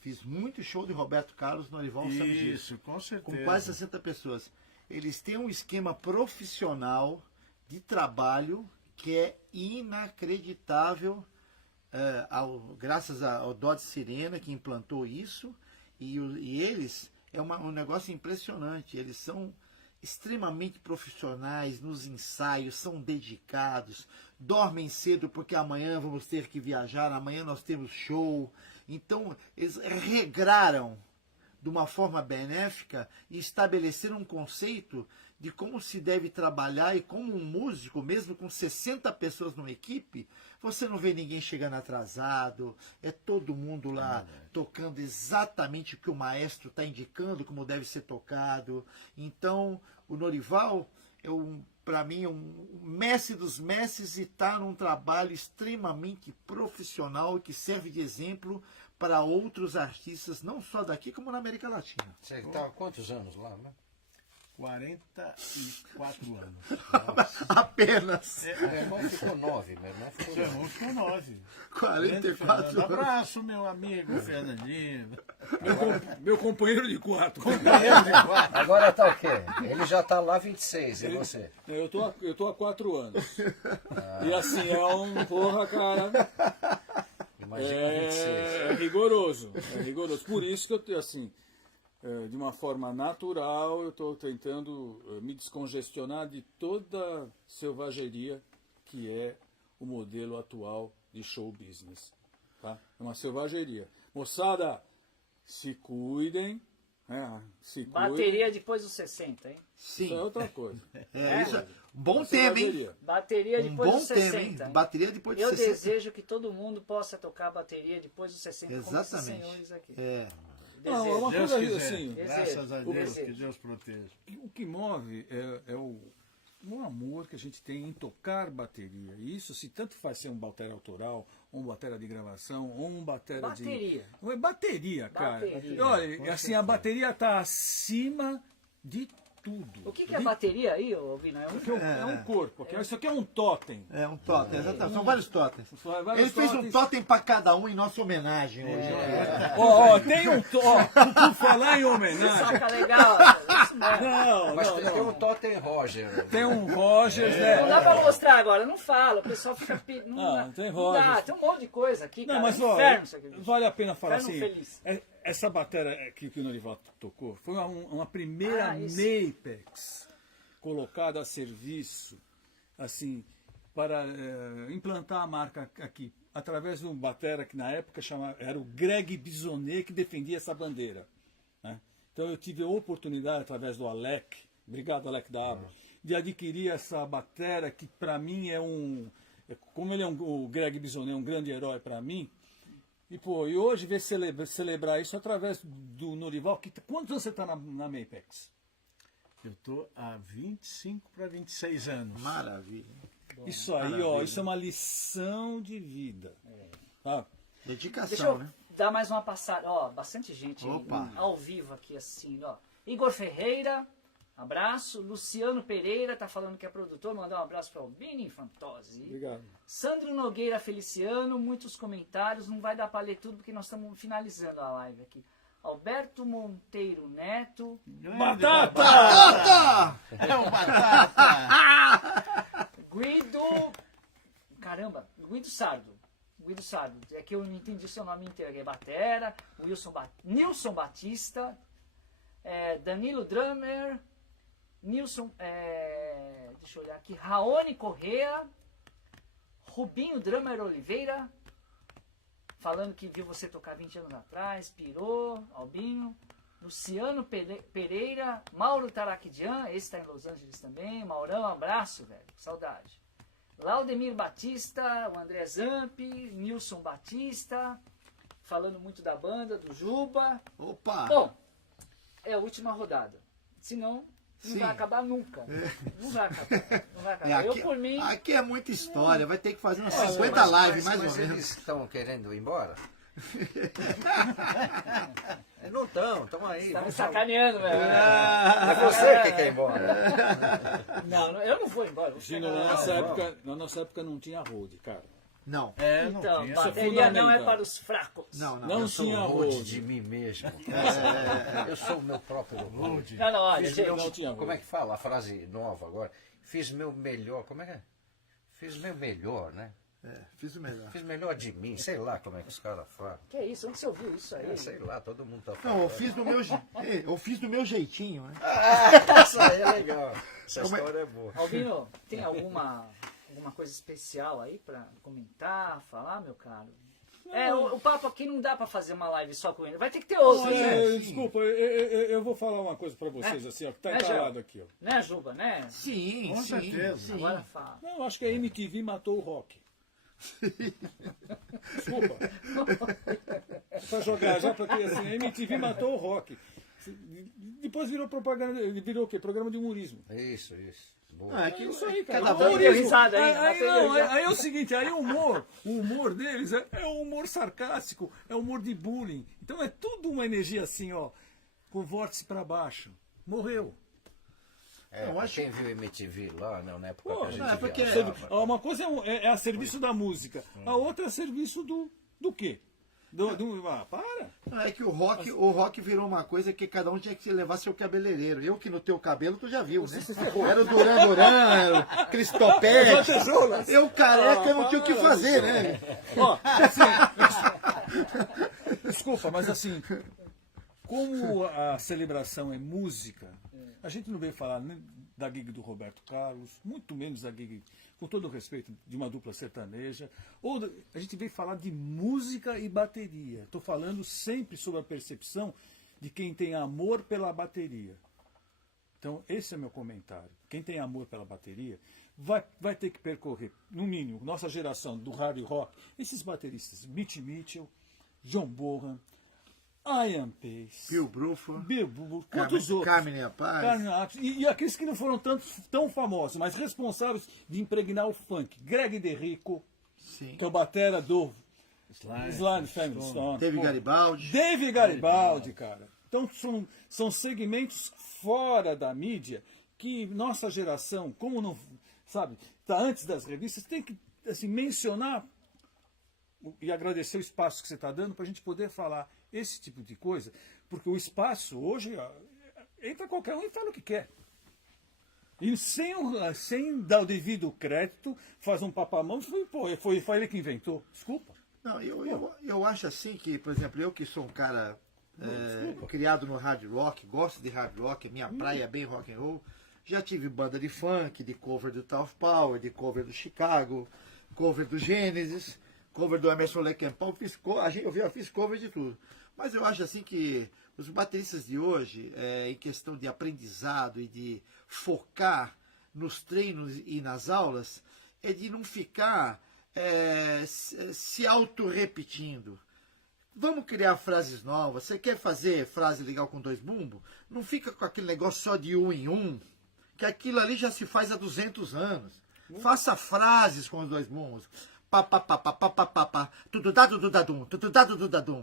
fiz muito show de Roberto Carlos no Norival sabe disso. Isso, com certeza. Com quase 60 pessoas. Eles têm um esquema profissional de trabalho que é inacreditável, graças ao Dodge Sirena, que implantou isso, e eles, um negócio impressionante. Eles são extremamente profissionais nos ensaios, são dedicados, dormem cedo porque amanhã vamos ter que viajar, amanhã nós temos show. Então, eles regraram de uma forma benéfica e estabelecer um conceito de como se deve trabalhar e como um músico, mesmo com 60 pessoas numa equipe, você não vê ninguém chegando atrasado, é todo mundo lá tocando exatamente o que o maestro está indicando, como deve ser tocado. Então, o Norival é para mim, um mestre dos mestres e está num trabalho extremamente profissional que serve de exemplo para outros artistas, não só daqui, como na América Latina. Você está há quantos anos lá, né? 44 anos. Apenas Meu irmão ficou 9, meu irmão ficou Seu 9. irmão ficou 9. 44 anos. Abraço, meu amigo Fernandinho. Meu companheiro de quarto. Agora tá o quê? Ele já tá lá 26, e você? Eu tô há 4 anos. E assim, porra, cara. Imagina 26. É rigoroso. É rigoroso. Por isso que eu tenho, assim, de uma forma natural, eu estou tentando me descongestionar de toda selvageria que é o modelo atual de show business. Tá? É uma selvageria. Moçada, se cuidem. Se cuidem. Bateria depois dos 60, hein? Sim. Isso é outra coisa. Isso é bom Uma tema, hein? selvageria. Bateria Um depois bom dos tema, 60. hein? hein? Bateria depois de Eu 60. desejo que todo mundo possa tocar bateria depois dos 60, como esses Exatamente. senhores aqui. É. Não, é uma Deus coisa quiser. assim. Graças a Deus, Desejo. que Deus proteja. O que move é o amor que a gente tem em tocar bateria. E isso, se tanto faz ser um batera autoral, ou um batera de gravação, ou um batera Bateria. de... Não é bateria, cara. Bateria. E olha, assim, a bateria está acima de tudo. O que é bateria aí, ô Vina? É um... Porque é um corpo. Isso aqui é um totem. É um totem, exatamente. São vários totens. Vários Ele fez um totens. totem para cada um em nossa homenagem hoje. Tem um totem. Por falar em homenagem. Saca legal. Isso mesmo. Não, Mas não, tem não. um Totem Roger. Tem um Rogers, Não dá né? pra mostrar agora, não fala, o pessoal fica... Não, tem não dá, Rogers. tem um monte de coisa aqui, Não, cara. mas é um ó, inferno isso aqui. vale a pena falar Inferno assim. feliz. Essa bateria que o Norival tocou foi uma primeira isso. Mapex colocada a serviço, assim, para implantar a marca aqui, através de um batera que na época era o Greg Bisonnet que defendia essa bandeira. Né? Então eu tive a oportunidade, através do Alec, obrigado Alec da Abra, de adquirir essa batera que para mim como ele é o Greg Bisonnet é um grande herói para mim. E hoje ver celebrar isso através do Norival. Quantos anos você está na Mapex? Eu estou há 25 para 26 anos. Maravilha. Isso aí, isso é uma lição de vida. Tá? Dedicação, Deixa eu né? dar mais uma passada. Ó, bastante gente Opa. ao vivo aqui assim, ó. Igor Ferreira, abraço. Luciano Pereira tá falando que é produtor, mandar um abraço para o Vini Fantozzi. Obrigado. Sandro Nogueira Feliciano, muitos comentários, não vai dar para ler tudo porque nós estamos finalizando a live aqui. Alberto Monteiro Neto, Batata! É um batata! Guido, caramba, Guido Sardo, é que eu não entendi seu nome inteiro, é Batera, Nilson Batista, Danilo Drummer, Nilson, deixa eu olhar aqui, Raoni Correa, Rubinho Drummer Oliveira, falando que viu você tocar 20 anos atrás, pirou, Albinho, Luciano Pereira, Mauro Taraquidian, esse está em Los Angeles também, Maurão, abraço, velho, saudade. Laudemir Batista, o André Zamp, Nilson Batista, falando muito da banda, do Juba. Opa! Bom, é a última rodada, senão não Sim. vai acabar nunca, não vai acabar, aqui, eu por mim... aqui é muita história, vai ter que fazer umas Mas- 50 lives, mais ou mas menos. eles estão querendo ir embora? Não estão aí. Tá me vamos falar. sacaneando, velho. É você que quer ir embora. Não, eu não vou embora. Gino, na nossa época não tinha road, cara. Não, Não Então, tinha. bateria não é fundamental. para os fracos. não. Não Eu sou tinha o road road. de mim mesmo. Eu sou o meu próprio road. Não, olha, Fiz meu- gente. não tinha como é road. que fala a frase nova agora? Fiz meu melhor. Como é que é? Fiz meu melhor, né? Fiz o melhor. Fiz melhor de mim. Sei lá como é que os caras falam. Que isso? Onde você ouviu isso aí? Sei lá, todo mundo tá falando. Não, eu fiz do meu jeitinho, né? Essa aí é legal. Essa Como é- história é boa. Albino, tem alguma coisa especial aí pra comentar, falar, meu caro? O papo aqui não dá pra fazer uma live só com ele. Vai ter que ter outro, né? Desculpa, eu vou falar uma coisa pra vocês, assim, ó, que tá Né, entalado Gel? aqui, ó. Né, Juba, né? Sim, Com sim, certeza. sim. Agora fala. Não, eu acho que a MTV matou o rock. Desculpa. Pra jogar já, porque assim, a MTV matou o rock. Depois virou propaganda, virou o quê? Programa de humorismo. Isso. Boa. Não, é que Isso aí, cara. cada Rafael um- deu risada aí, Aí, Rafael deu risada. aí é o seguinte, aí o humor deles é um humor sarcástico, é um humor de bullying. Então é tudo uma energia assim, ó, com vórtice pra baixo. Morreu. Eu acho- Quem viu MTV lá, né, na época Pô, que a gente não, é porque- viajava. Uma coisa é a serviço da música, a outra é a serviço do quê? Para! Não, é que o rock virou uma coisa que cada um tinha que levar seu cabeleireiro. Eu que no teu cabelo tu já viu, né? Era o Duran Duran, era o Cristopete. Eu careca não tinha o que fazer, né? Ó, assim, desculpa, mas assim, como a celebração é música, a gente não veio falar nem da gig do Roberto Carlos, muito menos da gig, com todo o respeito, de uma dupla sertaneja, a gente veio falar de música e bateria. Estou falando sempre sobre a percepção de quem tem amor pela bateria. Então, esse é meu comentário. Quem tem amor pela bateria vai ter que percorrer, no mínimo, nossa geração do hard rock, esses bateristas, Mitch Mitchell, John Bonham, Ian Pace, Bill Bruford, quantos outros? Carmen Apaz. Carmen Appice, e aqueles que não foram tão famosos, mas responsáveis de impregnar o funk. Greg DeRico, Sim. que é o batera do Slime Family Stone. David Pô, Garibaldi. David Garibaldi, cara. Então são segmentos fora da mídia que nossa geração, como não, sabe, está antes das revistas, tem que assim, mencionar e agradecer o espaço que você está dando para a gente poder falar esse tipo de coisa, porque o espaço hoje, ó, entra qualquer um e fala o que quer. E sem dar o devido crédito, faz um papamão, foi ele que inventou. Desculpa. Não, eu acho assim que, por exemplo, eu que sou um cara criado no hard rock, gosto de hard rock, minha praia é bem rock and roll, já tive banda de funk, de cover do Tough Power, de cover do Chicago, cover do Genesis, cover do Emerson Lake and Palmer, eu fiz cover de tudo. Mas eu acho assim que os bateristas de hoje, em questão de aprendizado e de focar nos treinos e nas aulas, é de não ficar se auto-repetindo. Vamos criar frases novas. Você quer fazer frase legal com 2 bumbos? Não fica com aquele negócio só de um em um, que aquilo ali já se faz há 200 anos. Faça frases com os 2 bumbos. Pá, pá, pá, pá, pá, pá, pá, pá. Tududá, dudadum, tududá, dudadum.